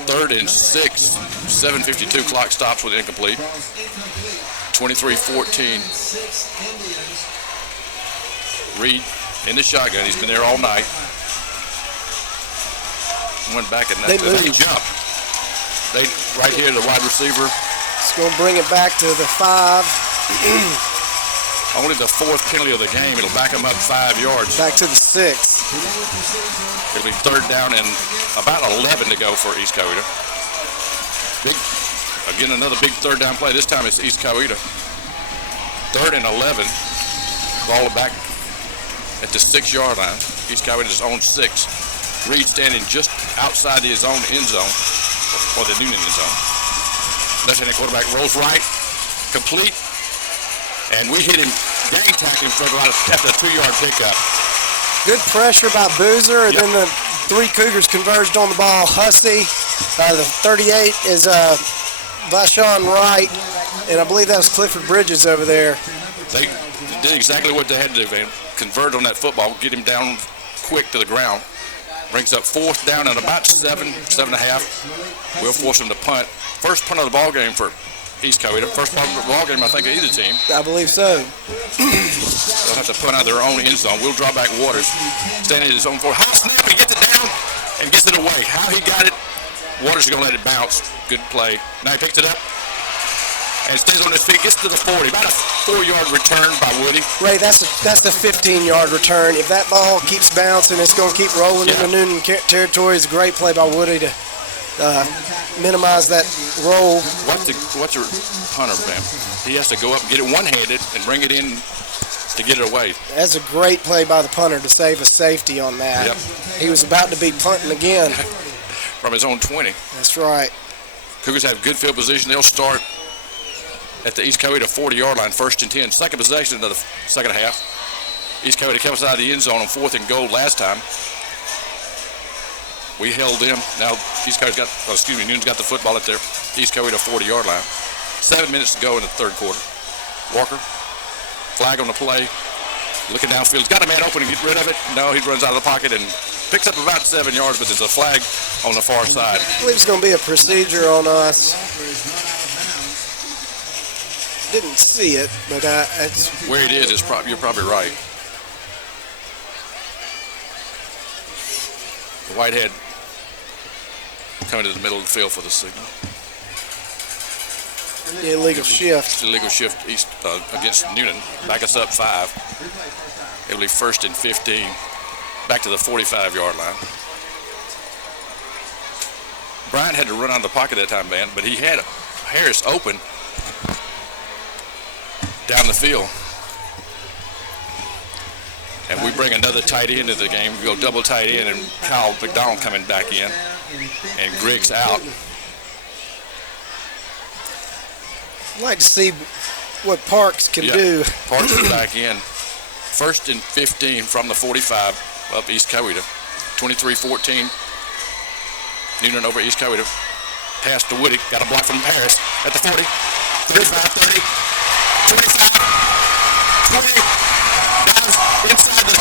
3rd and 6. 7:52 clock stops with incomplete. 23-14. Reed in the shotgun. He's been there all night. Went back and they jump. They right here, the wide receiver. It's going to bring it back to the 5. Only the 4th penalty of the game. It'll back them up 5 yards. Back to the 6. It'll be 3rd down and about 11 to go for East Coweta. Again, another big 3rd down play. This time it's East Coweta. 3rd and 11. Ball back at the 6-yard line. East Coweta's own 6. Reed standing just outside his own end zone, or the Newnan end zone. Left-handed quarterback rolls right, complete, and we hit him, gang tackling him after a 2-yard pickup. Good pressure by Boozer, and then the 3 Cougars converged on the ball. Hussey, the 38 is Vashon Wright, and I believe that was Clifford Bridges over there. They did exactly what they had to do, man. Convert on that football, get him down quick to the ground. Brings up 4th down and about 7.5. We'll force them to punt. First punt of the ball game for East Coweta. First punt of the ball game, I think, of either team. I believe so. They'll have to punt out of their own end zone. We'll draw back Waters. Standing at his own 4. High snap, he gets it down and gets it away. How he got it, Waters is going to let it bounce. Good play. Now he picks it up and stays on his feet, gets to the 40. About a 4-yard return by Woody. Ray, that's the 15-yard return. If that ball keeps bouncing, it's going to keep rolling into Newnan territory. It's a great play by Woody to minimize that roll. What's your punter, man? He has to go up and get it one-handed and bring it in to get it away. That's a great play by the punter to save a safety on that. Yep. He was about to be punting again. From his own 20. That's right. Cougars have good field position. They'll start at the East Coweta 40-yard line, 1st and 10. Second possession of the second half. East Coweta kept us out of the end zone on 4th and goal last time. We held them. Now Newton's got the football at their East Coweta 40-yard line. 7 minutes to go in the 3rd quarter. Walker, flag on the play. Looking downfield. He's got a man open and get rid of it. No, he runs out of the pocket and picks up about 7 yards, but there's a flag on the far side. I believe it's going to be a procedure on us. Didn't see it, but it's where it is you're probably right. The Whitehead coming to the middle of the field for the signal. The illegal shift. Illegal shift east against Newnan. Back us up 5. It'll be 1st and 15. Back to the 45-yard line. Bryant had to run out of the pocket that time, man, but he had Harris open down the field. And we bring another tight end into the game. We go double tight end, and Kyle McDonald coming back in, and Griggs out. I'd like to see what Parks can do. Parks is back in. 1st and 15 from the 45 of East Coweta. 23-14. Newnan over East Coweta. Pass to Woody. Got a block from Harris at the 40. 35, 30. 25, 20, inside the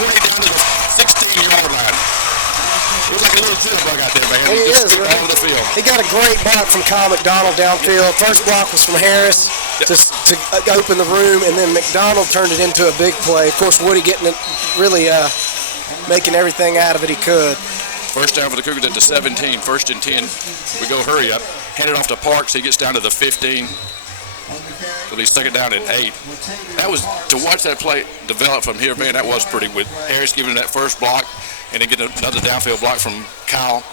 20 down to the 16-yard line. It was like a little jitterbug out there, man. He is, right? Over the field. He got a great block from Kyle McDonald downfield. First block was from Harris to open the room, and then McDonald turned it into a big play. Of course, Woody getting it, really making everything out of it he could. First down for the Cougars at the 17, 1st and 10. We go hurry up. Hand it off to Parks. He gets down to the 15. So he's second down at 8. That was, to watch that play develop from here, man, that was pretty, with Harris giving that first block and then getting another downfield block from Kyle.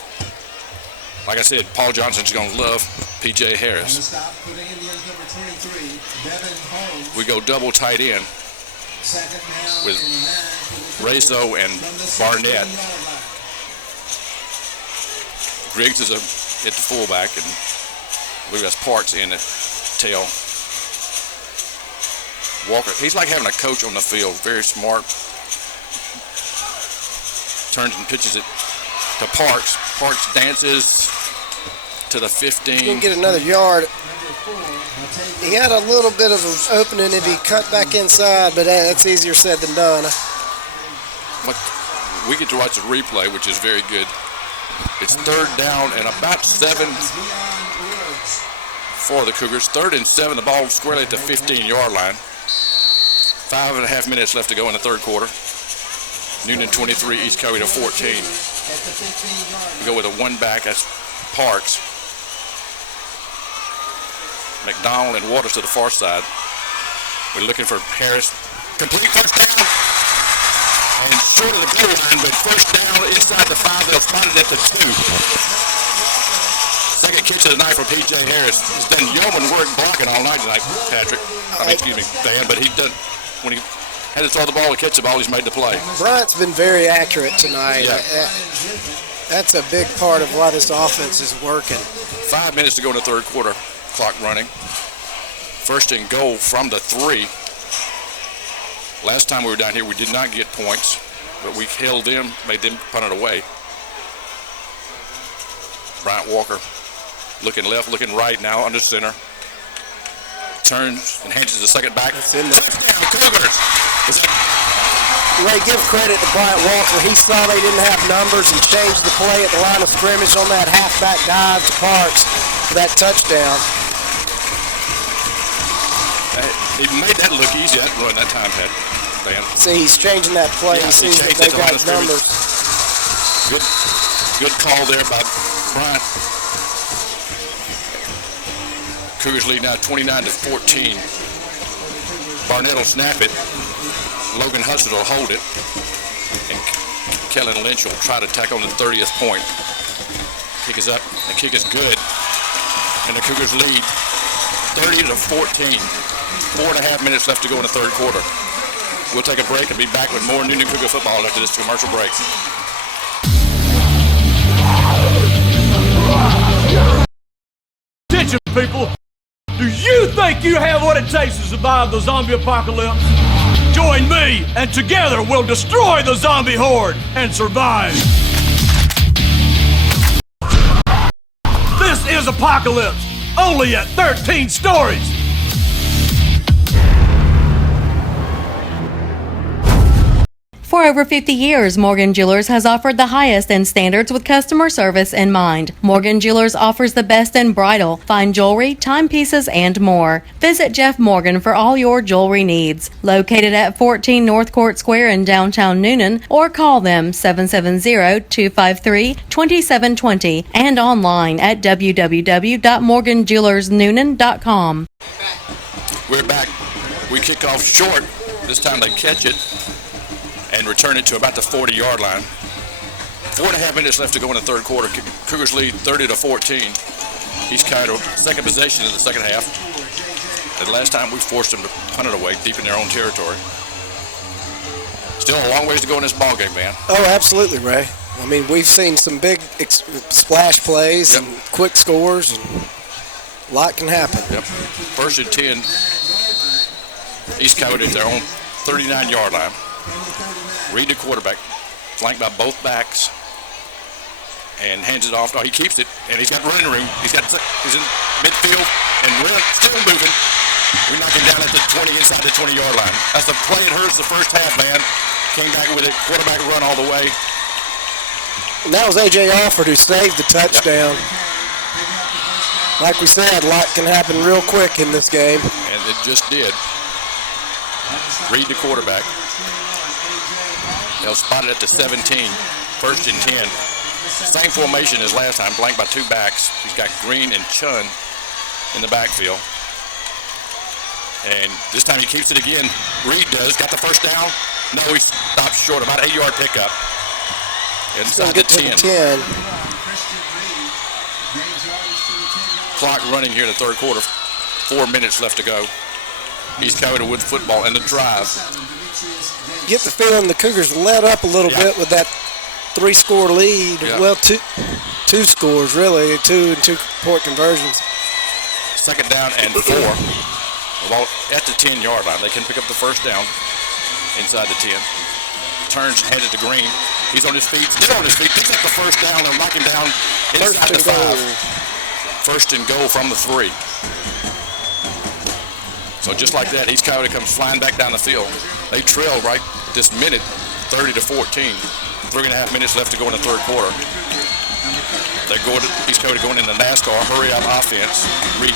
Like I said, Paul Johnson's going to love P.J. Harris. We go double tight end with Rezo and Barnett. Griggs is at the fullback, and I believe that's Parks in at tail. Walker, he's like having a coach on the field, very smart. Turns and pitches it to Parks. Parks dances to the 15. He can get another yard. He had a little bit of an opening if he cut back inside, but that's easier said than done. We get to watch the replay, which is very good. It's 3rd down and about 7 for the Cougars. 3rd and 7, the ball squarely at the 15-yard line. 5.5 minutes left to go in the third quarter. Newnan 23, East Coweta 14. We go with a one back, that's Parks. McDonald and Waters to the far side. We're looking for Harris. Complete first down. And short of the goal line, but first down inside the 5. They'll spot it at the 2. Second catch of the night for P.J. Harris. He's done yeoman work blocking all night tonight, Patrick. Dan, but he done, when he had to throw the ball to catch the ball, he's made the play. Bryant's been very accurate tonight. Yeah. That's a big part of why this offense is working. 5 minutes to go in the third quarter. Clock running. First and goal from the 3. Last time we were down here, we did not get points, but we held them, made them punt it away. Bryant Walker looking left, looking right now under center. Turns and hands it to the second back. That's in there. The Cougars. Ray, give credit to Bryant Walker. He saw they didn't have numbers and changed the play at the line of scrimmage on that halfback dive to Parks for that touchdown. He made that look easy, that run that time, Dan. See, he's changing that play. Yeah, he sees that they got numbers. Good call there by Bryant. Cougars lead now 29-14. Barnett will snap it. Logan Hudson will hold it. And Kellen Lynch will try to tack on the 30th point. Kick is up. The kick is good. And the Cougars lead 30-14. 4.5 minutes left to go in the third quarter. We'll take a break and be back with more Newnan Cougar football after this commercial break. Attention, people. Do you think you have what it takes to survive the zombie apocalypse? Join me, and together we'll destroy the zombie horde and survive. This is Apocalypse, only at 13 Stories. For over 50 years, Morgan Jewelers has offered the highest in standards with customer service in mind. Morgan Jewelers offers the best in bridal, fine jewelry, timepieces, and more. Visit Jeff Morgan for all your jewelry needs. Located at 14 North Court Square in downtown Newnan, or call them 770-253-2720 and online at www.morganjewelersnewnan.com. We're back. We kick off short. This time they catch it and return it to about the 40-yard line. 4.5 minutes left to go in the third quarter. Cougars lead 30-14. East Coweta second possession in the second half. The last time we forced them to punt it away deep in their own territory. Still a long ways to go in this ball game, man. Oh, absolutely, Ray. I mean, we've seen some big splash plays and quick scores, and a lot can happen. Yep. First and 10. East Coweta at their own 39-yard line. Reed, the quarterback, flanked by both backs, and hands it off. No, he keeps it, and he's got running room. He's in midfield and still moving. We knock him down at the 20, inside the 20-yard line. That's the play it hurts the first half, man. Came back with it, quarterback run all the way. And that was A.J. Alford who saved the touchdown. Like we said, a lot can happen real quick in this game. And it just did. Reed, the quarterback. They'll spot it at the 17, first and 10. Same formation as last time, flanked by two backs. He's got Green and Chun in the backfield. And this time he keeps it again. Reed does. Got the first down. No, he stops short. About 8-yard pickup. Inside the 10. Clock running here in the third quarter. 4 minutes left to go. East Coweta with football and the drive. Get the feeling the Cougars let up a little bit with that 3-score lead. Yeah. Well, two scores, really. 2 and 2-point conversions. Second down and 4. Well, at the 10-yard line, they can pick up the first down inside the 10. Turns, hands it to Green. He's on his feet. Still on his feet. Picks up the first down. They'll knock him down inside the 5. first and goal from the 3. So just like that, East Coweta comes flying back down the field. They trail right this minute, 30-14. 3.5 minutes left to go in the third quarter. They're going to East Coweta going into NASCAR, hurry up offense. Reed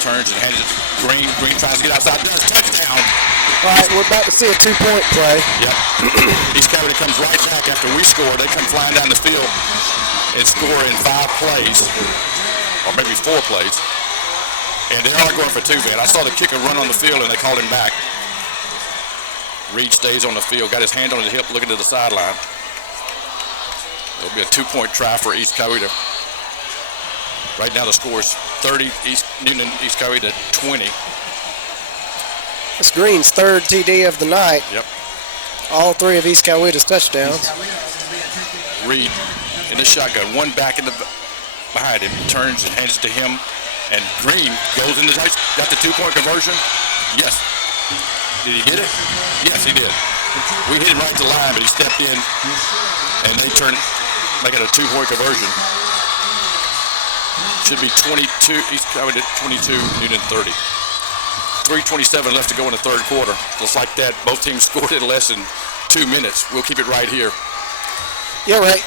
turns and hands it to Green. Green tries to get outside, does touchdown. All right, we're about to see a 2-point play. Yep. East Coweta comes right back after we score. They come flying down the field and score in 5 plays, or maybe 4 plays. And they are going for 2, man. I saw the kicker run on the field and they called him back. Reed stays on the field, got his hand on his hip, looking to the sideline. It'll be a 2-point try for East Coweta. Right now the score is 30, Newnan, East Coweta 20. It's Green's 3rd TD of the night. Yep. All 3 of East Coweta's touchdowns. Reed in the shotgun, one back in the behind him, turns and hands it to him, and Green goes in the got the 2-point conversion. Yes. Did he get it? Yes, he did. We hit him right at the line, but he stepped in, and they make it a 2-point conversion. Should be 22, East Coweta 22, Newnan 30. 3:27 left to go in the third quarter. Just like that, both teams scored in less than 2 minutes. We'll keep it right here. Yeah, right.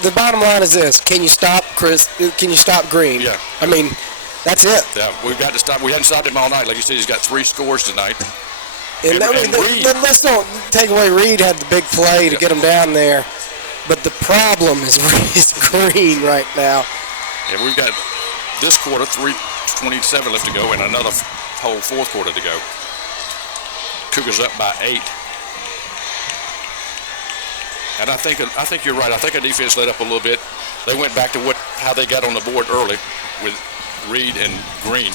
The bottom line is this: can you stop Chris? Can you stop Green? Yeah. I mean, that's it. Yeah, we've got to stop. We hadn't stopped him all night. Like you said, he's got 3 scores tonight. And let's don't take away Reed had the big play to get him down there, but the problem is Green right now. And we've got this quarter 3:27 left to go, and another whole fourth quarter to go. Cougars up by 8. And I think you're right. I think our defense let up a little bit. They went back to how they got on the board early with Reed and Green.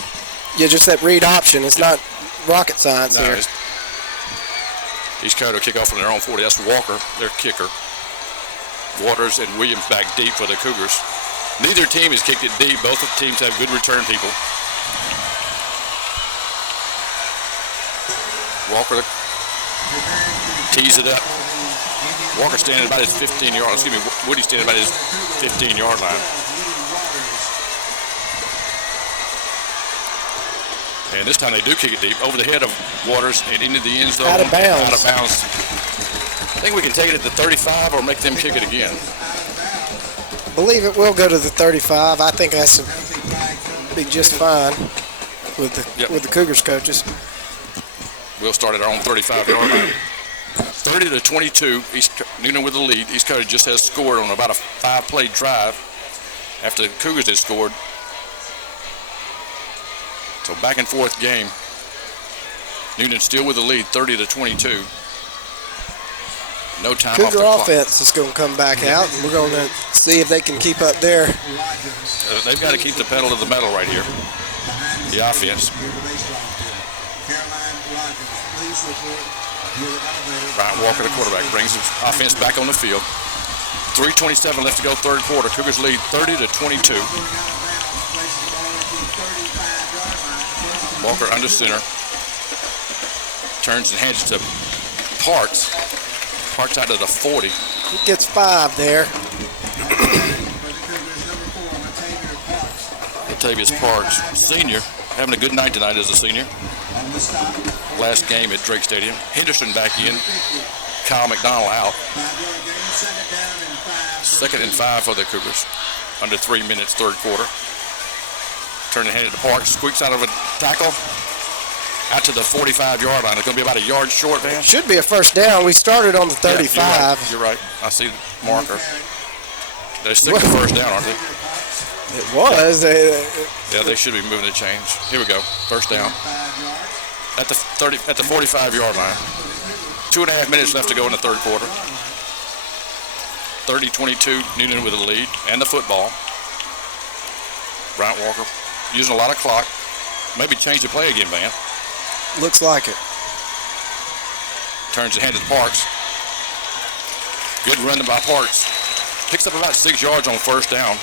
Yeah, just that Reed option. It's not rocket science here. East Coweta kick off from their own 40. That's Walker, their kicker. Waters and Williams back deep for the Cougars. Neither team has kicked it deep. Both of the teams have good return people. Walker tees it up. Walker standing about his 15-yard. Excuse me, Woody standing about his 15-yard line. And this time they do kick it deep over the head of Waters and into the end zone. Out of bounds. Out of bounds. I think we can take it at the 35 or make them kick it again. I believe it will go to the 35. I think that's be just fine with the Cougars coaches. We'll start at our own 35-yard line. 30-22, Newnan with the lead. East Coweta just has scored on about a 5-play drive after the Cougars had scored. So back and forth game. Newnan still with the lead, 30-22. No time off the clock. Cougar offense is going to come back out, and we're going to see if they can keep up there. They've got to keep the pedal to the metal right here. The offense. Brian Walker, the quarterback, brings his offense back on the field. 3:27 left to go, third quarter. Cougars lead 30-22. Walker under center. Turns and hands it to Parks. Parks out to the 40. He gets 5 there. Latavius Parks, senior, having a good night tonight as a senior. Last game at Drake Stadium. Henderson back in. Kyle McDonald out. 2nd and 5 for the Cougars. Under 3 minutes, third quarter. Turn and hand it to Parks. Squeaks out of a tackle. Out to the 45-yard line. It's going to be about a yard short, man. Should be a first down. We started on the 35. Yeah, you're right. I see the marker. They're sticking the first down, aren't they? It was. Yeah, they should be moving the change. Here we go. First down. At the 45-yard line. 2.5 minutes left to go in the third quarter. 30-22, Newnan with the lead and the football. Bryant Walker using a lot of clock. Maybe change the play again, Van. Looks like it. Turns and hands to Parks. Good run by Parks. Picks up about 6 yards on first down.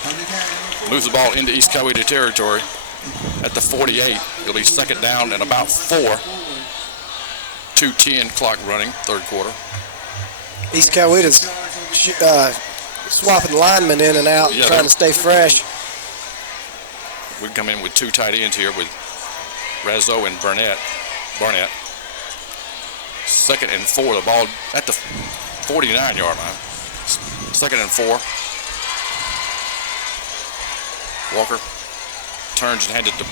Moves the ball into East Coweta territory at the 48. It'll be second down and about 4. 2:10 clock running, third quarter. East Coweta's swapping linemen in and out, trying to stay fresh. we come in with two tight ends here with Razzo and Barnett. 2nd and 4, the ball at the 49-yard line. 2nd and 4. Walker turns and hands it to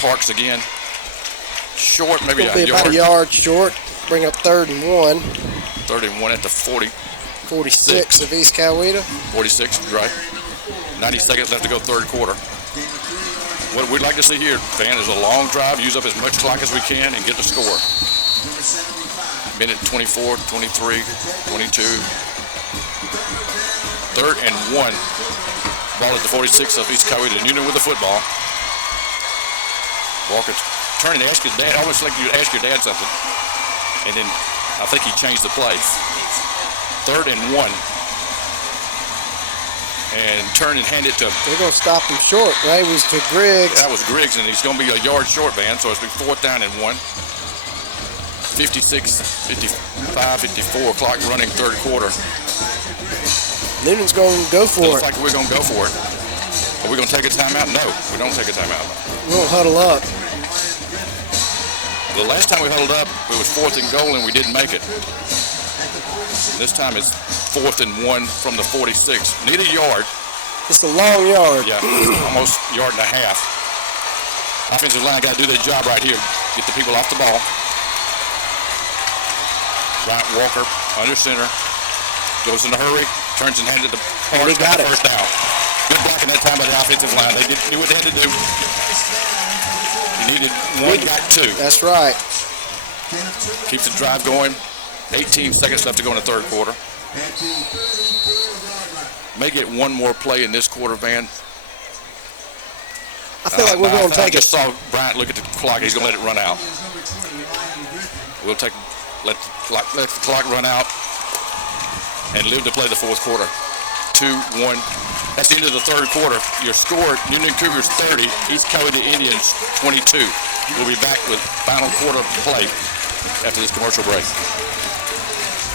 Parks again. Short, maybe It'll be about a yard short. Bring up 3rd and 1. 3rd and 1 at the 46 of East Coweta. 46, right. 90 seconds left to go, 3rd quarter. What we'd like to see here, Van, is a long drive, use up as much clock as we can, and get the score. Minute 24, 23, 22. 3rd and 1. Ball at the 46 of East Coweta. Newnan with the football. Walker turning to ask his dad, almost like you ask your dad something. And then I think he changed the play. 3rd and 1. And turn and hand it to... They're going to stop him short, right? It was to Griggs. That was Griggs, and he's going to be a yard short, Van, so it's be 4th down and 1. 56, 55, 54, clock running, 3rd quarter. Newnan's going to go for it. Looks like we're going to go for it. Are we going to take a timeout? No, we don't take a timeout. We won't huddle up. The last time we huddled up, it was 4th and goal, and we didn't make it. This time it's 4th and 1 from the 46. Need a yard. It's a long yard. Yeah, almost a yard and a half. Offensive line got to do their job right here. Get the people off the ball. Bryant Walker under center. Goes in a hurry. Turns and hands it to Parks. He got it. First down. Good blocking that time by the offensive line. They knew what they had to do. You needed one, got two. That's right. Keeps the drive going. 18 seconds left to go in the 3rd quarter. May get one more play in this quarter, Van. I feel like we're going to take it. I just saw Bryant look at the clock. He's going to let it run out. We'll let the clock run out and live to play the 4th quarter. 2-1. That's the end of the 3rd quarter. Your score, Newnan Cougars 30, East Coweta Indians 22. We'll be back with final quarter play after this commercial break.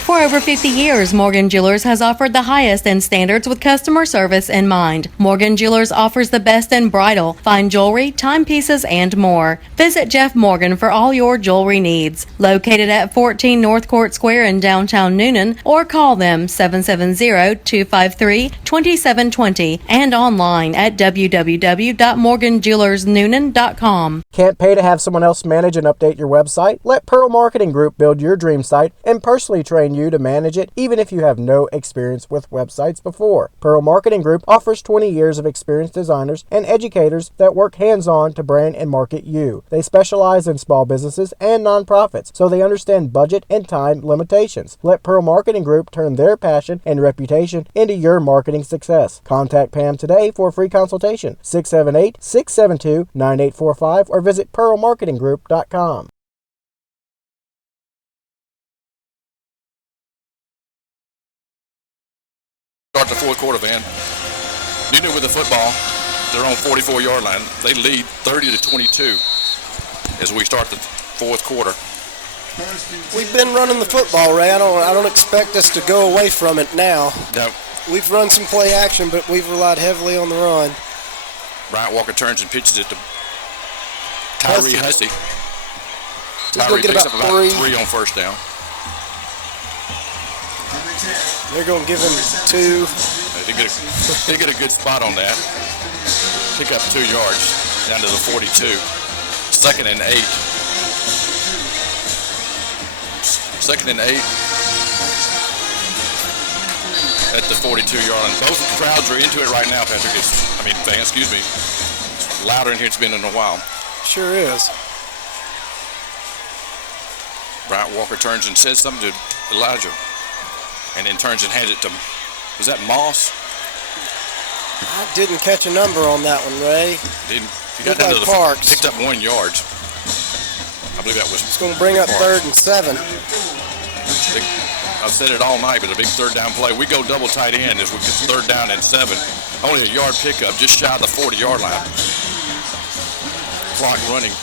For over 50 years, Morgan Jewelers has offered the highest in standards with customer service in mind. Morgan Jewelers offers the best in bridal, fine jewelry, timepieces, and more. Visit Jeff Morgan for all your jewelry needs. Located at 14 North Court Square in downtown Newnan, or call them 770-253-2720 and online at www.morganjewelersnewnan.com. Can't pay to have someone else manage and update your website? Let Pearl Marketing Group build your dream site and personally train you to manage it, even if you have no experience with websites before. Pearl Marketing Group offers 20 years of experienced designers and educators that work hands-on to brand and market you. They specialize in small businesses and nonprofits, so they understand budget and time limitations. Let Pearl Marketing Group turn their passion and reputation into your marketing success. Contact Pam today for a free consultation. 678-672-9845 or visit pearlmarketinggroup.com. Start the 4th quarter, Van. Newnan with the football. They're on 44-yard line. They lead 30-22 as we start the 4th quarter. We've been running the football, Ray. I don't expect us to go away from it now. No. We've run some play action, but we've relied heavily on the run. Bryant Walker turns and pitches it to Tyree Hussey. Tyree picks up about 3 on 1st down. They're going to give him 2. They get a good spot on that. Pick up 2 yards down to the 42. 2nd and 8. 2nd and 8 at the 42-yard line. Both crowds are into it right now, Patrick. Van, excuse me. It's louder in here. It's been in a while. Sure is. Bryant Walker turns and says something to Elijah, and then turns and hands it to, was that Moss? I didn't catch a number on that one, Ray. He got down to the Parks. Picked up 1 yard. I believe that was. It's going to bring up Parks. 3rd and 7. I've said it all night, but a big 3rd down play. We go double tight end as we get 3rd down and 7. Only a yard pickup, just shy of the 40-yard line. Clock running,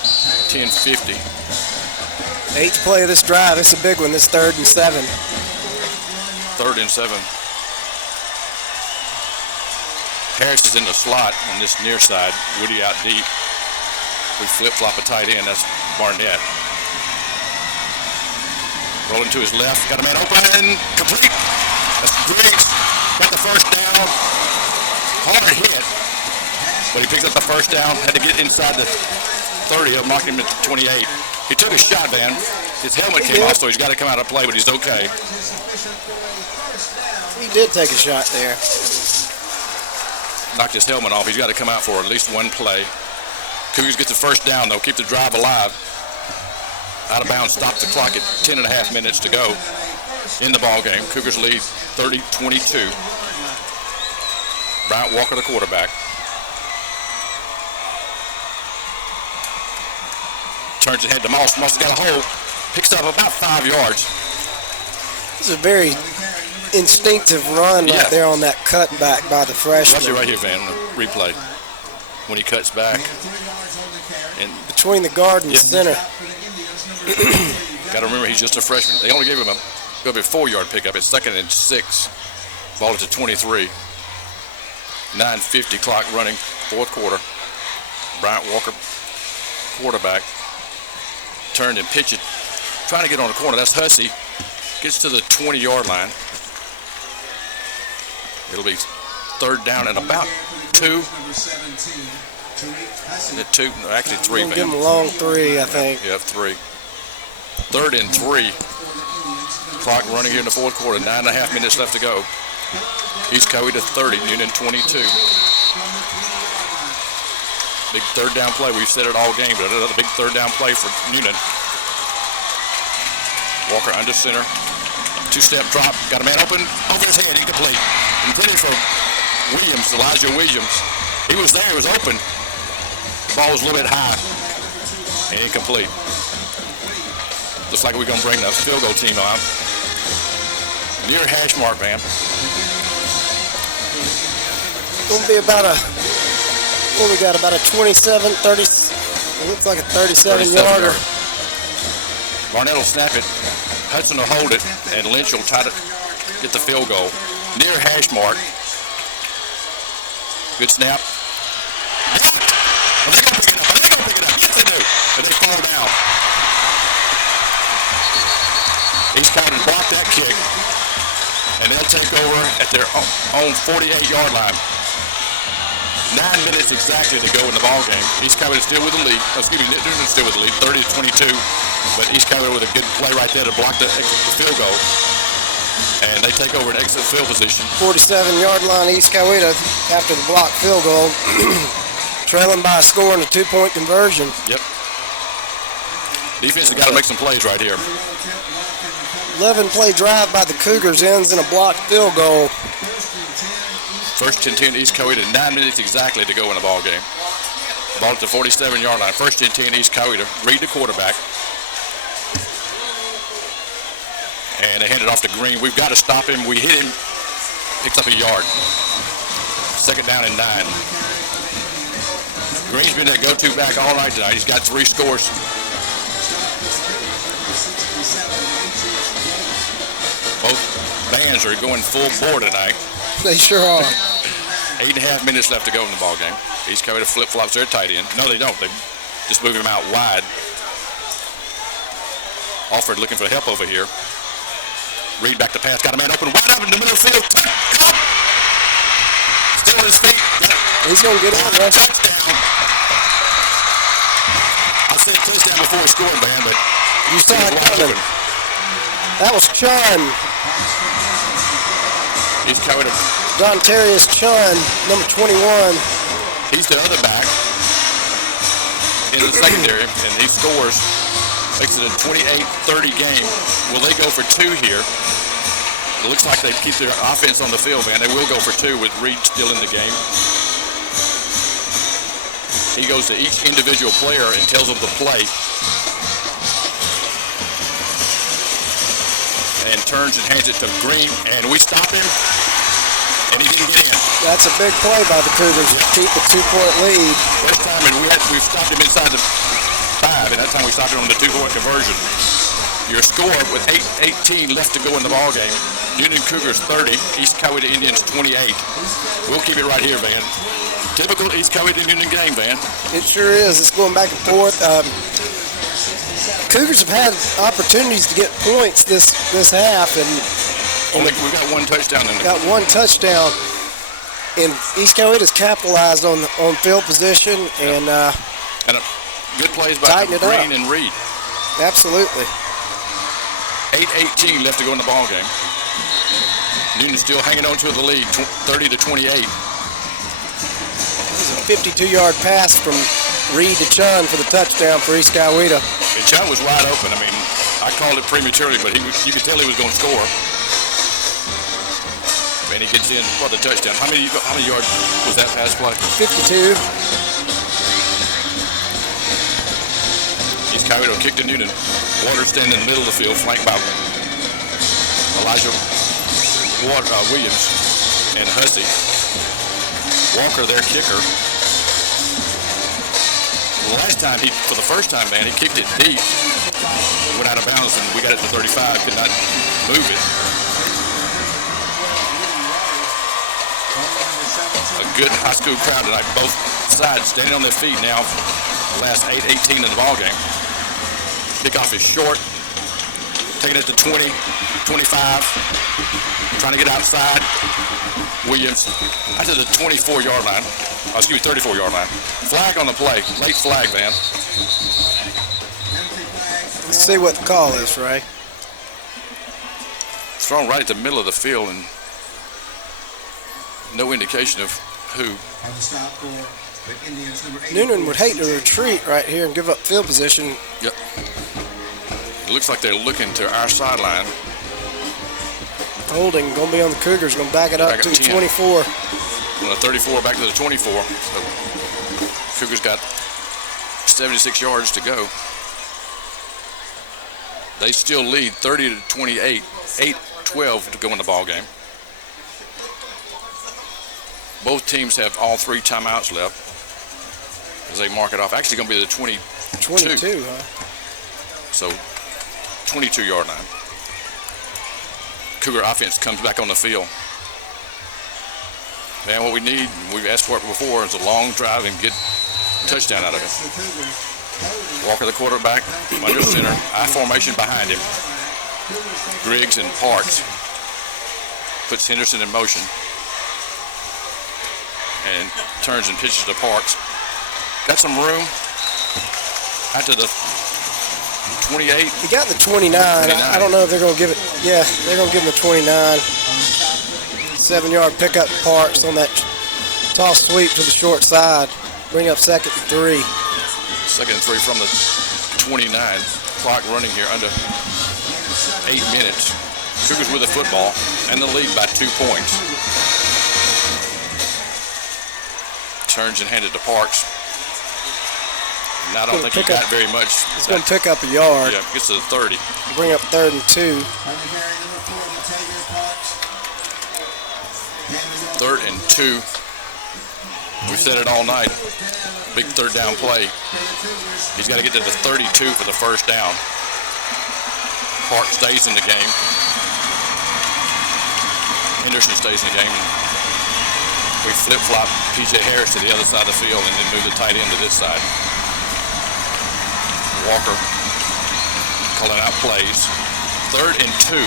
10:50. 8th play of this drive. It's a big one. This 3rd and 7. 3rd and 7. Harris is in the slot on this near side. Woody out deep. We flip-flop a tight end. That's Barnett. Rolling to his left. Got a man open. Complete. That's Griggs. Got the first down. Hard hit. But he picks up the first down. Had to get inside the 30. It'll knock him at 28. He took a shot, Van. His helmet came off, so he's got to come out of play, but he's okay. He did take a shot there. Knocked his helmet off. He's got to come out for at least one play. Cougars get the first down, though. Keep the drive alive. Out of bounds. Stop the clock at 10 and a half minutes to go in the ball game. Cougars lead 30-22. Bryant Walker, the quarterback. Turns ahead to Moss. Moss has got a hole. Picks up about 5 yards. This is a very instinctive run right there on that cutback by the freshman. Watch it right here, Van, on the replay. When he cuts back. And between the guard and center. Got to remember, he's just a freshman. They only gave him a 4-yard pickup. It's 2nd and 6. Ball to 23. 9:50 clock running, 4th quarter. Bryant Walker, quarterback. Turned and pitch it. Trying to get on the corner. That's Hussey. Gets to the 20-yard line. It'll be 3rd down and about 2. Actually 3. We'll give him a long 3, I think. Yeah, 3. 3rd and 3. Clock running here in the 4th quarter. 9.5 minutes left to go. East Coweta 30, Newnan 22. Big 3rd down play. We've said it all game, but another big 3rd down play for Newnan. Walker under center. 2-step drop. Got a man open. Over his head. Incomplete. Intended for Williams, Elijah Williams. He was there. He was open. Ball was a little bit high. And incomplete. Looks like we're going to bring the field goal team on. Near hash mark, man. Going to be about a, what we got, about a 27, 30, it looks like a 37-yarder. Barnett will snap it. Hudson will hold it, and Lynch will try to get the field goal. Near hash mark. Good snap. Are they going to pick it up? Are they going to pick it up? Yes, they do. And they fall down. East Coweta blocked that kick, and they'll take over at their own 48-yard line. 9 minutes exactly to go in the ball game. East Coweta still with the lead. Newnan still with the lead, 30-22. But East Coweta with a good play right there to block the field goal. And they take over an exit field position. 47-yard line, East Coweta after the blocked field goal. Trailing by a score in a 2-point conversion. Yep. Defense has got to make some plays right here. 11-play drive by the Cougars ends in a blocked field goal. 1st and 10 East Coweta, 9 minutes exactly to go in the ball game. Ball at the 47-yard line. 1st and 10 East Coweta. Reed the quarterback. And they hand it off to Green. We've got to stop him. We hit him. Picks up a yard. 2nd down and 9. Green's been their go-to back all night tonight. He's got 3 scores. Both bands are going full bore tonight. They sure are. 8.5 minutes left to go in the ball game. East Coweta flip-flops their tight end. No, they don't. They just move him out wide. Alford looking for help over here. Reed back to pass. Got a man open wide up in the middle of the field. Still on his feet. He's going to get on there. Touchdown. I said touchdown before he scored, man, but you saw it coming. That was Chun. East Coweta. Dontarius Chun, number 21. He's the other back in the secondary, and he scores. Makes it a 28-30 game. Will they go for 2 here? It looks like they keep their offense on the field, man. They will go for 2 with Reed still in the game. He goes to each individual player and tells them to play. And turns and hands it to Green, and we stop him, and he didn't get in. That's a big play by the Cougars to keep a 2-point lead. First time, and we've stopped him inside the 5, and that time we stopped him on the 2-point conversion. Your score with 8:18 left to go in the ball game. Newnan Cougars 30, East Coweta Indians 28. We'll keep it right here, Van. Typical East Coweta Newnan game, Van. It sure is. It's going back and forth. Cougars have had opportunities to get points this half, and we've got one touchdown in there. Got one touchdown, and East Coweta's capitalized on field position and good plays by Green and Reed. Absolutely. 8:18 left to go in the ball game. Newnan still hanging on to the lead, 30-28. This is a 52-yard pass from Reed to Chun for the touchdown for East Coweta. And Chun was wide open. I mean, I called it prematurely, but you could tell he was going to score. And he gets in for the touchdown. How many yards was that pass play? 52. East Coweta will kick to Newnan. Waters standing in the middle of the field, flanked by Elijah Williams and Hussey. Walker, their kicker. The last time for the first time, man, he kicked it deep. Went out of bounds, and we got it to 35. Could not move it. A good high school crowd tonight. Both sides standing on their feet now. Last 8:18 in the ball game. Kickoff is short. Taking it to 20, 25. Trying to get outside. Williams out to the 24-yard line. 34-yard line. Flag on the play. Late flag, man. Let's see what the call is, Ray. It's thrown right at the middle of the field and no indication of who. Newnan would hate to retreat right here and give up field position. Yep. It looks like they're looking to our sideline. Holding, going to be on the Cougars, going to back it up to the 24. On the 34, back to the 24. So Cougars got 76 yards to go. They still lead 30-28, 8-12 to go in the ball game. Both teams have all three timeouts left as they mark it off. Actually going to be the 22, huh? So 22-yard line. Cougar offense comes back on the field. Man, what we need, we've asked for it before, is a long drive and get a touchdown out of it. Walker, the quarterback, under center, I formation behind him. Griggs and Parks puts Henderson in motion and turns and pitches to Parks. Got some room out to the 28. He got the 29. I don't know if they're going to give it. Yeah, they're going to give him the 29. 7-yard pickup Parks on that toss sweep to the short side. Bring up 2nd and 3. 2nd and 3 from the 29. Clock running here under 8 minutes. Cougars with the football and the lead by 2 points. Turns and handed to Parks. And I don't think he got very much. He's going to pick up a yard. Yeah, gets to the 30. Bring up 3rd and 2. 3rd and 2. We've said it all night. Big 3rd down play. He's got to get to the 32 for the first down. Park stays in the game. Henderson stays in the game. We flip-flop P.J. Harris to the other side of the field and then move the tight end to this side. Walker calling out plays. 3rd and 2.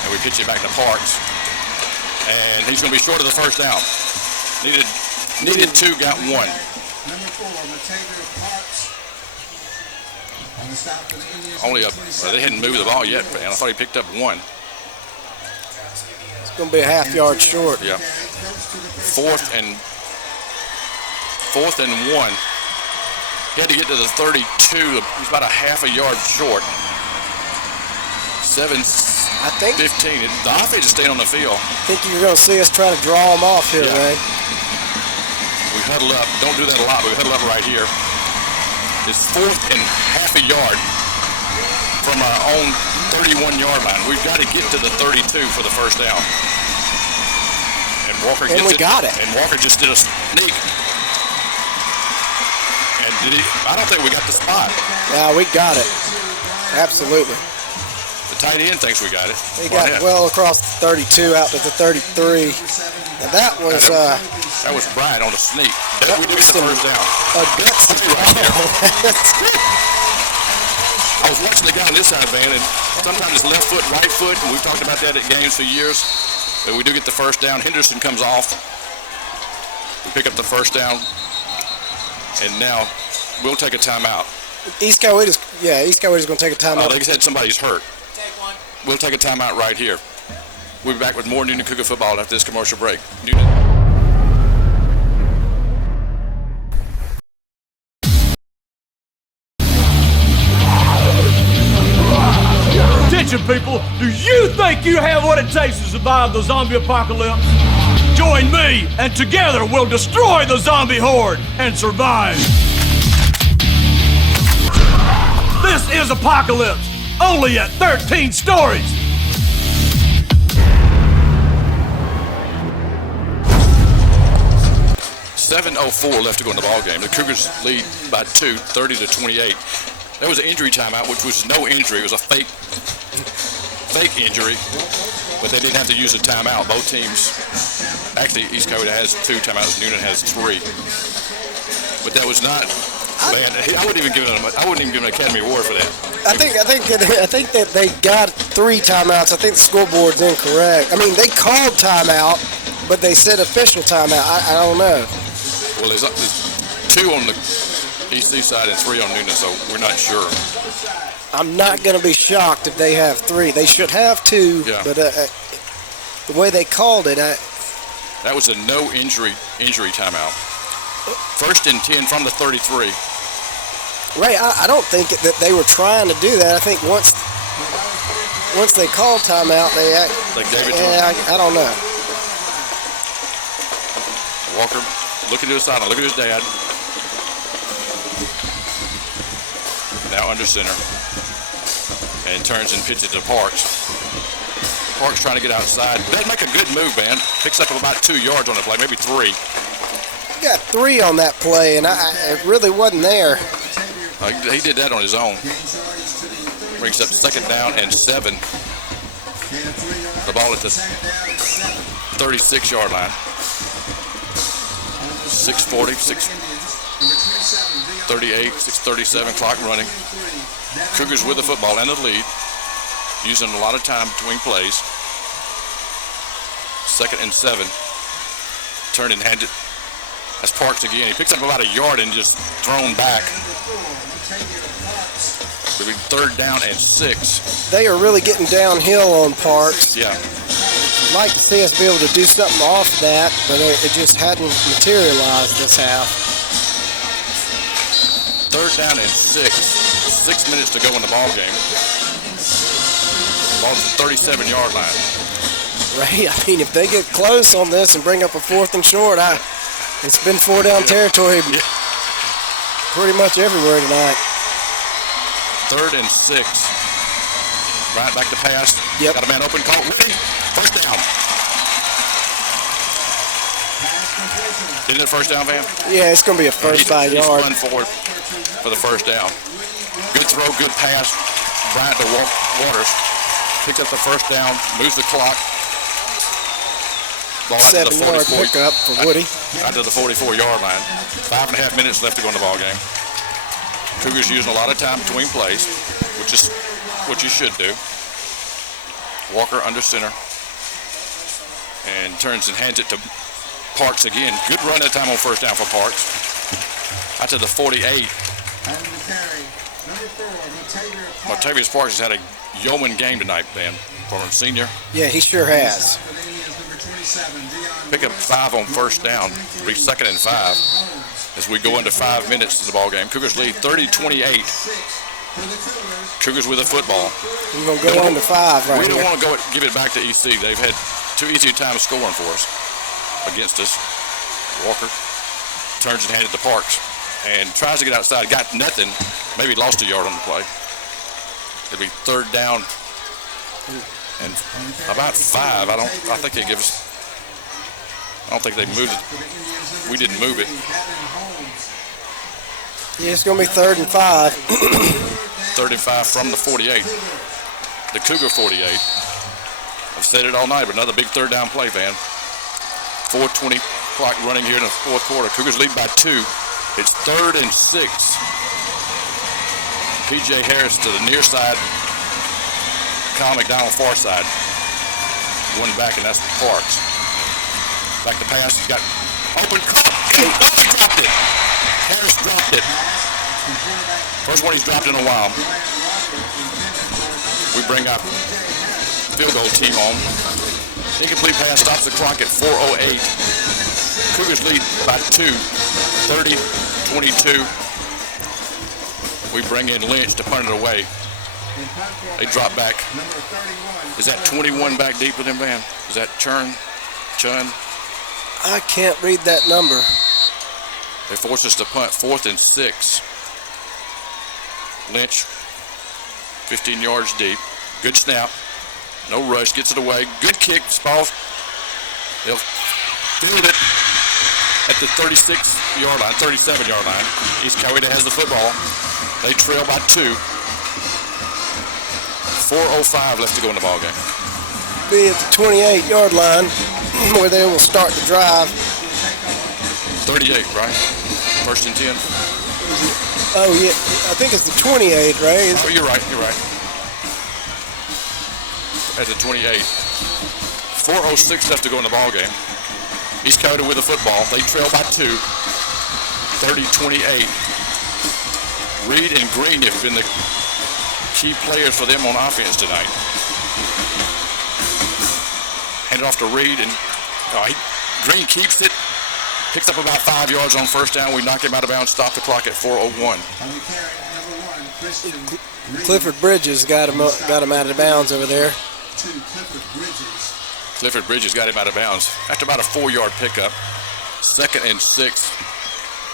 And we pitch it back to Parks. And he's going to be short of the first down. Needed 2, got 1. They hadn't moved the ball yet, and I thought he picked up 1. It's going to be a half yard short. Yeah. 4th and 1. He had to get to the 32. He's about a half a yard short. 7-15. The offense is staying on the field. I think you're going to see us try to draw them off here, Ray. We huddle up. Don't do that a lot, but we huddle up right here. It's 4th and half a yard from our own 31-yard line. We've got to get to the 32 for the first down. And Walker gets it. Got it. And Walker just did a sneak. And I don't think we got the spot. Yeah, we got it. Absolutely. The tight end thinks we got it. He got it well across the 32 out to the 33. And that was that was Bryant on the sneak. We did get the first down. I was watching the guy on this side, Van, and sometimes it's left foot, right foot, and we've talked about that at games for years. But we do get the first down. Henderson comes off. We pick up the first down, and now we'll take a timeout. East Coweta's going to take a timeout. They said somebody's hurt. We'll take a timeout right here. We'll be back with more Newnan Cougar football after this commercial break. Newnan. Attention, people! Do you think you have what it takes to survive the zombie apocalypse? Join me, and together we'll destroy the zombie horde and survive. This is Apocalypse, only at 13 stories. .04 left to go in the ball game. The Cougars lead by 2, 30-28. There was an injury timeout, which was no injury. It was a fake injury, but they didn't have to use a timeout. Both teams, actually, East Coweta has 2 timeouts. Newnan has 3. But that was not. Man, I wouldn't even give him an Academy Award for that. I think that they got 3 timeouts. I think the scoreboard's incorrect. I mean, they called timeout, but they said official timeout. I don't know. Well, there's 2 on the EC side and 3 on Newnan, so we're not sure. I'm not going to be shocked if they have 3. They should have 2, yeah. But the way they called it, that was a no injury timeout. 1st and 10 from the 33. Ray, I don't think that they were trying to do that. I think once they called timeout, they gave it to him. I don't know. Walker looking to his side, look at his dad. Now under center. And turns and pitches to Parks. Parks trying to get outside. They make a good move, man. Picks up about 2 yards on the play, maybe 3. He got 3 on that play, and it really wasn't there. He did that on his own. Brings up 2nd down and 7. The ball at the 36-yard line. 6:40, 6:38, 6:37, clock running. Cougars with the football and the lead, using a lot of time between plays. 2nd and 7. Turn and hand it. That's Parks again. He picks up about a yard and just thrown back. It'll be 3rd down and 6. They are really getting downhill on Parks. Yeah. I'd like to see us be able to do something off that, but it just hadn't materialized this half. 3rd down and 6. 6 minutes to go in the ball game. Ball's at the 37-yard line. Right. I mean, if they get close on this and bring up a 4th and short, it's been 4-down territory pretty much everywhere tonight. 3rd and 6. Bryant back to pass. Yep. Got a man open. Caught. First down. Isn't it a first down, Van? Yeah, it's going to be a first by a yard. He's run forward for the first down. Good throw, good pass. Bryant to Waters. Picks up the first down, moves the clock. Ball out to the 7-yard pickup for Woody. Out to the 44-yard line. 5.5 minutes left to go in the ball game. Cougars using a lot of time between plays, which is what you should do. Walker under center. And turns and hands it to Parks again. Good run that time on first down for Parks. Out to the 48. Martavius Parks has had a yeoman game tonight, Ben, for him senior. Yeah, he sure has. Pick up 5 on first down. Reach 2nd and 5 as we go into 5 minutes to the ball game. Cougars lead 30-28. Cougars with the football. We're going to go into 5 right We don't here. want to give it back to EC. They've had 2 easy times scoring for us against us. Walker turns and hands it to Parks and tries to get outside. Got nothing. Maybe lost a yard on the play. It'll be 3rd down and about 5. I think they give us. I don't think they moved it. We didn't move it. Yeah, it's going to be 3rd and 5. 35 from the 48. The Cougar 48. I've said it all night, but another big third down play, Van. 4:20 clock running here in the fourth quarter. Cougars lead by 2. It's 3rd and 6. P.J. Harris to the near side. Kyle McDonald far side. One back, and that's Parks. Back to pass. He's got open. He dropped it. Harris dropped it. First one he's dropped in a while. We bring up field goal team on. Incomplete pass stops the clock at 4:08. Cougars lead by 2, 30-22. We bring in Lynch to punt it away. They drop back. Is that 21 back deep with him, Van? Is that Chun? I can't read that number. They force us to punt 4th and 6. Lynch, 15 yards deep. Good snap. No rush. Gets it away. Good kick. Spalls. They'll field it at the 36-yard line, 37-yard line. East Coweta has the football. They trail by 2. 4:05 left to go in the ballgame. Be at the 28-yard line where they will start the drive. 38, right? 1st and 10. Oh, yeah. I think it's the 28, right? Oh, you're right. At the 28. 4:06 left to go in the ballgame. East Coweta with the football. They trail by 2. 30-28. Reed and Green have been the key players for them on offense tonight. Hand it off to Reed, and Green keeps it. Picks up about 5 yards on first down. We knock him out of bounds. Stop the clock at 4:01. Clifford Bridges got him out of bounds over there. Clifford Bridges got him out of bounds after about a 4-yard pickup. 2nd and 6.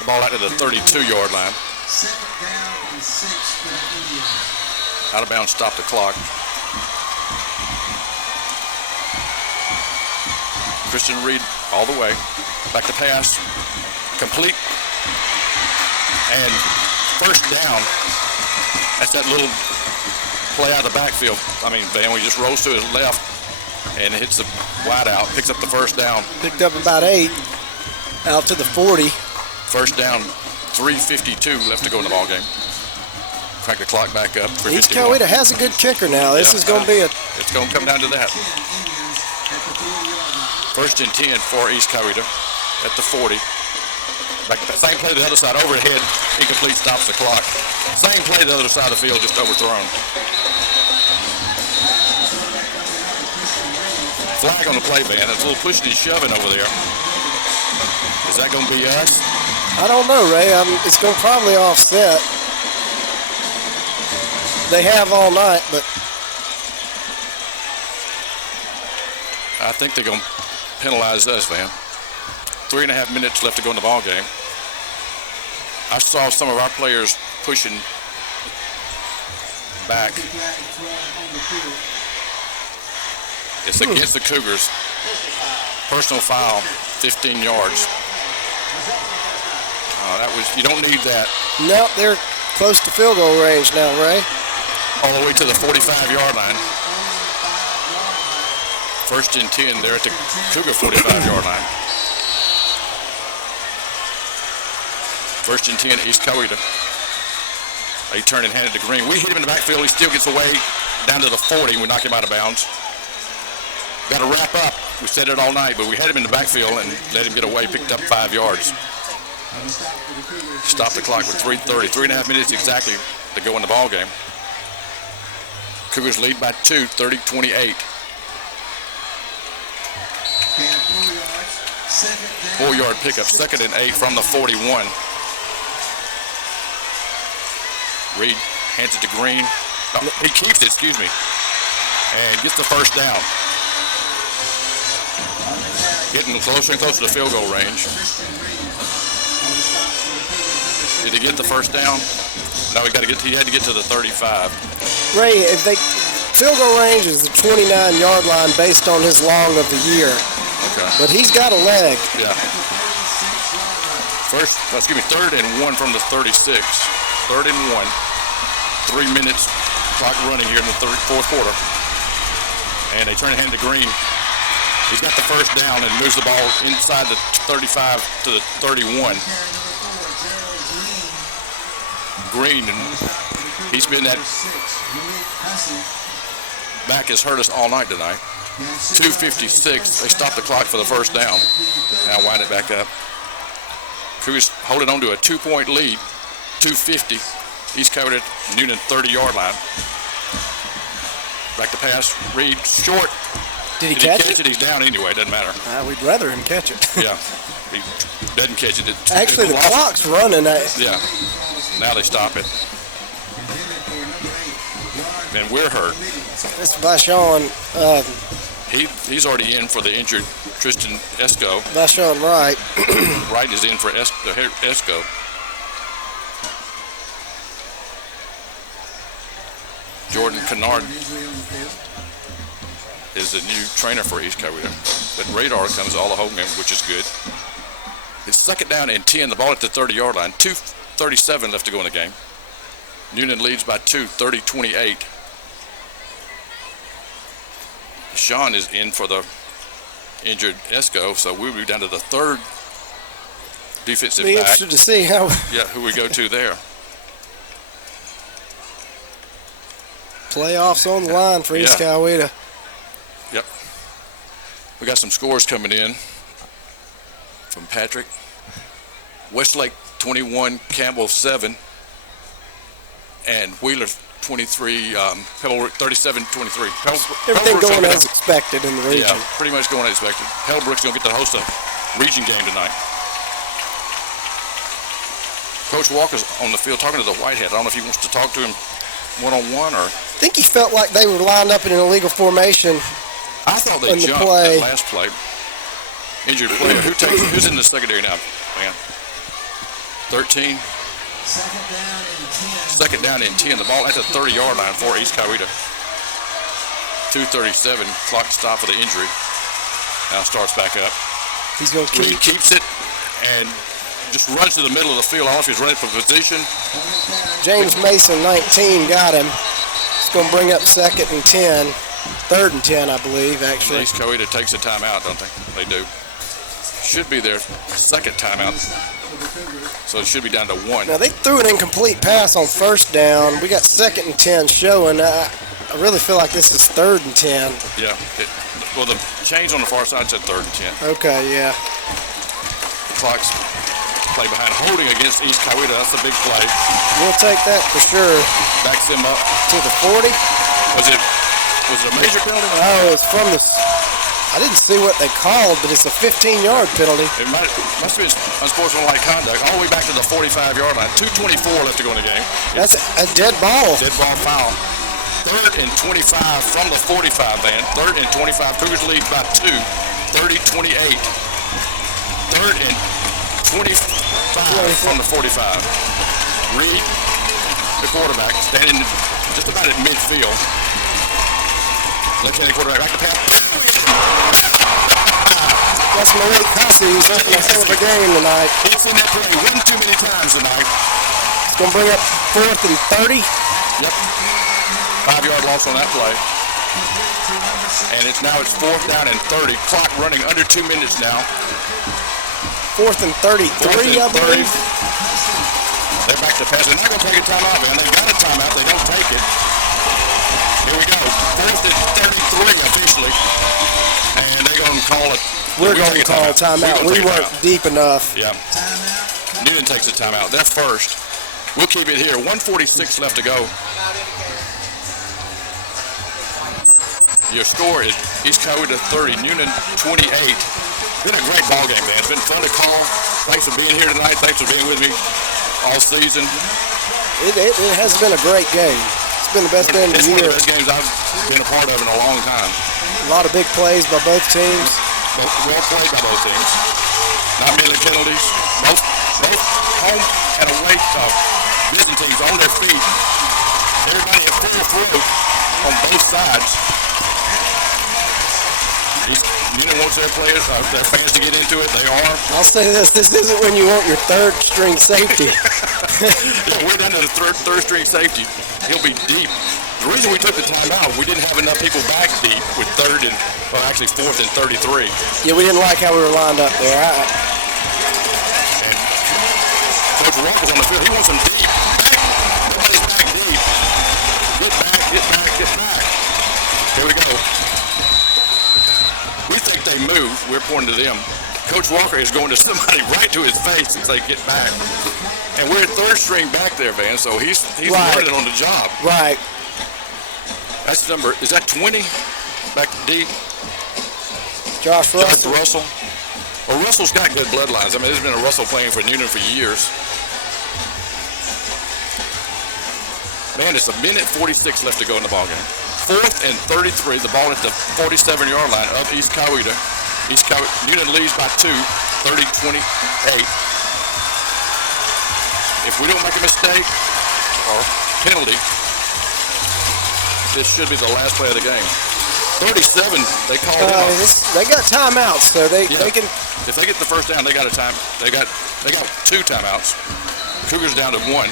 The ball out to the 32-yard line. 2nd down and 6 for the Indians. Out of bounds, stop the clock. Christian Reed all the way. Back to pass. Complete. And first down. That's that little play out of the backfield. Van, we just rolls to his left and hits the wide out. Picks up the first down. Picked up about 8. Out to the 40. First down. 3:52 left to go in the ballgame. Crank the clock back up. East Coweta has a good kicker now. This is going to be It's going to come down to that. 1st and 10 for East Coweta at the 40. Back to the same play to the other side. Overhead. Incomplete. Stops the clock. Same play to the other side of the field. Just overthrown. Flag on the play, Van. It's a little pushing and shoving over there. Is that going to be us? I don't know, Ray. It's going to probably offset. They have all night, but I think they're going to penalize us, Van. 3.5 minutes left to go in the ball game. I saw some of our players pushing back. It's against the Cougars. Personal foul, 15 yards. You don't need that. No, they're close to field goal range now, Ray. All the way to the 45-yard line. 1st and 10. They're at the Cougar 45-yard line. 1st and 10, East Coweta. They turn and hand it to Green. We hit him in the backfield. He still gets away down to the 40. We knock him out of bounds. Got to wrap up. We said it all night, but we had him in the backfield and let him get away. Picked up 5 yards. Stop the clock with 3:30. 3.5 minutes exactly to go in the ball game. Cougars lead by 2, 30-28. 4-yard pickup, 2nd and 8 from the 41. Reed hands it to Green. Oh, he keeps it, and gets the first down. Getting closer and closer to field goal range. Did he get the first down? No, he had to get to the 35. Ray, field goal range is the 29-yard line based on his long of the year. Okay. But he's got a leg. Yeah. 3rd and 1 from the 36. 3rd and 1. 3 minutes clock running here in the fourth quarter. And they turn it hand to Green. He's got the first down and moves the ball inside the 35 to the 31. Green, and he's been that back has hurt us all night tonight. 2:56. They stopped the clock for the first down. Now wind it back up. Cougars holding on to a 2-point lead. 2:50. East Coweta, Newnan 30-yard line. Back to pass. Reed short. Did he catch it? He's down anyway. Doesn't matter. We'd rather him catch it. Yeah. He doesn't catch it. Actually, the clock's running. Yeah. Now they stop it. And we're hurt. It's Vashon. He's already in for the injured Tristan Esco. Vashon Wright. Wright is in for Esco. Jordan Kennard is the new trainer for East Coweta. But Radar comes all the home game, which is good. It's 2nd down and 10. The ball at the 30-yard line. 2:37 left to go in the game. Newnan leads by 2, 30-28. Sean is in for the injured Esco, so we'll be down to the 3rd defensive Be back. interested to see how. Yeah, who we go to there. Playoffs on the line for East Coweta. Yep. We got some scores coming in from Patrick. Westlake 21, Campbell 7, and Wheeler 23, Pebblebrook 37-23. Everything going as expected in the region. Yeah, pretty much going as expected. Pebblebrook's going to get to host a region game tonight. Coach Walker's on the field talking to the Whitehead. I don't know if he wants to talk to him one-on-one or... I think he felt like they were lined up in an illegal formation. I thought they jumped that last play. Injured player. Who's in the secondary now, man? 13. 2nd down and 10. The ball at the 30-yard line for East Coweta. 2:37. Clock stop for the injury. Now starts back up. He's going to Reed keeps it and just runs to the middle of the field. I don't know if he's running for position. James Mason, 19, got him. It's going to bring up 2nd and 10. 3rd and 10, I believe, actually. And East Coweta takes a timeout, don't they? They do. Should be their 2nd timeout. So it should be down to 1. Now, they threw an incomplete pass on 1st down. We got 2nd and 10 showing. I really feel like this is 3rd and 10. Yeah. Well, the change on the far side said 3rd and 10. Okay, yeah. The clock's play behind holding against East Coweta. That's a big play. We'll take that for sure. Backs them up to the 40. Was it a major penalty? Oh, it's from the... I didn't see what they called, but it's a 15-yard penalty. It must have been unsportsmanlike conduct all the way back to the 45-yard line. 2:24 left to go in the game. That's a dead ball. Dead ball foul. 3rd and 25 from the 45, man. 3rd and 25. Cougars lead by 2. 30-28. 3rd and 25 from the 45. Reed, the quarterback, standing just about at midfield. Left-handed quarterback, back to pass. That's Malik Hussey. He's having a hell of a game tonight. He's in that play one too many times tonight. It's going to bring up 4th and 30. Yep. 5-yard loss on that play. And it's 4th down and 30. Clock running under 2 minutes now. 4th and 33, I believe. They're back to pass. They're not going to take a timeout, man. They got a timeout. They don't take it. Here we go. 4th and 33 officially. And they're going to call it. We're going to call a timeout. We weren't deep enough. Yeah. Newnan takes a timeout. They're first. We'll keep it here. 1:46 left to go. Your score is East Coweta 30, Newnan 28. Been a great ball game, man. It's been fun to call. Thanks for being here tonight. Thanks for being with me all season. It has been a great game. It's been the best game of the year. It's one of the best games I've been a part of in a long time. A lot of big plays by both teams. Well played by both teams. Not many penalties. Both home and away visiting teams on their feet. Everybody at full through on both sides. Newnan wants their players, their fans to get into it. They are. I'll say this isn't when you want your third string safety. Yeah, we're down to the third string safety. He'll be deep. The reason we took the timeout, we didn't have enough people back deep with actually fourth and 33. Yeah, we didn't like how we were lined up there. Coach Walker's on the field. He wants them deep. Nobody's back deep. Get back. Here we go. We think they move. We're pointing to them. Coach Walker is going to somebody right to his face as they get back. And we're third string back there, Van, so he's learning on the job. Right. That's number, is that 20 back deep? Josh Russell. Well, Russell's got good bloodlines. I mean, there's been a Russell playing for Newnan for years. Man, it's a minute 46 left to go in the ballgame. 4th and 33, the ball at the 47-yard line of East Coweta. Newnan leads by 2, 30-28. If we don't make a mistake or penalty, this should be the last play of the game. 37, they called it off. They got timeouts, so they can. If they get the first down, they got a time. They got 2 timeouts. Cougars down to 1.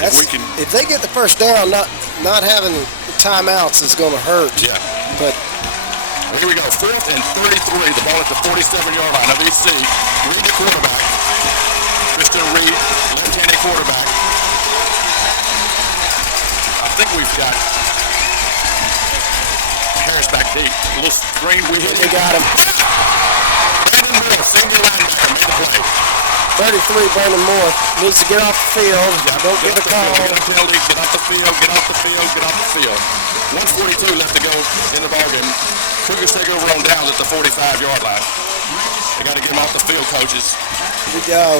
If they get the first down, not having timeouts is going to hurt. Yeah. But here we go. 4th and 33. The ball at the 47-yard line of EC. Reed, the quarterback. Christian Reed, left-handed quarterback. I think we've got Harris back deep. A little screen. They got him. Brandon Moore, senior linebacker, made the play. 33, Brandon Moore needs to get off the field. Yeah, Don't give a call. Get off the field. 1:42 left to go in the ballgame. Cougars take over on downs at the 45-yard line. They got to get him off the field, coaches.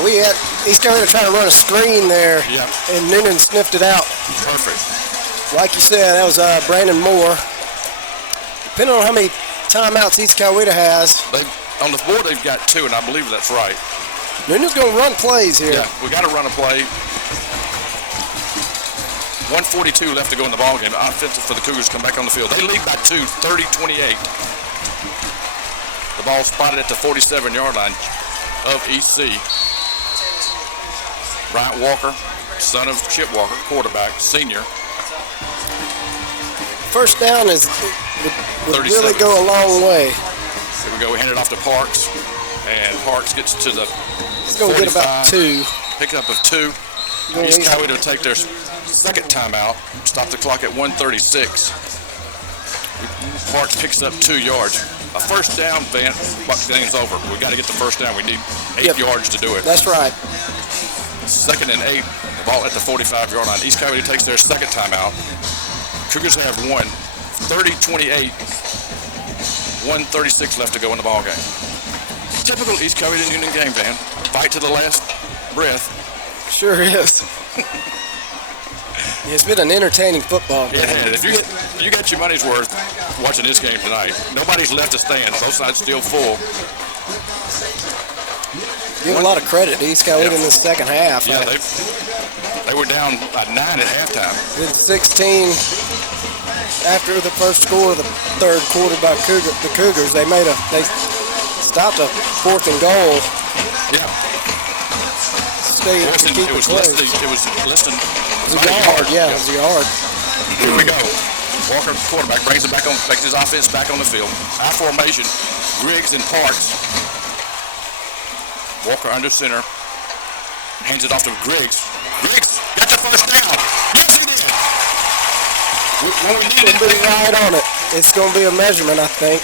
We had East Coweta trying to run a screen there, and Newnan sniffed it out. Perfect. Like you said, that was Brandon Moore. Depending on how many timeouts East Coweta has. On the board, they've got 2, and I believe that's right. Newnan's going to run plays here. Yeah, we got to run a play. 1:42 left to go in the ballgame. Offensive for the Cougars come back on the field. They lead by 2, 30-28. The ball spotted at the 47-yard line of EC. Bryant Walker, son of Chip Walker, quarterback, senior. First down would really go a long way. Here we go. We hand it off to Parks, and Parks gets to the 45. Going to get about 2. Pickup of 2. East Coweta to take their second timeout. Stop the clock at 1:36. Parks picks up 2 yards. A first down, game's over. We got to get the first down. We need 8 yards to do it. That's right. 2nd and 8. The ball at the 45-yard line. East Coweta takes their second timeout. Cougars have won 30-28. 1:36 left to go in the ball game. Typical East Coweta Newnan game, Van. Fight to the last breath. Sure is. It's been an entertaining football game. Yeah, if you got your money's worth watching this game tonight. Nobody's left to stand. Both sides still full. Give a lot of credit to East Coweta in the second half. Yeah, they were down by 9 at halftime. With 16 after the first score of the third quarter by the Cougars, they stopped a 4th and goal. Yeah. It was less than a yard. Yeah, it was a yard. Here we go. Walker, quarterback, brings it back his offense back on the field. I formation. Griggs and Parks. Walker under center. Hands it off to Griggs. Griggs got the first down. Yes, he did. It's going to be right on it. It's going to be a measurement, I think.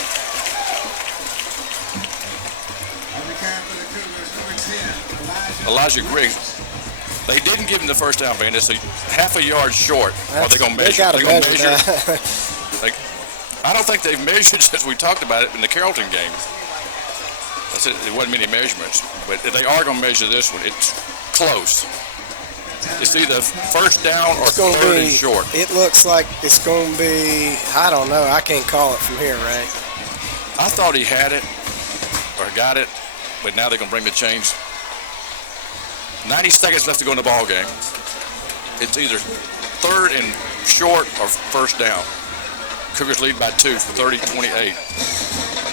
Elijah Griggs. They didn't give him the first down, Van. It's a half a yard short. Are they going to measure? They got to measure. I don't think they've measured since we talked about it in the Carrollton game. That's it. It wasn't many measurements, but if they are going to measure this one, it's close. It's either first down or third and short. It looks like it's going to be, I don't know. I can't call it from here, Ray. I thought he had it or got it, but now they're going to bring the change. 90 seconds left to go in the ball game. It's either third and short or first down. Cougars lead by 2, 30-28.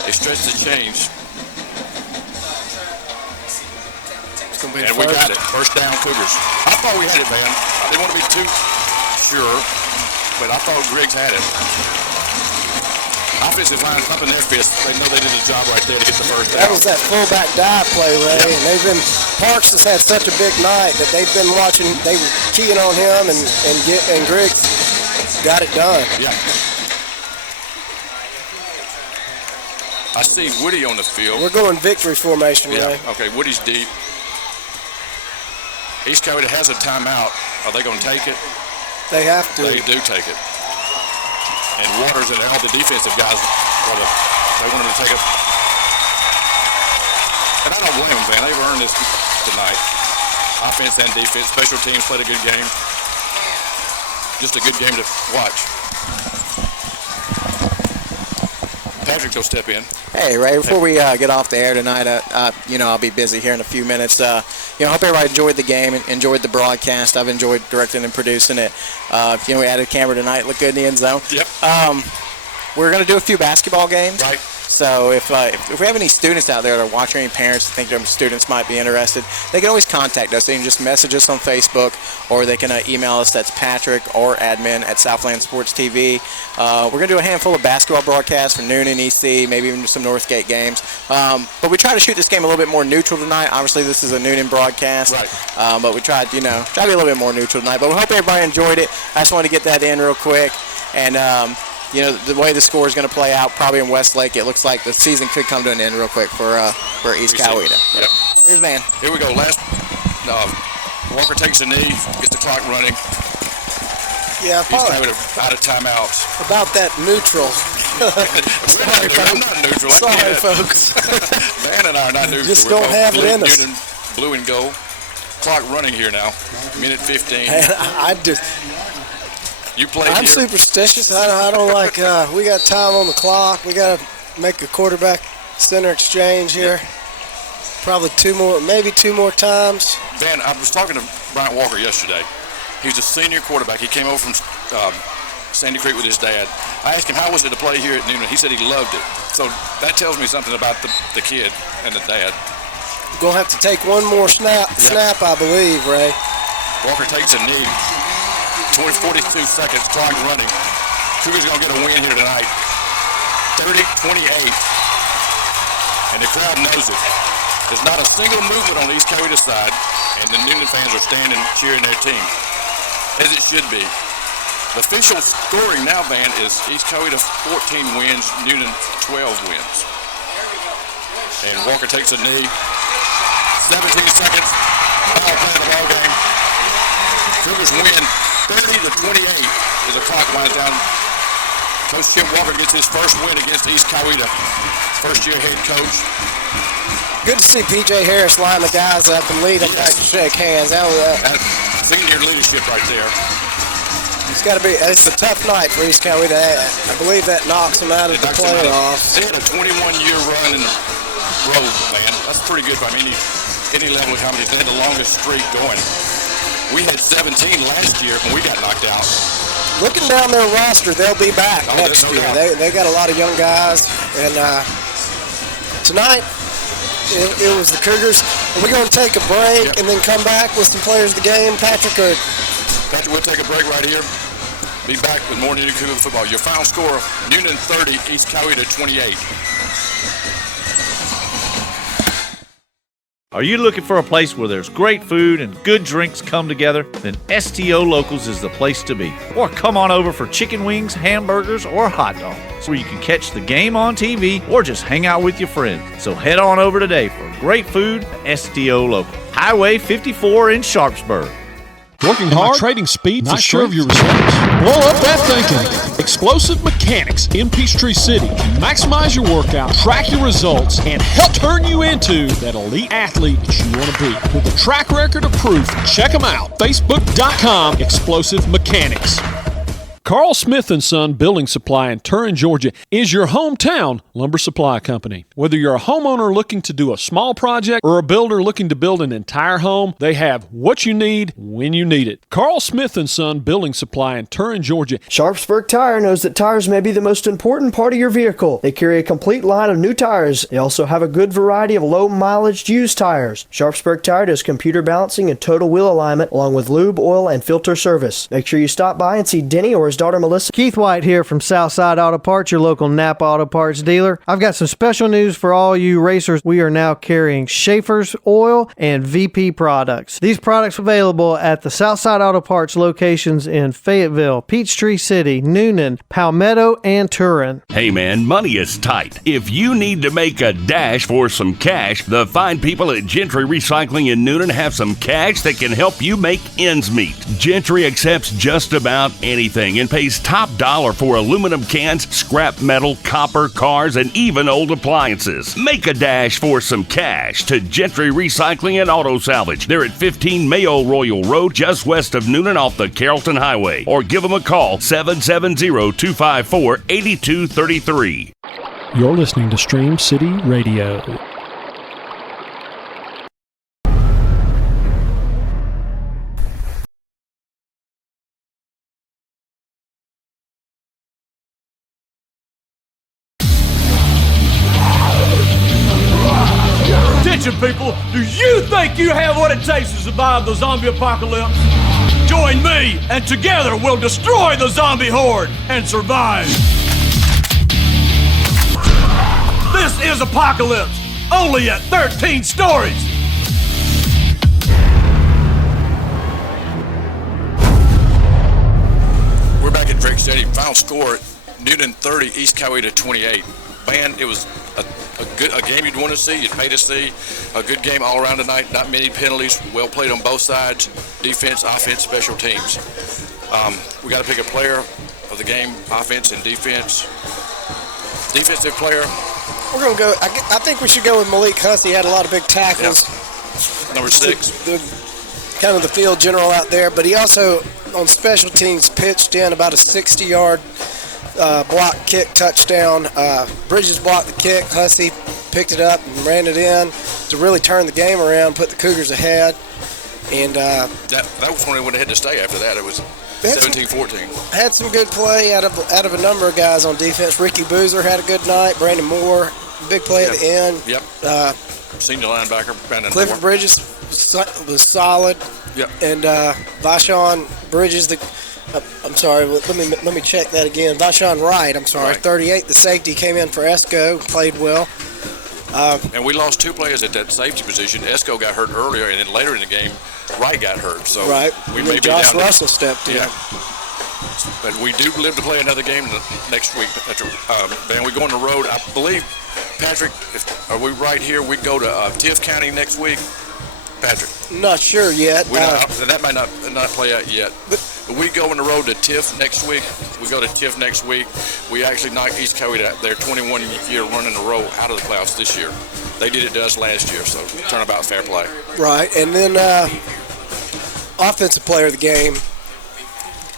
They stretch the change. It's gonna be and we got it. First down, Cougars. I thought we had it, man. I didn't want to be too sure, but I thought Griggs had it. Offensive line thumping their fists. They know they did a job right there to get the first down. That was that fullback dive play, Ray. Yep. And they've been, Parks has had such a big night that they've been watching. They were keying on him, and Griggs got it done. Yeah. I see Woody on the field. We're going victory formation, Yeah. Ray. Okay, Woody's deep. East Coweta has a timeout. Are they going to take it? They have to. They do take it. And Waters and all the defensive guys, they want them to take it. And I don't blame them, man. They've earned this tonight. Offense and defense. Special teams played a good game. Just a good game to watch. Patrick will step in. Hey, Ray, before we get off the air tonight, I'll be busy here in a few minutes. I hope everybody enjoyed the game and enjoyed the broadcast. I've enjoyed directing and producing it. We added a camera tonight. Looked good in the end zone. Yep. We're going to do a few basketball games. Right. So if we have any students out there that are watching, any parents that think their students might be interested, they can always contact us. They can just message us on Facebook, or they can email us. That's Patrick or admin at Southland Sports TV. We're going to do a handful of basketball broadcasts for Newnan, East C, maybe even some Northgate games. But we try to shoot this game a little bit more neutral tonight. Obviously, this is a Newnan broadcast. Right. But we tried to be a little bit more neutral tonight. But we hope everybody enjoyed it. I just wanted to get that in real quick. And the way the score is going to play out, probably in Westlake, it looks like the season could come to an end real quick for East Coweta. Yep. Here's Van. Here we go. Walker takes a knee, gets the clock running. Yeah, East Coweta out of timeouts. About that neutral. I'm not neutral. Sorry, folks. Van and I are not neutral. Just don't have it in us. Newnan, blue and gold. Clock running here now. Minute 15. You played I'm here. superstitious. I don't like. We got time on the clock. We got to make a quarterback center exchange here. Probably maybe two more times. Van, I was talking to Bryant Walker yesterday. He's a senior quarterback. He came over from Sandy Creek with his dad. I asked him how was it to play here at Newnan. He said he loved it. So that tells me something about the kid and the dad. We're gonna have to take one more snap, I believe, Ray. Walker takes a knee. 42 seconds, clock running. Cougars going to get a win here tonight. 30-28. And the crowd knows it. There's not a single movement on the East Coweta side, and the Newnan fans are standing cheering their team, as it should be. The official scoring now, Van, is East Coweta 14 wins, Newnan 12 wins. And Walker takes a knee. 17 seconds. Final play of the ball game. Cougars win 30-28 as the clock winds down. Coach Chip Walker gets his first win against East Coweta. First-year head coach. Good to see P.J. Harris line the guys up and lead them back to shake hands. That's senior leadership right there. It's a tough night for East Coweta. I believe that knocks them out of the playoffs. They had a 21-year run in the road, man. That's pretty good by any level of company. They had the longest streak going. We had 17 last year when we got knocked out. Looking down their roster, they'll be back next year. They got a lot of young guys. And tonight, it was the Cougars. Are we going to take a break and then come back with some players of the game? Patrick, we'll take a break right here. Be back with more Newnan Cougar football. Your final score, Newnan 30, East Coweta 28. Are you looking for a place where there's great food and good drinks come together? Then STO Locals is the place to be. Or come on over for chicken wings, hamburgers, or hot dogs, where you can catch the game on TV or just hang out with your friends. So head on over today for great food at STO Local. Highway 54 in Sharpsburg. Working hard, trading speed, not sure of your results. Blow up that thinking. Explosive Mechanics in Peachtree City can maximize your workout, track your results, and help turn you into that elite athlete that you want to be. With a track record of proof, check them out. Facebook.com, Explosive Mechanics. Carl Smith & Son Building Supply in Turin, Georgia is your hometown lumber supply company. Whether you're a homeowner looking to do a small project or a builder looking to build an entire home, they have what you need when you need it. Carl Smith & Son Building Supply in Turin, Georgia. Sharpsburg Tire knows that tires may be the most important part of your vehicle. They carry a complete line of new tires. They also have a good variety of low-mileage used tires. Sharpsburg Tire does computer balancing and total wheel alignment, along with lube, oil, and filter service. Make sure you stop by and see Denny or his daughter Melissa. Keith White here from Southside Auto Parts, your local Napa Auto Parts dealer. I've got some special news for all you racers. We are now carrying Schaefer's oil and VP products. These products available at the Southside Auto Parts locations in Fayetteville, Peachtree City, Newnan, Palmetto, and Turin. Hey man, money is tight. If you need to make a dash for some cash, the fine people at Gentry Recycling in Newnan have some cash that can help you make ends meet. Gentry accepts just about anything and pays top dollar for aluminum cans, scrap metal, copper, cars, and even old appliances. Make a dash for some cash to Gentry Recycling and Auto Salvage. They're at 15 Mayo Royal Road, just west of Newnan off the Carrollton Highway. Or give them a call, 770-254-8233. You're listening to Stream City Radio. Attention, people! Do you think you have what it takes to survive the zombie apocalypse? Join me, and together we'll destroy the zombie horde and survive. This is Apocalypse, only at 13 Stories. We're back at Drake Stadium. Final score: Newnan 30, East Coweta 28. Man, it was a game you'd want to see. You'd pay to see. A good game all around tonight. Not many penalties. Well played on both sides. Defense, offense, special teams. We got to pick a player of the game, offense and defense. Defensive player. We're going to go, I think we should go with Malik Hussey. He had a lot of big tackles. Yep. Number 6. Kind of the field general out there, but he also, on special teams, pitched in about a 60-yard block kick touchdown. Bridges blocked the kick. Hussey picked it up and ran it in to really turn the game around, put the Cougars ahead. And that was when they went ahead to stay after that. It was 17-14. Had some good play out of a number of guys on defense. Ricky Boozer had a good night. Brandon Moore, big play at the end. Yep. Senior linebacker, Brandon Clifford Moore. Bridges was solid. Yep. And Vashon Bridges, I'm sorry, let me check that again. Vashon Wright, 38, the safety, came in for Esco, played well. And we lost 2 players at that safety position. Esco got hurt earlier, and then later in the game, Wright got hurt. So we may be Josh down Russell stepped in. Yeah. But we do live to play another game next week. Man, we go on the road. I believe, Patrick, are we right here? We go to Tiff County next week. Patrick. Not sure yet. That might not play out yet. But we go on the road to Tiff next week. We go to Tiff next week. We actually knocked East Coweta, their 21-year run in a row, out of the playoffs this year. They did it to us last year, so turnabout fair play. Right, and then offensive player of the game,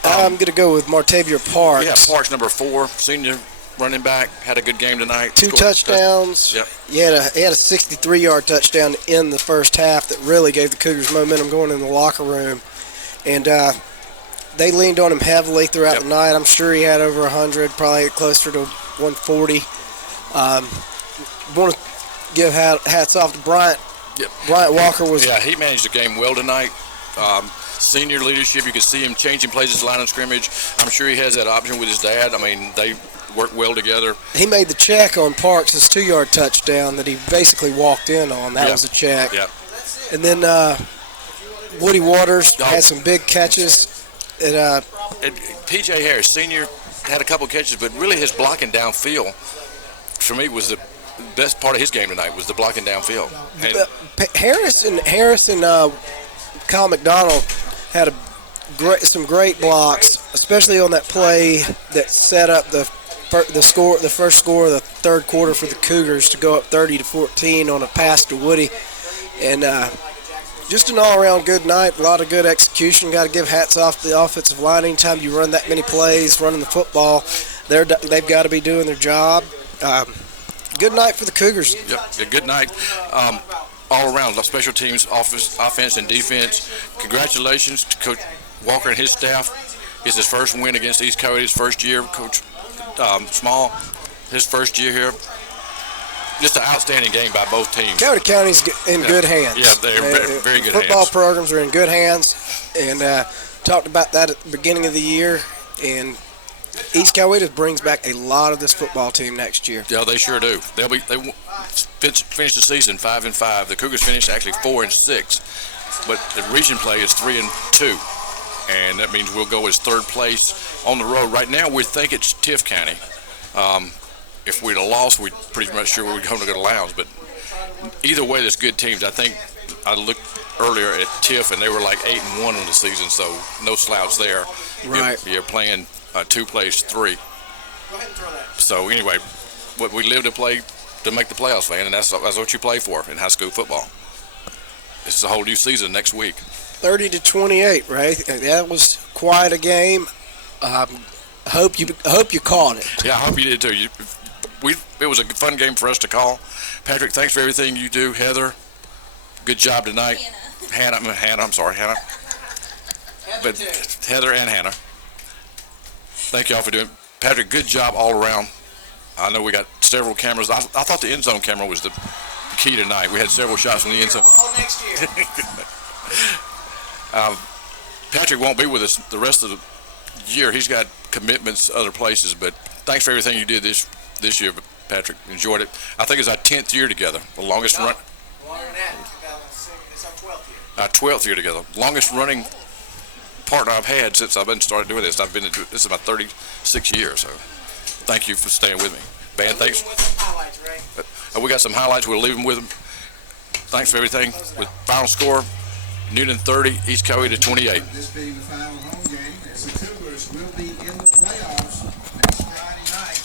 I'm going to go with Martavier Parks. Yeah, Parks, number 4, senior running back, had a good game tonight. 2 touchdowns. Yep. He had a 63-yard touchdown in the first half that really gave the Cougars momentum going in the locker room. And they leaned on him heavily throughout the night. I'm sure he had over 100, probably closer to 140. Want to give hats off to Bryant. Yep. Bryant Walker was... Yeah, he managed the game well tonight. Senior leadership, you can see him changing plays at the line of scrimmage. I'm sure he has that option with his dad. I mean, they work well together. He made the check on Parks' 2-yard touchdown that he basically walked in on. That was a check. Yep. And then Woody Waters had some big catches. And P.J. Harris, senior, had a couple catches, but really his blocking downfield, for me, was the best part of his game tonight, was the blocking downfield. And Harris and Kyle McDonald had some great blocks, especially on that play that set up the first score of the third quarter for the Cougars to go up 30-14 on a pass to Woody. And just an all-around good night. A lot of good execution. Got to give hats off to the offensive line. Anytime you run that many plays, running the football, they've got to be doing their job. Good night for the Cougars. Yep, a good night. All around, special teams, offense, and defense. Congratulations to Coach Walker and his staff. It's his first win against East Coweta, his first year. Coach Small, his first year here. Just an outstanding game by both teams. Coweta County's in good hands. Yeah, they're very good football hands. programs are in good hands, and talked about that at the beginning of the year. And East Coweta brings back a lot of this football team next year. Yeah, they sure do. They finish the season 5-5. The Cougars finished actually 4-6, but the region play is 3-2, and that means we'll go as third place on the road. Right now, we think it's Tiff County. If we'd have lost, we'd pretty much sure we'd go to Lowndes. But either way, there's good teams. I think I looked earlier at Tiff, and they were like 8-1 in the season, so no slouch there. Right. You're playing 2 plays 3. So anyway, we live to play to make the playoffs, man, and that's what you play for in high school football. This is a whole new season next week. 30-28, right? That was quite a game. I hope you caught it. Yeah, I hope you did too. It was a fun game for us to call. Patrick, thanks for everything you do. Heather, good job tonight. Hannah. But Heather and Hannah. Thank y'all for doing it. Patrick, good job all around. I know we got several cameras. I thought the end zone camera was the key tonight. We had several shots from the end zone. All next year. Patrick won't be with us the rest of the year. He's got commitments other places, but thanks for everything you did this year, Patrick. Enjoyed it. I think it's our 10th year together. The longest run. Longer than that. It's our 12th year. Our 12th year together. Longest running partner I've had since I've been started doing this. This is my 36 years, so thank you for staying with me. Band, thanks. We got some highlights. We'll leave them with them. Thanks for everything. With final score, Newnan 30, East Coweta 28. This being the final home game, as the Cougars will be in the playoffs next Friday night.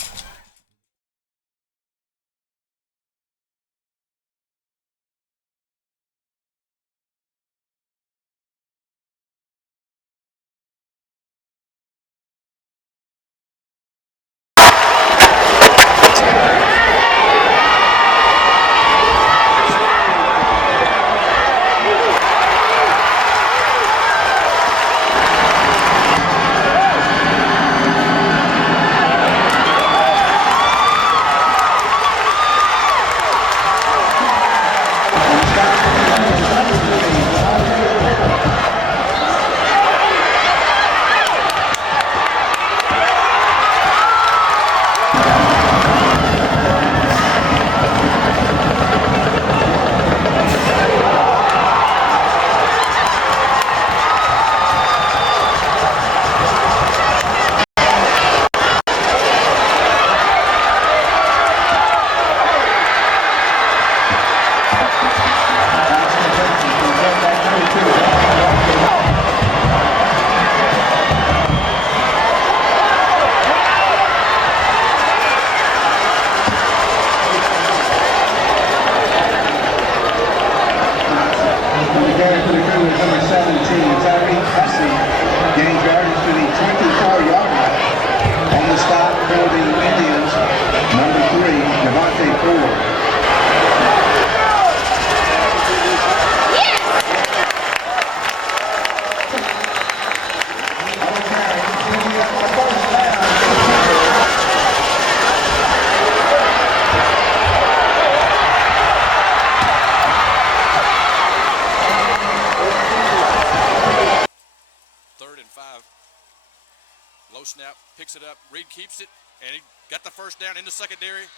Snap, picks it up, Reed keeps it, and he got the first down in the secondary,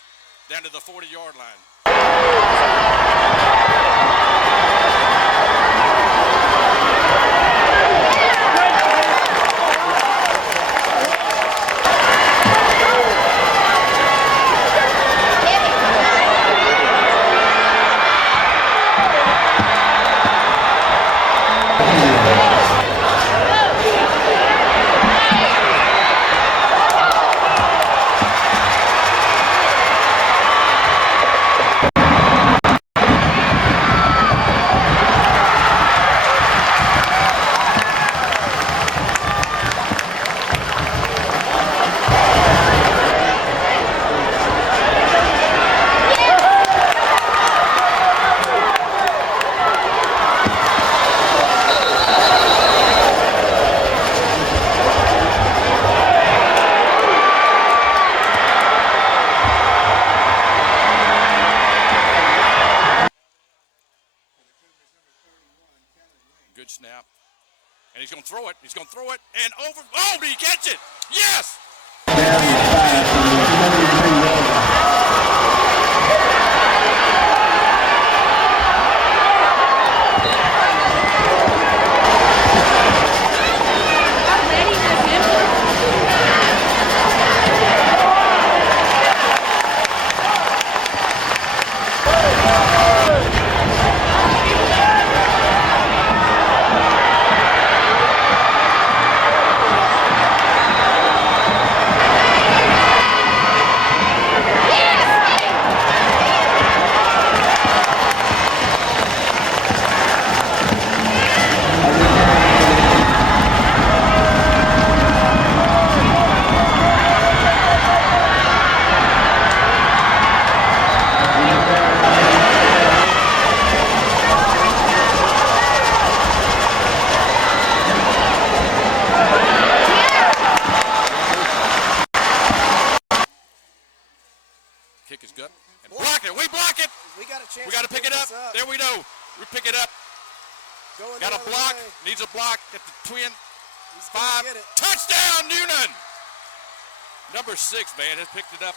down to the 40-yard line. Good snap. And he's going to throw it. He's going to throw it. And over. Oh, did he catch it? Yes! Kick is good. And block it. We block it. We got a chance. We got to pick it up. There we go. We pick it up. Got a block. Needs a block. Get the twin. 5. Touchdown, Newnan. Number 6, man, has picked it up.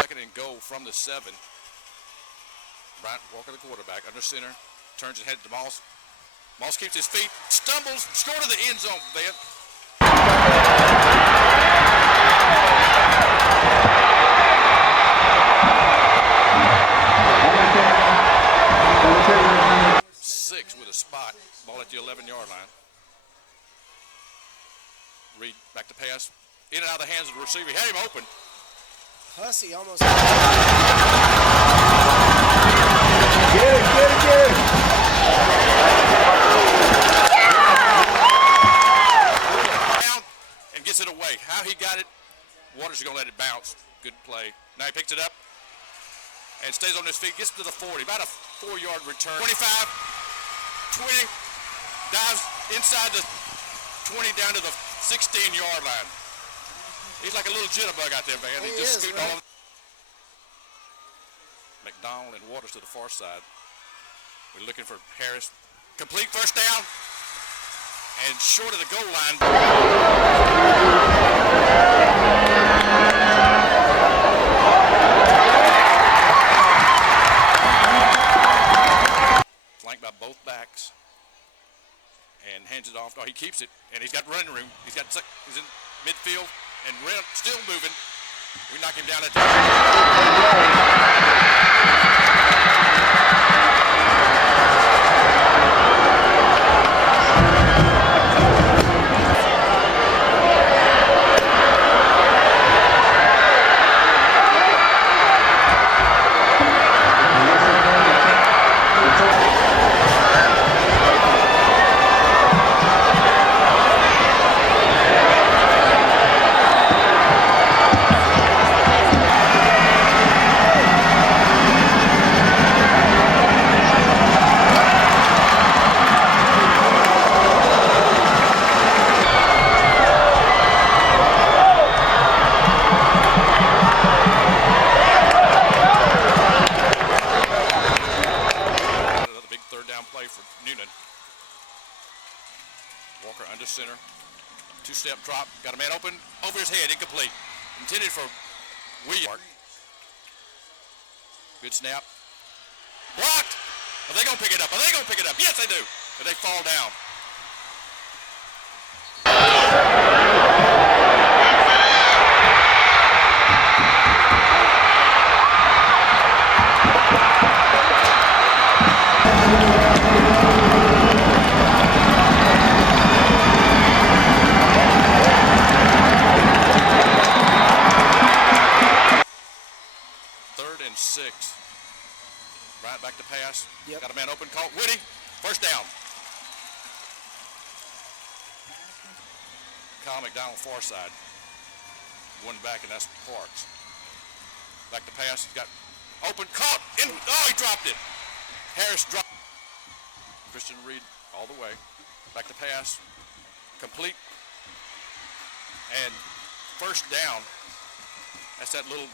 Second and goal from the 7. Bryant Walker, the quarterback, under center, turns his head to Moss. Moss keeps his feet, stumbles, short of the end zone. Six with a spot, ball at the 11-yard line. Reed back to pass, in and out of the hands of the receiver. He had him open. Hussey almost. Get it. Down and gets it away. How he got it, Waters is going to let it bounce. Good play. Now he picks it up and stays on his feet, gets to the 40, about a 4-yard return. 25, 20, dives inside the 20 down to the 16-yard line. He's like a little jitterbug out there, man. He just scooting all over. McDonald and Waters to the far side. We're looking for Harris. Complete first down. And short of the goal line. Flanked by both backs. And hands it off. Oh, he keeps it. And he's got running room. He's in midfield. And still moving. We knock him down at Two-step drop, got a man open, over his head, incomplete. Intended for William. Good snap. Blocked! Are they going to pick it up? Are they going to pick it up? Yes, they do. But they fall down. Six. Right back to pass. Yep. Got a man open, caught Woody. First down. Kyle McDonald far side. One back, and that's Parks. Back to pass. Got open, caught. Oh, he dropped it. Harris dropped. Christian Reed all the way. Back to pass. Complete. And first down. That's that little.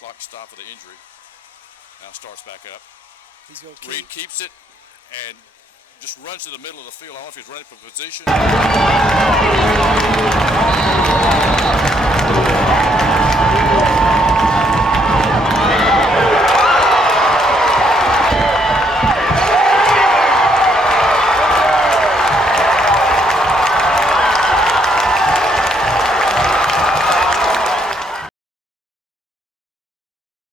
Clock stop for the injury. Now starts back up. He's going to Reed keeps it and just runs to the middle of the field. I don't know if he's running for position.